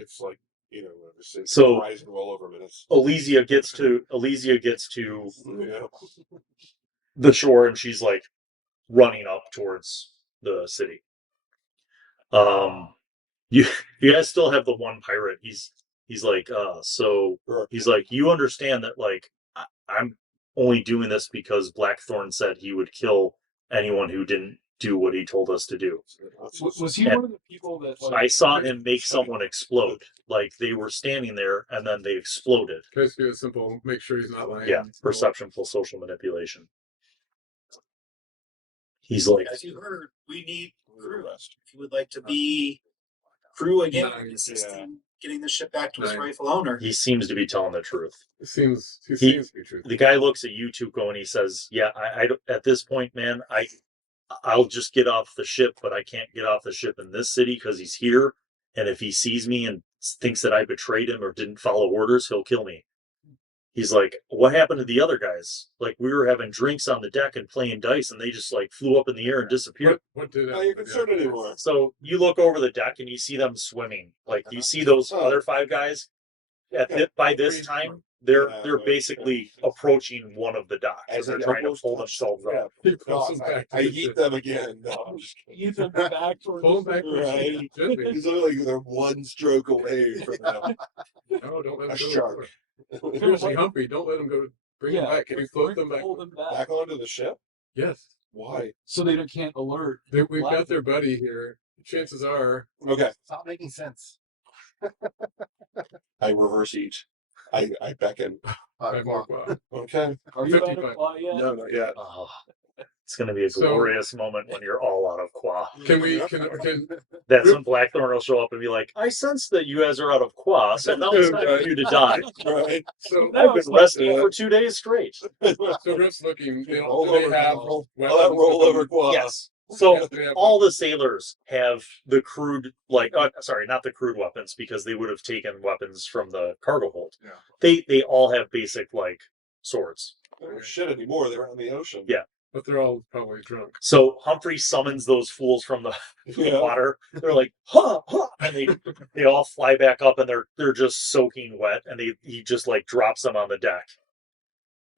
It's like, it's So- rising all over minutes. Elysia gets to Yeah. the shore, and she's like running up towards the city. You guys still have the one pirate. He's like, so he's like, you understand that, like, I'm only doing this because Blackthorn said he would kill anyone who didn't do what he told us to do. Was he And one of the people that? Like, I saw him make someone explode. Like, they were standing there and then they exploded. Can I just do a simple, make sure he's not lying? Yeah, perception plus social manipulation. He's like, As you heard, we need the rest. If you would like to be crew again, Nine, assisting getting the ship back to its Nine. rightful owner. He seems to be telling the truth. He seems to be truthful. The guy looks at you, Tuco, and he says, "Yeah, I at this point, man, I'll just get off the ship, but I can't get off the ship in this city because he's here. And if he sees me and thinks that I betrayed him or didn't follow orders, he'll kill me." He's like, "What happened to the other guys? Like, we were having drinks on the deck and playing dice, and they just like flew up in the air and disappeared." What did Not even concerned anymore. So you look over the deck and you see them swimming. Like, you see those other 5 guys. By this time, they're basically approaching one of the docks. As They're they trying to almost pull touch themselves the up. He No, pulls him back to I the eat ship. them again. No, I'm just kidding. You them back towards Pull him back to the Right. ship. Gently. It's literally like they're one stroke away from them. No, don't let him A go. shark. Seriously, Humphrey, don't let him go. Bring him back. Can you float them back? Hold them back. Back onto the ship? Yes. Why? So they can't alert. We've got their buddy here. Chances are. Okay. Stop making sense. I reverse each. I beckon. Five more. Wow. Okay. Are you out 55. of plot yet? No, not yet. Oh, it's going to be a So- glorious moment when you're all out of qua. Can we? Can That's when Blackthorn will show up and be like, "I sense that you guys are out of qua, so now it's time for you to die. Right. so? I've been resting for 2 days straight." So Riff's looking. Do Roll they over, have roll. weapons I'll roll with over them? quad. Yes. So Yeah, they have all the weapons. sailors have the crude, like, sorry, not the crude weapons, because they would have taken weapons from the cargo hold. Yeah. They all have basic, like, swords. They don't shit anymore. They're out in the ocean. Yeah. But they're all probably drunk. So Humphrey summons those fools from the Yeah. water. They're like, "Huh, huh," and they all fly back up, and they're just soaking wet, and he just like drops them on the deck,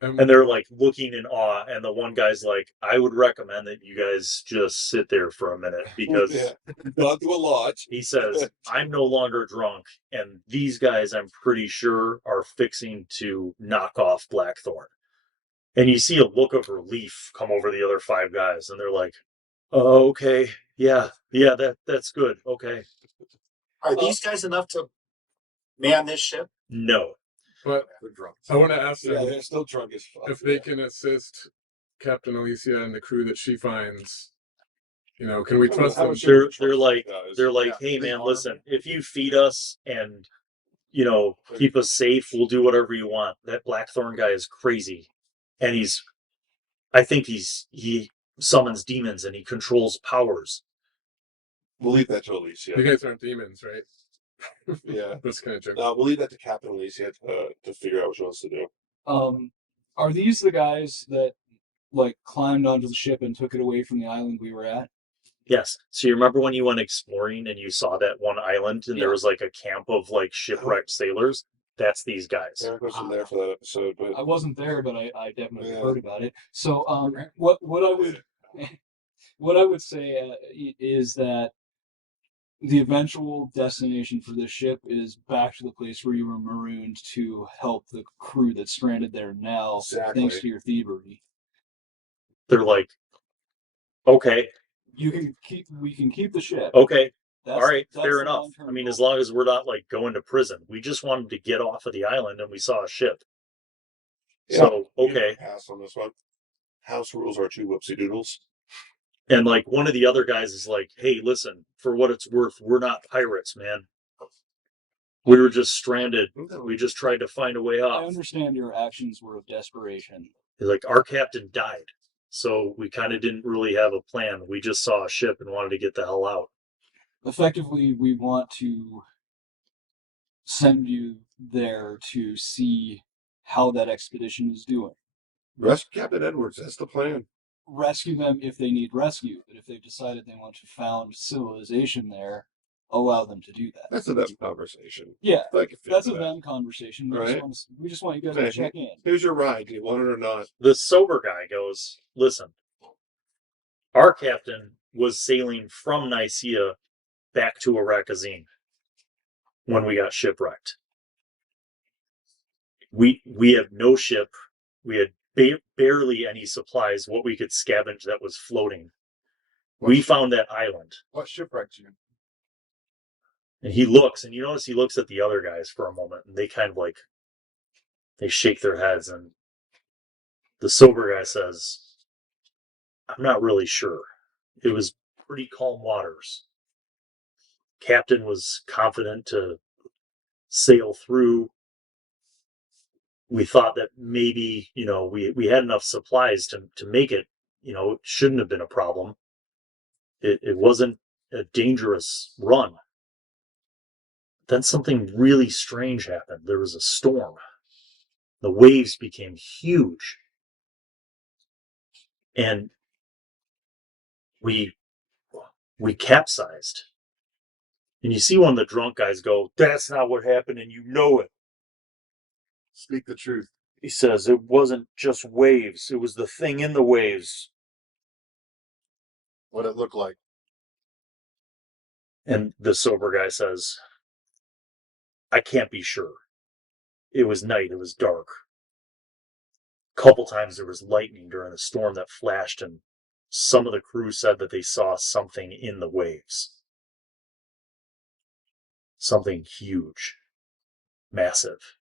and they're like looking in awe. And the one guy's like, "I would recommend that you guys just sit there for a minute because." Yeah. Not do a lot. He says, "I'm no longer drunk, and these guys, I'm pretty sure, are fixing to knock off Blackthorn." And you see a look of relief come over the other 5 guys, and they're like, "Oh, okay, yeah, that's good, okay." Are these guys enough to man this ship? No. But They're drunk. I want to ask Yeah, them they're still drunk as fuck. if they can assist Captain Alicia and the crew that she finds. You know, can we trust How them? much are- They're like, Guys. "Hey, they man, honor listen, me. if you feed us and, keep us safe, we'll do whatever you want. That Blackthorn guy is crazy. And I think he summons demons and he controls powers." We'll leave that to You Alicia. guys aren't demons, right? Yeah. That's kind of joke. We'll leave that to Captain Alicia to figure out what she wants to do. Are these the guys that like climbed onto the ship and took it away from the island we were at? Yes. So you remember when you went exploring and you saw that one island and there Yeah. was like a camp of like shipwrecked sailors? That's these guys. Eric wasn't there for that episode, but I wasn't there, but I definitely Yeah. heard about it. So what I would what I would say is that the eventual destination for this ship is back to the place where you were marooned to help the crew that's stranded there now, Exactly. thanks to your thievery. They're like, "Okay, We can keep the ship. okay, That's, all right, that's fair the enough. long-term I mean, goal. as long as we're not like going to prison. We just wanted to get off of the island and we saw a ship. So, okay. Pass on this one. House rules are 2 whoopsie doodles. And like one of the other guys is like, "Hey, listen, for what it's worth, we're not pirates, man. We were just stranded. We just tried to find a way I off." understand your actions were of desperation. He's like, "Our captain died. So we kind of didn't really have a plan. We just saw a ship and wanted to get the hell out." Effectively, we want to send you there to see how that expedition is doing. Rescue Captain Edwards. That's the plan. Rescue them if they need rescue, but if they've decided they want to found civilization there, allow them to do that. That's a them conversation. Yeah, I can fit that's a that. them conversation. Right. We just want you guys Hey, to check in. Here's your ride. Do you want it or not? The sober guy goes, "Listen, our captain was sailing from Nisia back to Arakazine when we got shipwrecked. We have no ship. We had barely any supplies, what we could scavenge that was floating. We found that island." What shipwrecked you? And he looks, and you notice he looks at the other guys for a moment, and they kind of like, they shake their heads, and the sober guy says, "I'm not really sure. It was pretty calm waters. Captain was confident to sail through. We thought that maybe, we had enough supplies to make it. It shouldn't have been a problem. It wasn't a dangerous run. Then something really strange happened. There was a storm. The waves became huge. And we capsized. And you see one of the drunk guys go, "That's not what happened, and you know it." Speak the truth. He says, "It wasn't just waves. It was the thing in the waves." What it looked like. And the sober guy says, "I can't be sure. It was night. It was dark. A couple times there was lightning during the storm that flashed, and some of the crew said that they saw something in the waves. Something huge. Massive."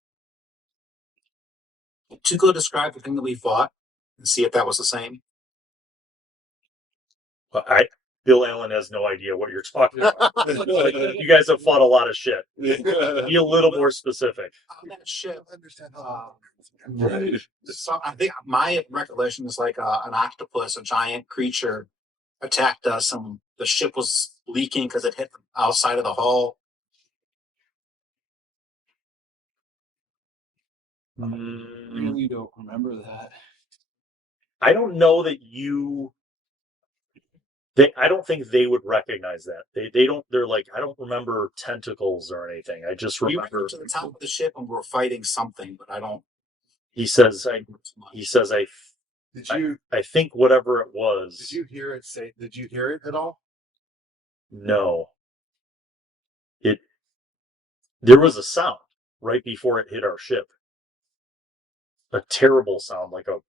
Tuco describe the thing that we fought and see if that was the same. Bill Allan has no idea what you're talking about. You guys have fought a lot of shit. Be a little more specific. On that ship, Understand Right. so I think my recollection is like an octopus, a giant creature, attacked us, and the ship was leaking because it hit outside of the hull. Really don't remember that. I don't know that I don't think they would recognize that. They don't. They're like, I don't remember tentacles or anything. I just We remember. went to the top of the ship and we were fighting something, but I don't. He says, remember too much. I think whatever it was. Did you hear it say? Did you hear it at all? No. There was a sound right before it hit our ship. A terrible sound, like a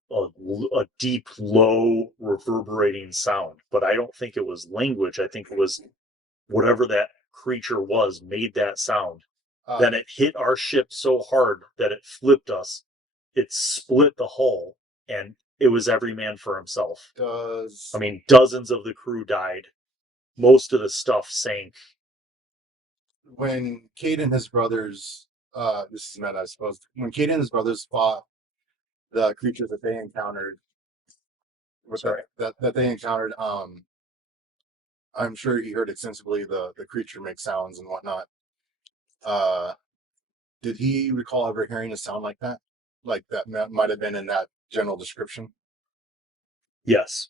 deep, low, reverberating sound. But I don't think it was language. I think it was whatever that creature was made that sound. Then it hit our ship so hard that it flipped us. It split the hull, and it was every man for himself. Dozens of the crew died. Most of the stuff sank. When Cade and his brothers, this is meant, I suppose, when Cade and his brothers fought the creatures that they encountered, that they encountered, I'm sure he heard extensively the creature make sounds and whatnot. Did he recall ever hearing a sound like that? Like that might have been in that general description? Yes.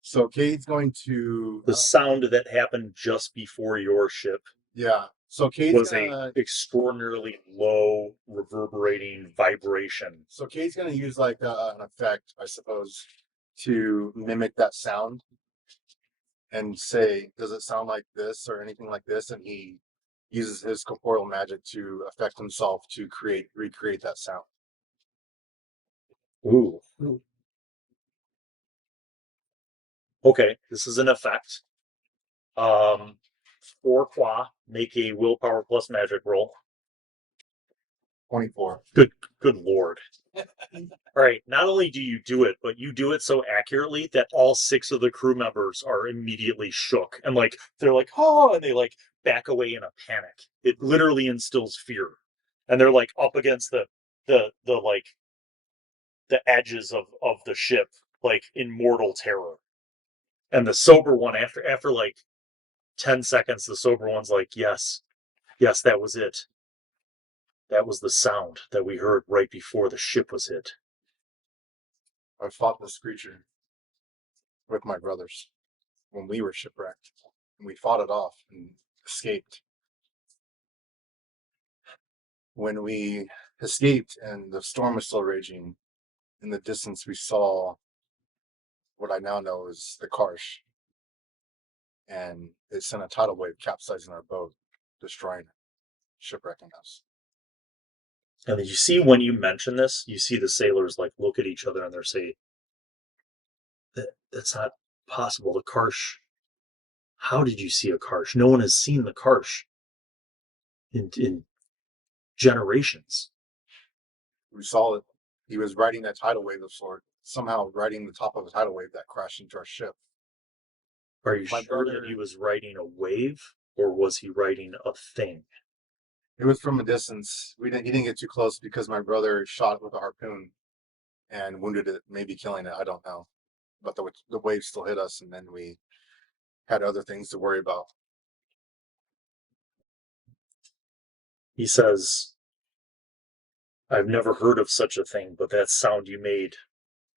So Cade's going to... The sound that happened just before your ship. Yeah. So Cade's was a extraordinarily low, reverberating vibration. So Cade's going to use like an effect, I suppose, to mimic that sound and say, does it sound like this or anything like this? And he uses his corporeal magic to affect himself to recreate that sound. Ooh. Okay, this is an effect. Or qua, make a willpower plus magic roll. 24. Good lord. All right, not only do you do it, but you do it so accurately that all 6 of the crew members are immediately shook. And they're like, oh, and they back away in a panic. It literally instills fear. And they're up against the edges of the ship, in mortal terror. And the sober one, after 10 seconds, the sober one's like, yes, that was it. That was the sound that we heard right before the ship was hit. I fought this creature with my brothers when we were shipwrecked. And we fought it off and escaped. When we escaped and the storm was still raging, in the distance we saw what I now know is the Karsh. And it sent a tidal wave capsizing our boat, destroying it, shipwrecking us. And you see, when you mention this, you see the sailors look at each other and they're saying, that's not possible. The Karsh. How did you see a Karsh? No one has seen the Karsh in generations. We saw it. He was riding that tidal wave of sort, somehow riding the top of a tidal wave that crashed into our ship. Are you My sure brother- that he was riding a wave, or was he riding a thing? It was from a distance. He didn't get too close because my brother shot it with a harpoon and wounded it, maybe killing it. I don't know. But the wave still hit us, and then we had other things to worry about. He says, I've never heard of such a thing, but that sound you made,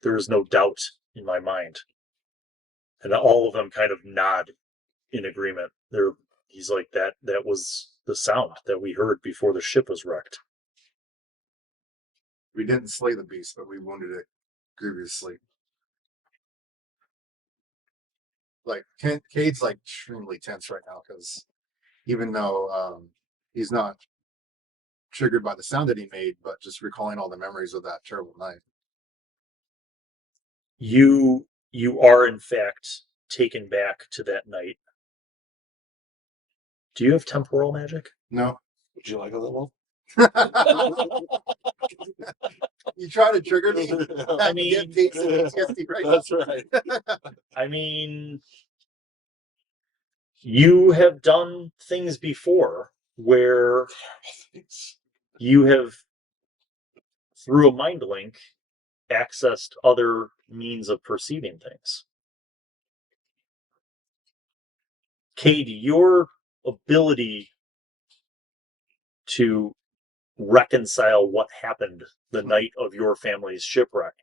there is no doubt in my mind. And all of them kind of nod in agreement. He's like, that was the sound that we heard before the ship was wrecked. We didn't slay the beast, but we wounded it grievously. Like Cade's like extremely tense right now because even though he's not triggered by the sound that he made, but just recalling all the memories of that terrible night. You are in fact taken back to that night. Do you have temporal magic? No. Would you like a little? You try to trigger me. I mean, get Cade some PTSD right now. That's right. I mean, you have done things before where you have, through a mind link, accessed other means of perceiving things. Cade, your ability to reconcile what happened the night of your family's shipwreck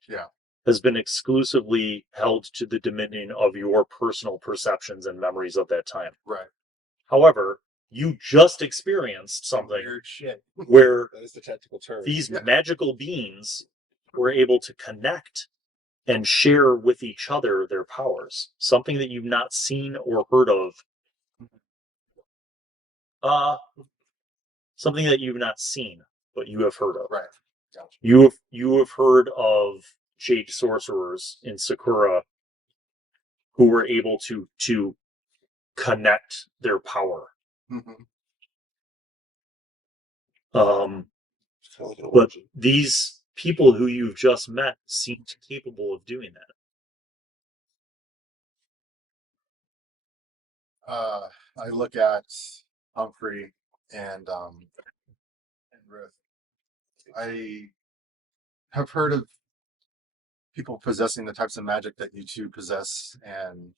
has been exclusively held to the dominion of your personal perceptions and memories of that time. Right. However, you just experienced something Weird shit. where That is the technical term. these magical beings were able to connect and share with each other their powers. Something that you've not seen or heard of. Something that you've not seen, but you have heard of. Right. Gotcha. You have heard of jade sorcerers in Sakura who were able to connect their power. Mm-hmm. It's kinda like an But origin. these people who you've just met seem capable of doing that. I look at Humphrey and Riff. I have heard of people possessing the types of magic that you two possess, and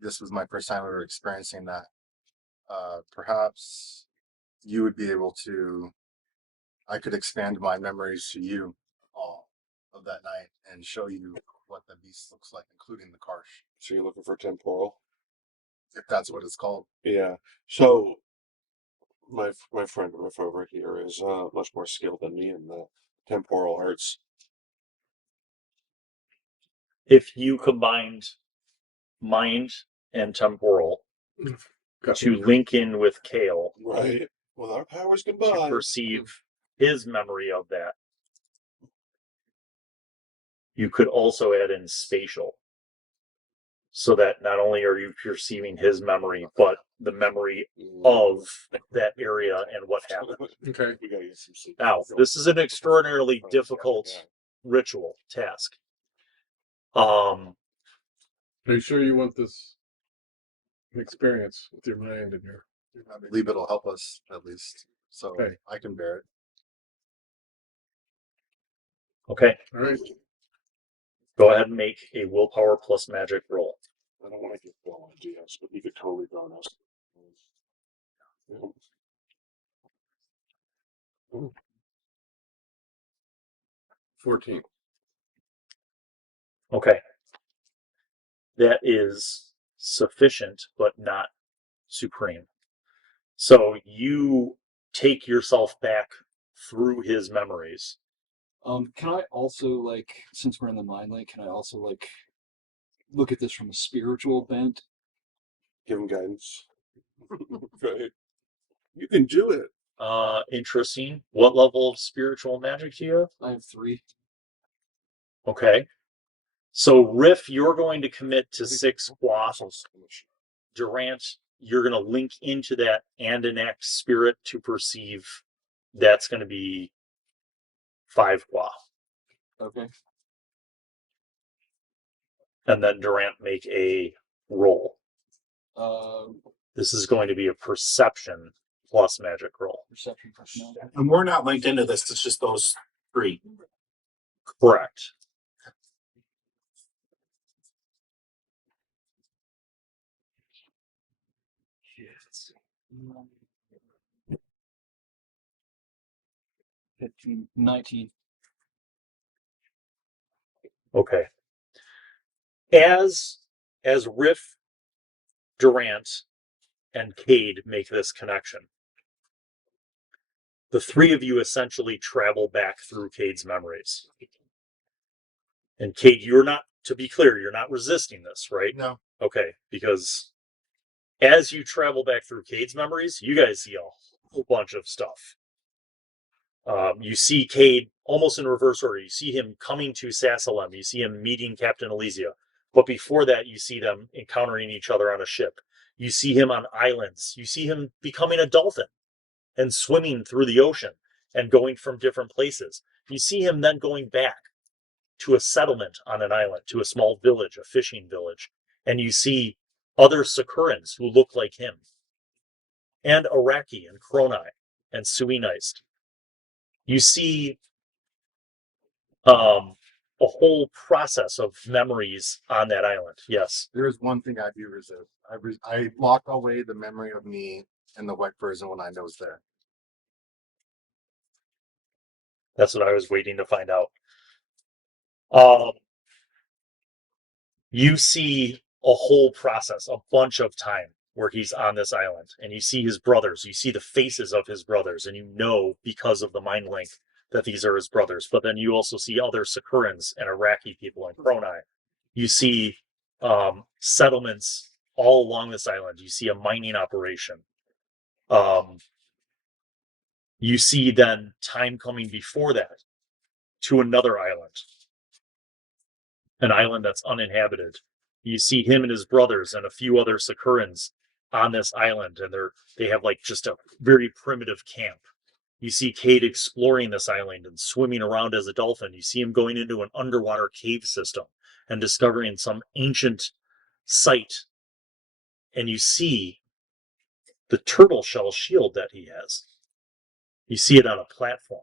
this was my first time ever experiencing that. Perhaps you would be able to. I could expand my memories to you all of that night and show you what the beast looks like, including the Karsh, So you're looking for temporal? if that's what it's called. Yeah. So my friend Riff over here is much more skilled than me in the temporal arts. If you combined mind and temporal to link in with Kail Right. With our powers to combined. perceive his memory of that, you could also add in spatial. So that not only are you perceiving his memory, but the memory of that area and what happened. Okay. We gotta get some sleep. Now, this is an extraordinarily difficult ritual task. Are you sure you want this experience with your mind and your... I believe it'll help us at least, so Okay. I can bear it. Okay, All right. go ahead and make a willpower plus magic roll. I don't want to give Bill ideas, but he could totally burn us. Yeah. 14. Okay. That is sufficient, but not supreme. So you take yourself back through his memories. Can I also, since we're in the mind link, can I also, look at this from a spiritual bent? Give him guidance. Right. You can do it. Interesting. What level of spiritual magic do you have? I have 3. Okay. So Riff, you're going to commit to 6 qua. Durant, you're going to link into that and enact spirit to perceive. That's going to be 5 qua. Okay. And then Durant, make a roll. Perception This is going to be a perception plus magic roll. plus magic. And we're not linked into this. It's just those three. Correct. Yes. 15, 19. Okay. As Riff, Durant, and Cade make this connection, the three of you essentially travel back through Cade's memories. And Cade, you're not, to be clear, you're not resisting this, right? No. Okay, because as you travel back through Cade's memories, you guys see a whole bunch of stuff. You see Cade almost in reverse order. You see him coming to Sassalem. You see him meeting Captain Elysia. But before that, you see them encountering each other on a ship. You see him on islands. You see him becoming a dolphin and swimming through the ocean and going from different places. You see him then going back to a settlement on an island, to a small village, a fishing village. And you see other Sacurans who look like him, and Araki and Kronai and Suineist. You see a whole process of memories on that island. Yes. There is one thing I do resist. I lock away the memory of me and the white person when I know it's there. That's what I was waiting to find out. You see a whole process, a bunch of time where he's on this island, and you see his brothers. You see the faces of his brothers, and you know because of the mind link that these are his brothers. But then you also see other Sacurans and Iraqi people and Kronai. You see settlements all along this island. You see a mining operation. You see then time coming before that to another island, an island that's uninhabited. You see him and his brothers and a few other Sacurans on this island, and they have like just a very primitive camp. You see Cade exploring this island and swimming around as a dolphin. You see him going into an underwater cave system and discovering some ancient site. And you see the turtle shell shield that he has. You see it on a platform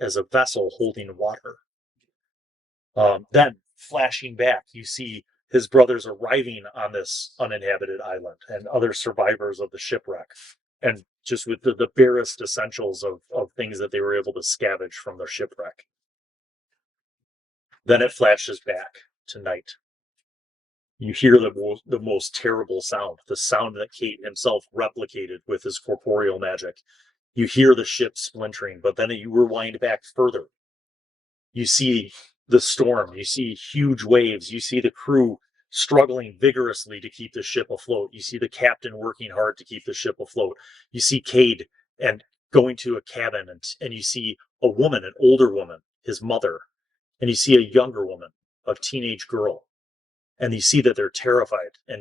as a vessel holding water. Then, flashing back, you see his brothers arriving on this uninhabited island and other survivors of the shipwreck, and just with the barest essentials of things that they were able to scavenge from their shipwreck. Then it flashes back to night. You hear the most terrible sound, the sound that Cade himself replicated with his corporeal magic. You hear the ship splintering, but then you rewind back further. You see the storm, you see huge waves, you see the crew struggling vigorously to keep the ship afloat. You see the captain working hard to keep the ship afloat. You see Cade and going to a cabin, and you see a woman, an older woman, his mother, and you see a younger woman, a teenage girl, and you see that they're terrified, and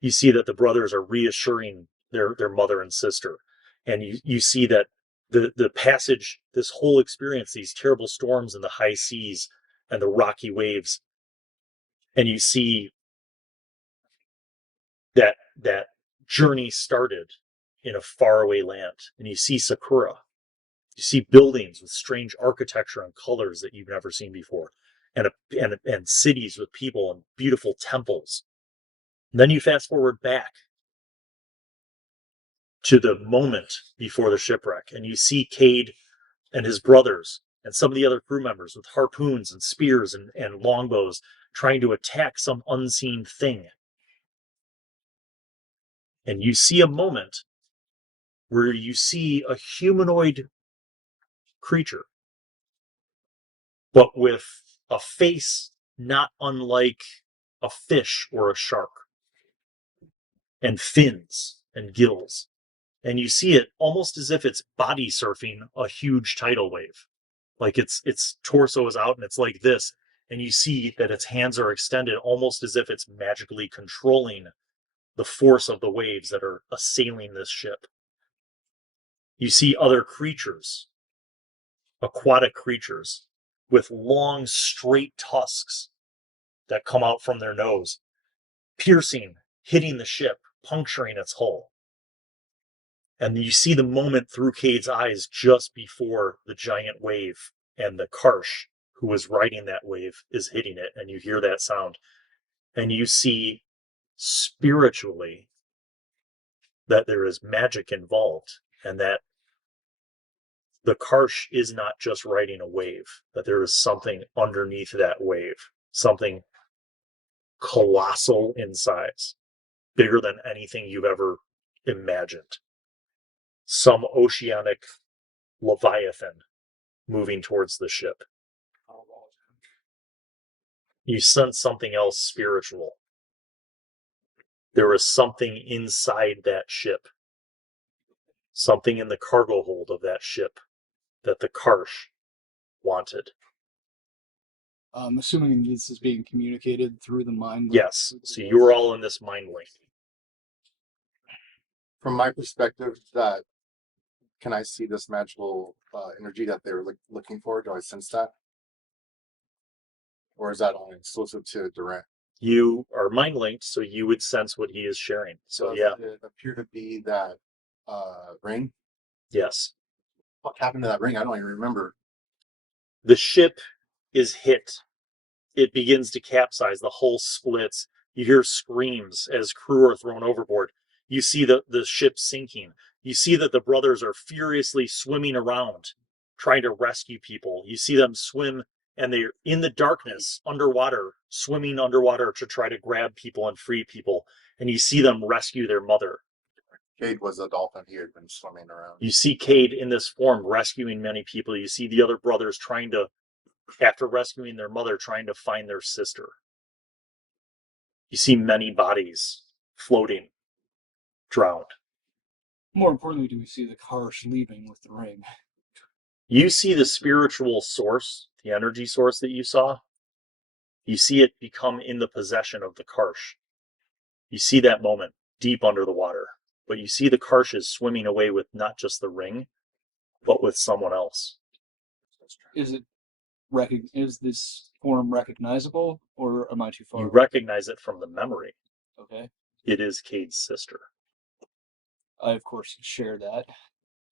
you see that the brothers are reassuring their mother and sister, and you see that the passage, this whole experience, these terrible storms and the high seas and the rocky waves, and you see that journey started in a faraway land, and you see Sakura. You see buildings with strange architecture and colors that you've never seen before, and cities with people and beautiful temples. And then you fast forward back to the moment before the shipwreck, and you see Cade and his brothers and some of the other crew members with harpoons and spears and longbows trying to attack some unseen thing. And you see a moment where you see a humanoid creature, but with a face not unlike a fish or a shark, and fins and gills. And you see it almost as if it's body surfing a huge tidal wave. Like its torso is out and it's like this. And you see that its hands are extended almost as if it's magically controlling the force of the waves that are assailing this ship. You see other creatures, aquatic creatures, with long, straight tusks that come out from their nose. piercing, hitting the ship, puncturing its hull. And you see the moment through Cade's eyes just before the giant wave and the Karsh, who was riding that wave, is hitting it, and you hear that sound. And you see spiritually that there is magic involved, and that the Karsh is not just riding a wave, that there is something underneath that wave, something colossal in size, bigger than anything you've ever imagined. Some oceanic leviathan moving towards the ship. You sense something else spiritual. There is something inside that ship, something in the cargo hold of that ship that the Karsh wanted. I'm assuming this is being communicated through the mind link. Yes, so you're all in this mind link. From my perspective, that can I see this magical energy that they're looking for? Do I sense that? Or is that only exclusive to Durant? You are mind linked, so you would sense what he is sharing. So yeah, Does it appear to be that ring? yes. What happened to that ring? I don't even remember. The ship is hit. It begins to capsize. The hull splits. You hear screams as crew are thrown overboard. You see the ship sinking. You see that the brothers are furiously swimming around, trying to rescue people. You see them swim, and they're in the darkness, underwater, swimming underwater to try to grab people and free people. And you see them rescue their mother. Cade was a dolphin. He had been swimming around. You see Cade in this form rescuing many people. You see the other brothers trying to, after rescuing their mother, trying to find their sister. You see many bodies floating, drowned. More importantly, do we see the Karsh leaving with the ring? You see the spiritual source, the energy source that you saw. You see it become in the possession of the Karsh. You see that moment deep under the water. But you see the Karshes swimming away with not just the ring, but with someone else. Is this form recognizable, or am I too far? You recognize it from the memory. Okay. It is Cade's sister. I, of course, share that.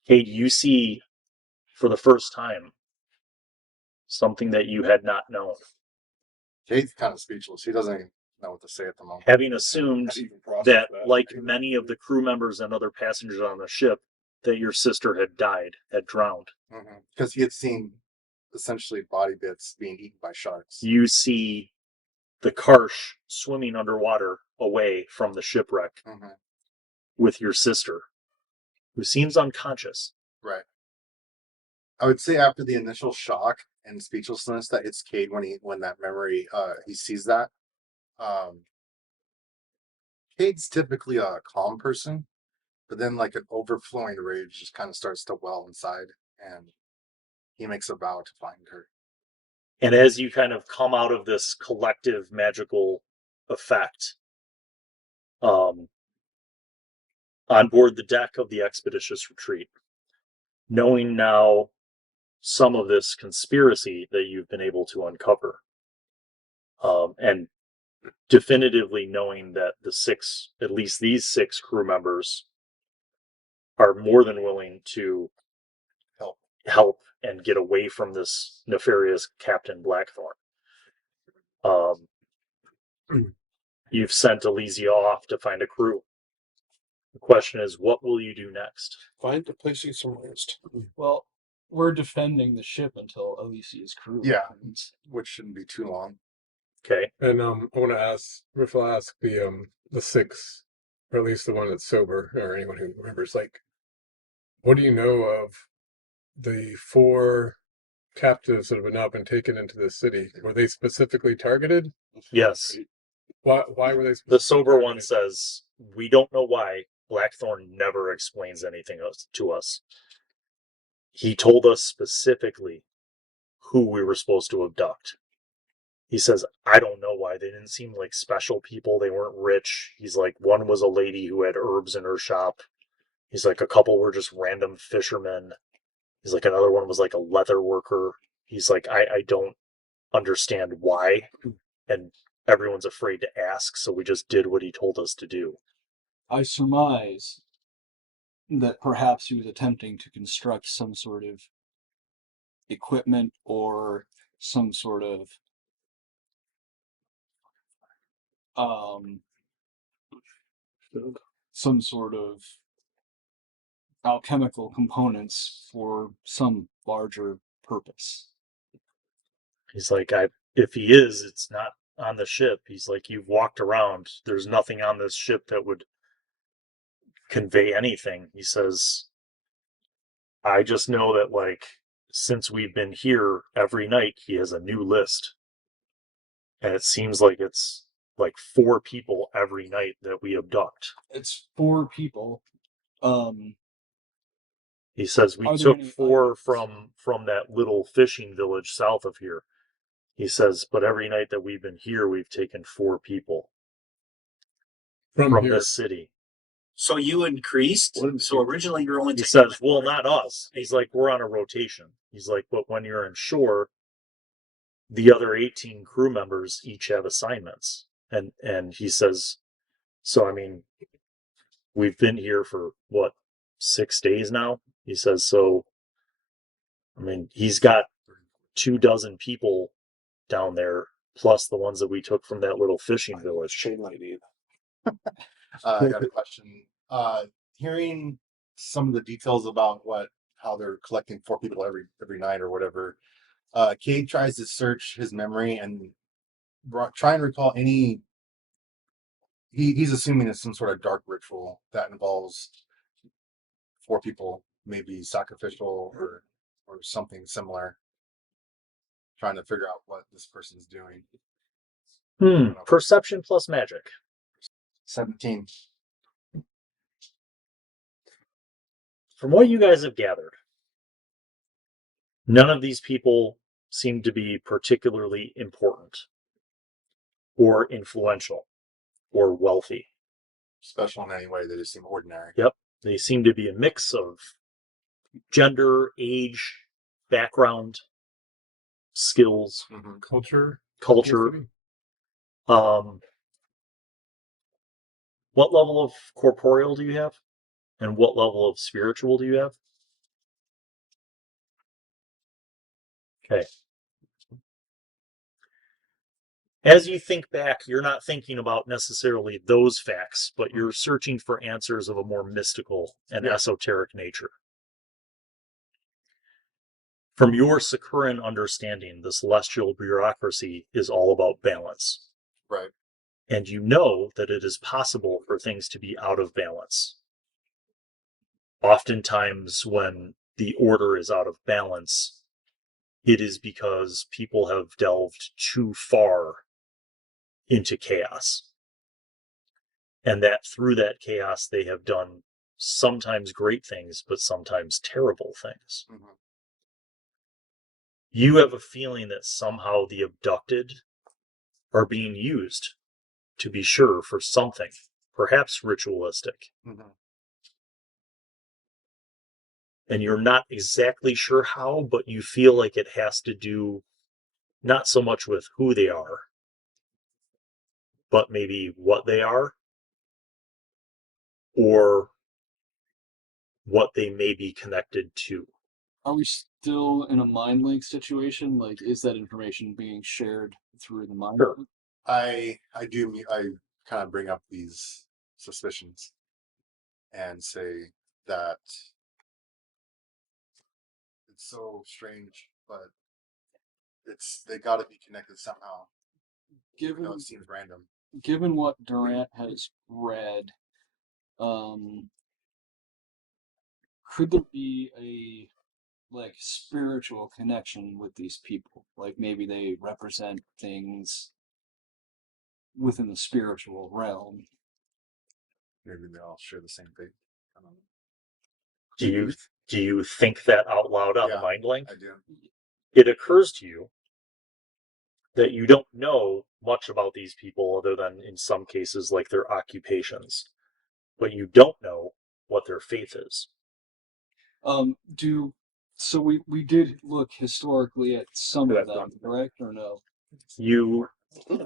Cade, you see for the first time something that you had not known. Cade's kind of speechless. He doesn't even know what to say at the moment. Having assumed How do you even process that, that? like many of the crew members and other passengers on the ship, that your sister had died, had drowned. Because he had seen essentially body bits being eaten by sharks. You see the Karsh swimming underwater away from the shipwreck with your sister, who seems unconscious. Right. I would say after the initial shock and speechlessness that it's Cade when that memory he sees that. Cade's typically a calm person, but then like an overflowing rage just kind of starts to well inside, and he makes a vow to find her. And as you kind of come out of this collective magical effect, on board the deck of the Expeditious Retreat, knowing now some of this conspiracy that you've been able to uncover, and definitively knowing that at least these 6 crew members are more than willing to help and get away from this nefarious Captain Blackthorn. You've sent Elysia off to find a crew. The question is, what will you do next? Find a place to get some rest. Well, we're defending the ship until Alicia's crew returns. Which shouldn't be too long. Okay. And I want to ask, Riff will ask the 6, or at least the one that's sober, or anyone who remembers, like, what do you know of the 4 captives that have now been taken into this city? Were they specifically targeted? Yes. Why were they The sober one says, we don't know why. Blackthorn never explains anything to us. He told us specifically who we were supposed to abduct. He says, I don't know why. They didn't seem like special people. They weren't rich. He's like, one was a lady who had herbs in her shop. He's like, a couple were just random fishermen. He's like, another one was like a leather worker. He's like, I don't understand why. And everyone's afraid to ask, so we just did what he told us to do. I surmise that perhaps he was attempting to construct some sort of equipment or some sort of alchemical components for some larger purpose. He's like, if he is, it's not on the ship. He's like, you've walked around. There's nothing on this ship that would convey anything. He says, I just know that, like, since we've been here every night, he has a new list. And it seems like it's like 4 people every night that we abduct. It's 4 people. He says we Are there took any 4 items? from that little fishing village south of here. He says, but every night that we've been here, we've taken 4 people from here. this city. So you increased? So originally you were only He taking says, like well, not us. He's like, we're on a rotation. He's like, but when you're in shore, the other 18 crew members each have assignments. And he says, so, I mean, we've been here for, 6 days now? He says, so, I mean, he's got 24 people down there, plus the ones that we took from that little fishing village. Chain lightning. I got a question. Hearing some of the details about how they're collecting 4 people every night or whatever, Cade tries to search his memory and try and recall any. He's assuming it's some sort of dark ritual that involves 4 people, maybe sacrificial or something similar. Trying to figure out what this person's doing. Perception plus magic. 17. From what you guys have gathered, none of these people seem to be particularly important or influential or wealthy. Special in any way, they just seem ordinary. Yep. They seem to be a mix of gender, age, background, skills, Culture. culture. What level of corporeal do you have? And what level of spiritual do you have? Okay. As you think back, you're not thinking about necessarily those facts, but you're searching for answers of a more mystical and esoteric nature. From your Sacuran understanding, the celestial bureaucracy is all about balance. Right. And you know that it is possible for things to be out of balance. Oftentimes, when the order is out of balance, it is because people have delved too far into chaos. And that through that chaos, they have done sometimes great things, but sometimes terrible things. Mm-hmm. You have a feeling that somehow the abducted are being used, to be sure, for something, perhaps ritualistic. Mm-hmm. And you're not exactly sure how, but you feel like it has to do not so much with who they are, but maybe what they are, or what they may be connected to. Are we still in a mind link situation? Like, is that information being shared through the mind Sure. link? I kind of bring up these suspicions and say that it's so strange, but they got to be connected somehow. Given It seems random. Given what Durant has read, could there be a spiritual connection with these people? Like maybe they represent things within the spiritual realm. Maybe they all share the same thing. I don't know. Do you think that out loud on the mind link? I do. It occurs to you that you don't know much about these people other than, in some cases, like their occupations. But you don't know what their faith is. So we did look historically at some of them, correct or no? You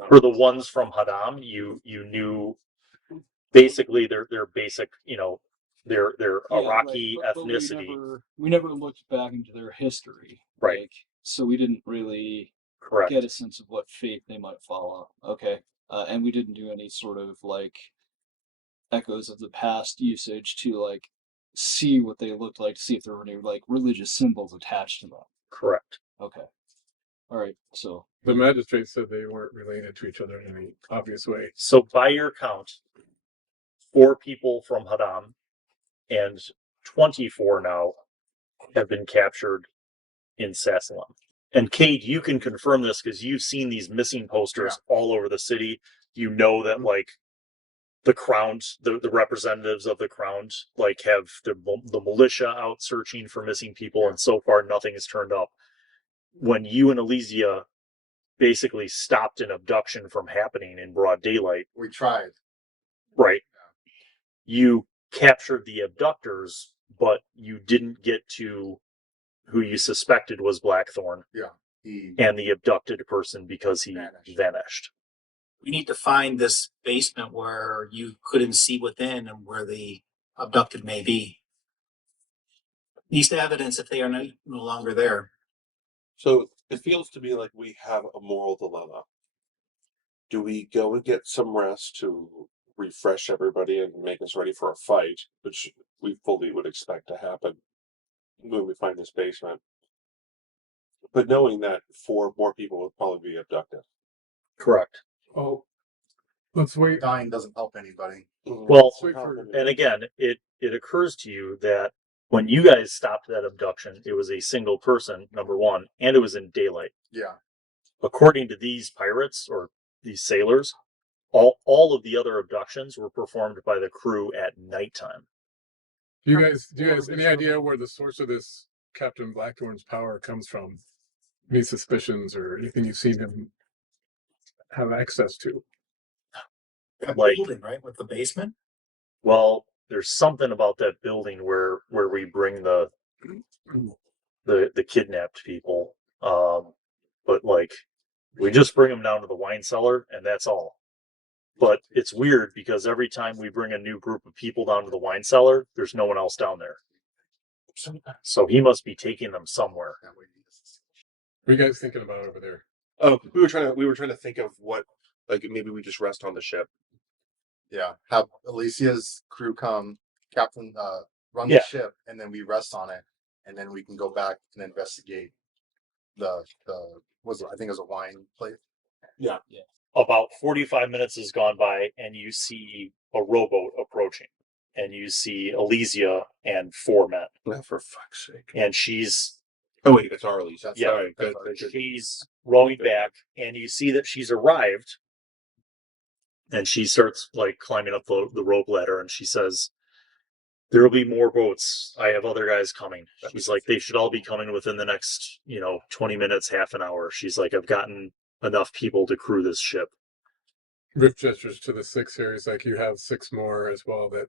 For the ones from Hadam, you knew basically their basic, their Iraqi but ethnicity. we never looked back into their history. Right. Like, so we didn't really Correct. get a sense of what fate they might follow. Okay. And we didn't do any sort of like echoes of the past usage to like see what they looked like, to see if there were any like religious symbols attached to them. Correct. Okay. All right. So The magistrate said they weren't related to each other in any obvious way. So by your count, 4 people from Hadam and 24 now have been captured in Sassalam. And Cade, you can confirm this because you've seen these missing posters all over the city. You know that like the crowned, the representatives of the crowned, like have the militia out searching for missing people, and so far nothing has turned up. When you and Elysia basically stopped an abduction from happening in broad daylight, We tried. right? You captured the abductors, but you didn't get to who you suspected was Blackthorn He and the abducted person because he vanished. We need to find this basement where you couldn't see within and where the abducted may be. Needs to evidence if they are no longer there. So it feels to me like we have a moral dilemma. Do we go and get some rest to refresh everybody and make us ready for a fight, which we fully would expect to happen when we find this basement? But knowing that 4 more people will probably be abducted. Correct. Oh, let's wait. dying doesn't help anybody. Well, Let's wait for. and again, it occurs to you that when you guys stopped that abduction, it was a single person, number one, and it was in daylight. Yeah. According to these pirates or these sailors, all of the other abductions were performed by the crew at nighttime. Do you guys any idea where the source of this Captain Blackthorn's power comes from? Any suspicions or anything you've seen him have access to? That Like- building, right, with the basement? Well, there's something about that building where we bring the kidnapped people, but like we just bring them down to the wine cellar and that's all. But it's weird because every time we bring a new group of people down to the wine cellar, there's no one else down there. So he must be taking them somewhere. What are you guys thinking about over there? Oh, we were trying to think of what, like maybe we just rest on the ship. Yeah. Have Alicia's crew come, Captain, run Yeah. the ship, and then we rest on it, and then we can go back and investigate the I think it was a wine plate. About 45 minutes has gone by and you see a rowboat approaching and you see Elysia and 4 men. Oh, for fuck's sake. And she's Oh wait, it's Arlie's. That's Yeah, right. good. she's rowing back and you see that she's arrived and she starts like climbing up the rope ladder and she says, "There will be more boats. I have other guys coming." She's like, "They should all be coming within the next, 20 minutes, half an hour." She's like, "I've gotten enough people to crew this ship." Riff gestures to the 6 here. He's like, you have 6 more as well that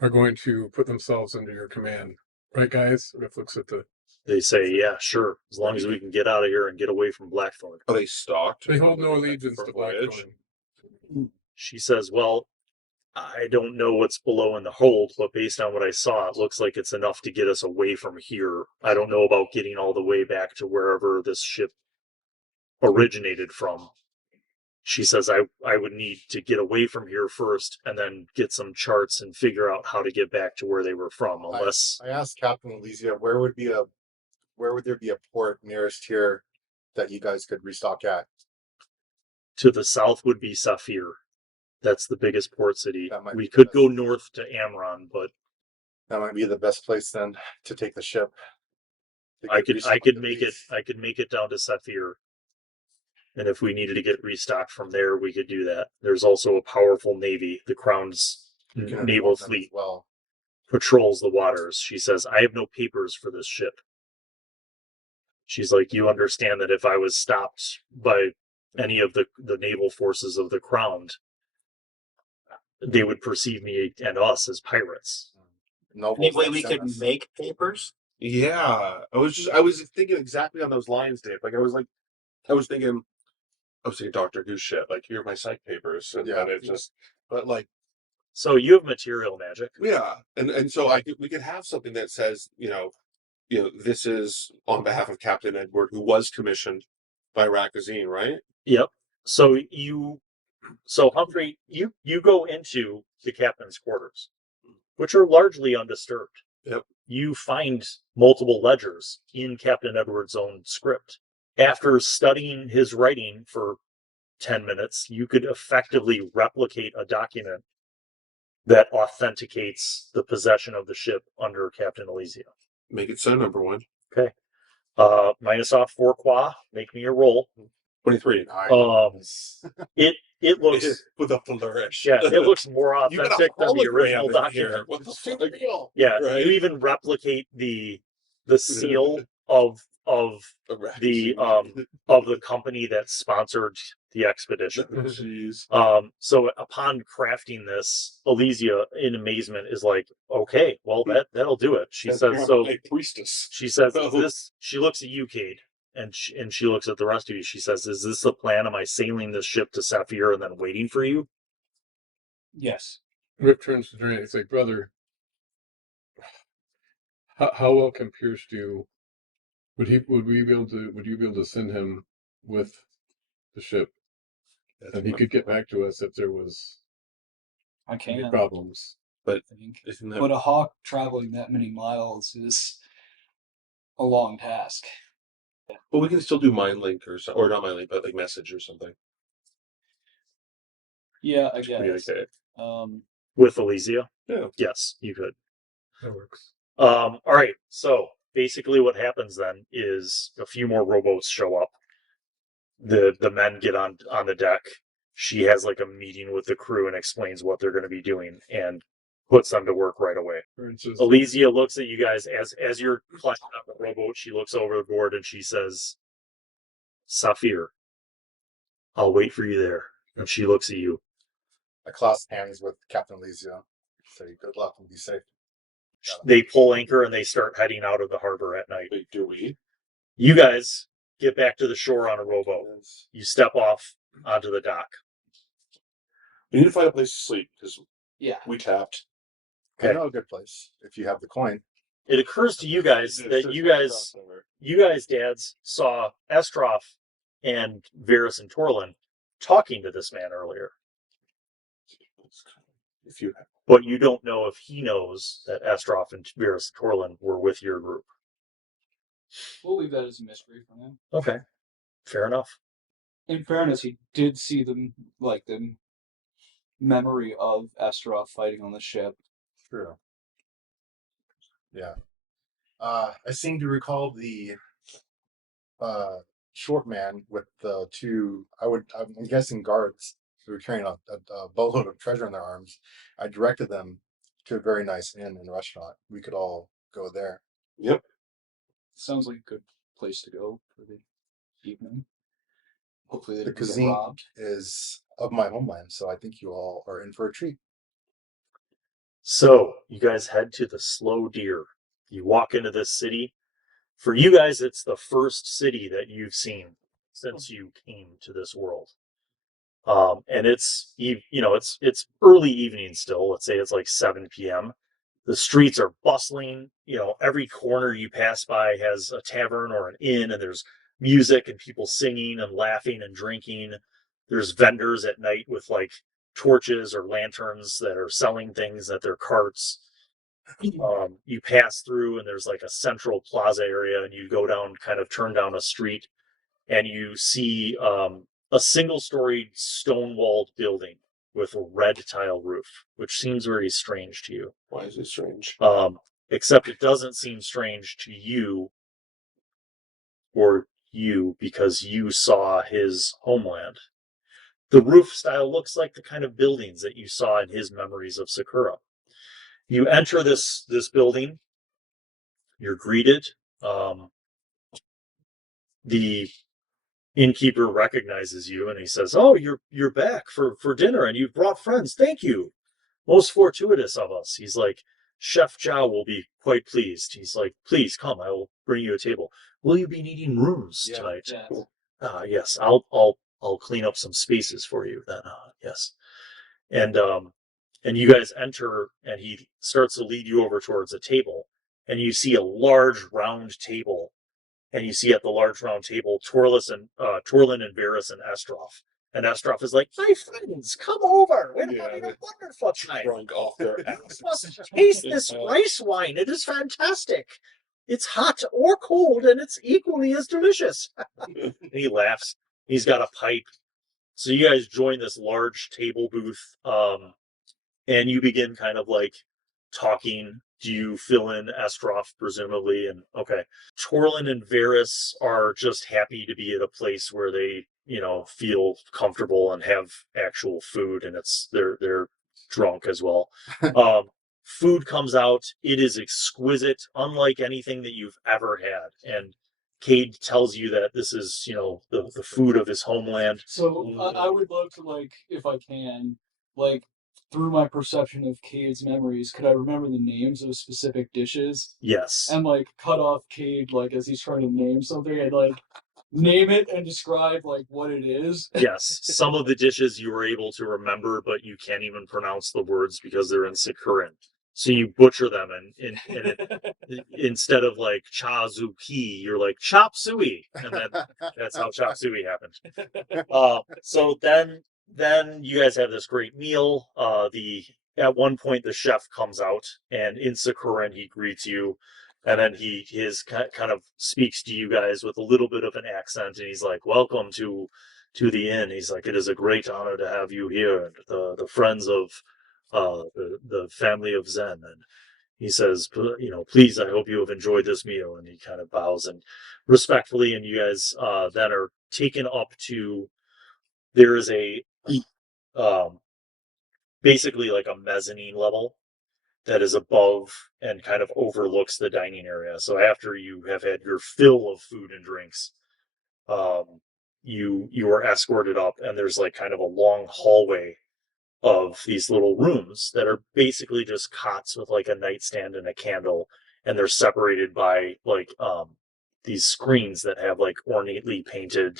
are going to put themselves under your command. Right, guys? Riff looks at the. They say, "Yeah, sure. As long as we can get out of here and get away from Blackthorn." Are they stalked? They hold no For allegiance to voyage? Blackthorn. She says, "Well, I don't know what's below in the hold, but based on what I saw, it looks like it's enough to get us away from here. I don't know about getting all the way back to wherever this ship originated from." She says, I would need to get away from here first and then get some charts and figure out how to get back to where they were from, unless I asked Captain Elysia where would there be a port nearest here that you guys could restock at? to the south would be Saphir. That's the biggest port city. That might We be the could best. go north to Amron, but That might be the best place then to take the ship. to I get could restocked at make least. it down to Saphir. And if we needed to get restocked from there, we could do that. There's also a powerful navy. The Crown's You can naval inform them as fleet well. patrols the waters. She says, "I have no papers for this ship." She's like, "You understand that if I was stopped by any of the naval forces of the Crown, they would perceive me and us as pirates." Nobles Any way that we send could us- make papers? Yeah, I was thinking exactly on those lines, Dave. Like I was thinking, I was saying Doctor Who shit. Like, here are my psych papers, and Yeah. then it just. But like, So you have material magic. yeah, and so we could have something that says, this is on behalf of Captain Edward, who was commissioned by Rakazine, right? Yep. So Humphrey, you go into the captain's quarters, which are largely undisturbed. Yep. You find multiple ledgers in Captain Edward's own script. After studying his writing for 10 minutes, you could effectively replicate a document that authenticates the possession of the ship under Captain Elysia. Make it so, number one. Okay. Minus off 4 qua. Make me a roll. 23. It looks With a flourish. Yeah, it looks more You got a authentic than the original hologram in here. document. What the It's fuck? real. Yeah, Right. you even replicate the seal of the company that sponsored the expedition. Jeez. So upon crafting this, Elysia in amazement is like, okay, well that'll do it. She says so. High priestess. She says, Oh. "Is this?" She looks at you, Cade, and she looks at the rest of you. She says, "Is this the plan? Am I sailing this ship to Saphir and then waiting for you?" Yes. Riff turns to Durant. He's like, brother, how well can Pierce do? Would you be able to send him with the ship, and he could get back to us if there was I any can. problems? I think. Isn't that But a hawk traveling that many miles is a long task. Well, we can still do mind link or not mind link, but like message or something. Yeah, I guess. Communicate. With Elysia? Yeah. Yes, you could. That works. All right. So basically, what happens then is a few more rowboats show up. The men get on the deck. She has like a meeting with the crew and explains what they're going to be doing and puts them to work right away. Elysia looks at you guys as you're climbing up the rowboat. She looks over the board and she says, "Saphir, I'll wait for you there." And she looks at you. I clasp hands with Captain Elysia. Say good luck and be safe. They pull anchor and they start heading out of the harbor at night. Wait, do we? You guys get back to the shore on a rowboat. You step off onto the dock. We need to find a place to sleep because Yeah. we tapped. I know a good place if you have the coin. It occurs to you guys that you guys, dads, saw Estroff and Varys and Torlin talking to this man earlier. If you have. But you don't know if he knows that Estroff and Varys and Torlin were with your group. We'll leave that as a mystery for him. Okay. Fair enough. In fairness, he did see the memory of Estroff fighting on the ship. True. Yeah. I seem to recall the short man with the two, I'm guessing guards who were carrying a boatload of treasure in their arms. I directed them to a very nice inn and restaurant. We could all go there. Yep. Sounds like a good place to go for the evening. Hopefully they The don't get cuisine robbed. is of my homeland, so I think you all are in for a treat. So, you guys head to the Slow Deer. You walk into this city. For you guys, it's the first city that you've seen since you came to this world. And it's early evening still. Let's say it's like 7 p.m. The streets are bustling. Every corner you pass by has a tavern or an inn, and there's music and people singing and laughing and drinking. There's vendors at night with like torches or lanterns that are selling things at their carts. You pass through and there's like a central plaza area, and you go down, kind of turn down a street, and you see a single-storied stone-walled building with a red tile roof, which seems very strange to you. Why is it strange? Except it doesn't seem strange to you because you saw his homeland. The roof style looks like the kind of buildings that you saw in his memories of Sakura. You enter this building. You're greeted. The innkeeper recognizes you and he says, "Oh, you're back for dinner and you've brought friends. Thank you. Most fortuitous of us." He's like, "Chef Zhao will be quite pleased." He's like, "Please come. I will bring you a table. Will you be needing rooms tonight?" Yes. Yes. I'll I'll clean up some spaces for you then. Yes. And you guys enter, and he starts to lead you over towards a table, and you see a large round table, and you see at the large round table Torlin and Varys and Estroff. And Estroff is like, my friends, come over. We're having a wonderful time. Drunk off their You ass. must taste this rice wine. It is fantastic. It's hot or cold, and it's equally as delicious. And he laughs. He's got a pipe. So you guys join this large table booth, and you begin kind of like talking. Do you fill in Estroff, presumably? And okay. Torlin and Varys are just happy to be at a place where they, feel comfortable and have actual food, and they're drunk as well. Food comes out. It is exquisite, unlike anything that you've ever had. And Cade tells you that this is, the food of his homeland. So I would love to, like, if I can, like, through my perception of Cade's memories, could I remember the names of specific dishes? Yes. And, like, cut off Cade, like, as he's trying to name something, and, like, name it and describe, like, what it is. Yes. Some of the dishes you were able to remember, but you can't even pronounce the words because they're in Sacuran. So you butcher them, and instead of like cha zuki, you're like chop suey, and that's how chop suey happened. So then you guys have this great meal. At one point the chef comes out, and in Sacuran he greets you, and then his kind of speaks to you guys with a little bit of an accent, and he's like, "Welcome to the inn." He's like, "It is a great honor to have you here, and the friends of the family of Zhen." And he says, "Please, I hope you have enjoyed this meal." And he kind of bows and respectfully, and you guys then are taken up to, there is basically like a mezzanine level that is above and kind of overlooks the dining area. So after you have had your fill of food and drinks, you are escorted up, and there's like kind of a long hallway of these little rooms that are basically just cots with like a nightstand and a candle, and they're separated by like these screens that have like ornately painted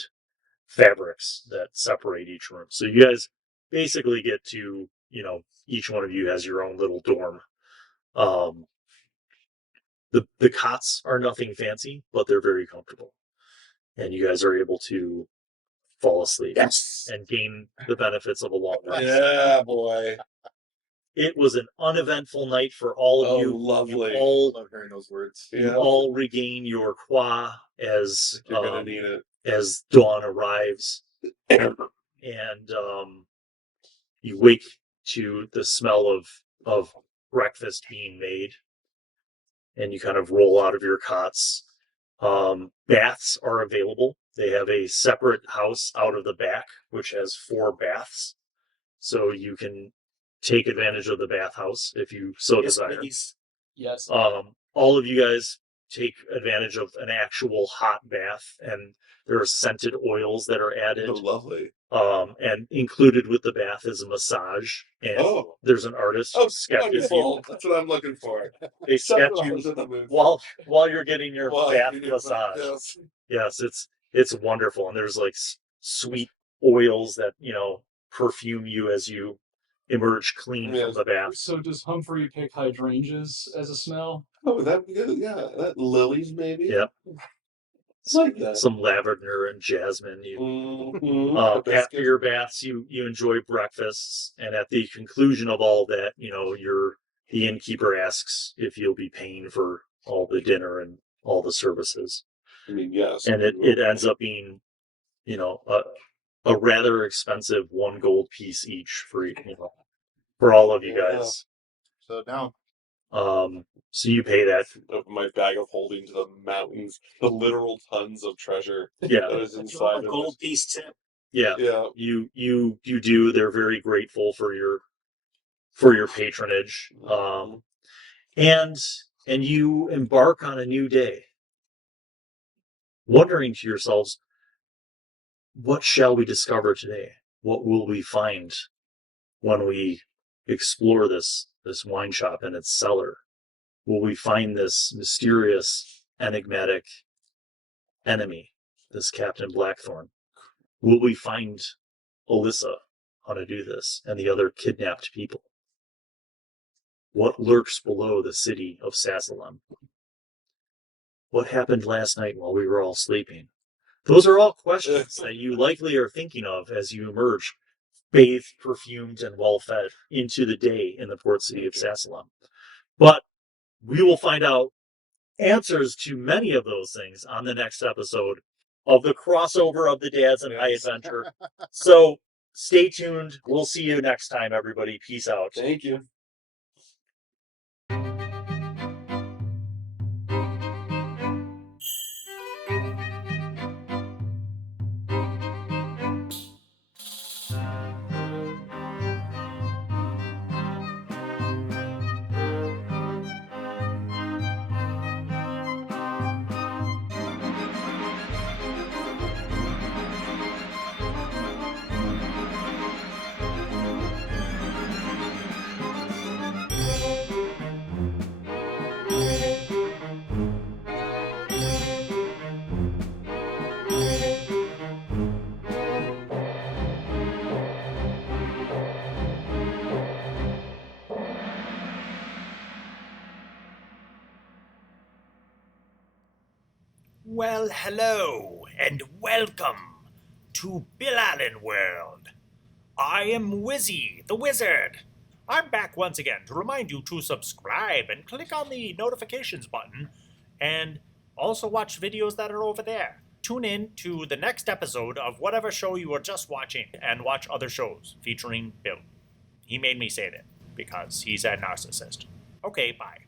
fabrics that separate each room. So you guys basically get to, each one of you has your own little dorm. The cots are nothing fancy, but they're very comfortable, and you guys are able to fall asleep and gain the benefits of a long rest. Yeah, boy. It was an uneventful night for all of you. Lovely. You all, love hearing those words. you all regain your qua as You're gonna need it. as dawn arrives, and you wake to the smell of breakfast being made, and you kind of roll out of your cots. Baths are available. They have a separate house out of the back, which has 4 baths. So you can take advantage of the bathhouse if you so Yes, desire. please. Yes. All of you guys take advantage of an actual hot bath, and there are scented oils that are added. Oh, lovely. And included with the bath is a massage, and there's an artist who sketches you. Wonderful. That's what I'm looking for. They sketch you while you're getting your bath massage. Yes, it's wonderful, and there's like sweet oils that perfume you as you emerge clean from the bath. So does Humphrey pick hydrangeas as a smell? Oh, that'd be good. Yeah, lilies maybe. Yep. Like that. Some lavender and jasmine. After your baths, you enjoy breakfasts, and at the conclusion of all that, the innkeeper asks if you'll be paying for all the dinner and all the services. I mean, yes. And it ends up being, a rather expensive 1 gold piece each for all of you guys. So now, so you pay that. Of my bag of holding to the mountains, the literal tons of treasure Yeah. that is inside A of gold it. piece tip. Yeah. Yeah. You do. They're very grateful for your patronage. And you embark on a new day, wondering to yourselves, what shall we discover today? What will we find when we explore this wine shop and its cellar? Will we find this mysterious, enigmatic enemy, this Captain Blackthorn? Will we find Alyssa how to do this and the other kidnapped people? What lurks below the city of Sassalem? What happened last night while we were all sleeping? Those are all questions that you likely are thinking of as you emerge, bathed, perfumed, and well-fed into the day in the port city of Sassalem. But we will find out answers to many of those things on the next episode of the crossover of the Dads and High Adventure. So stay tuned. We'll see you next time, everybody. Peace out. Thank you. Well, hello, and welcome to Bill Allan World. I am Wizzy, the Wizard. I'm back once again to remind you to subscribe and click on the notifications button, and also watch videos that are over there. Tune in to the next episode of whatever show you are just watching, and watch other shows featuring Bill. He made me say that, because he's a narcissist. Okay, bye.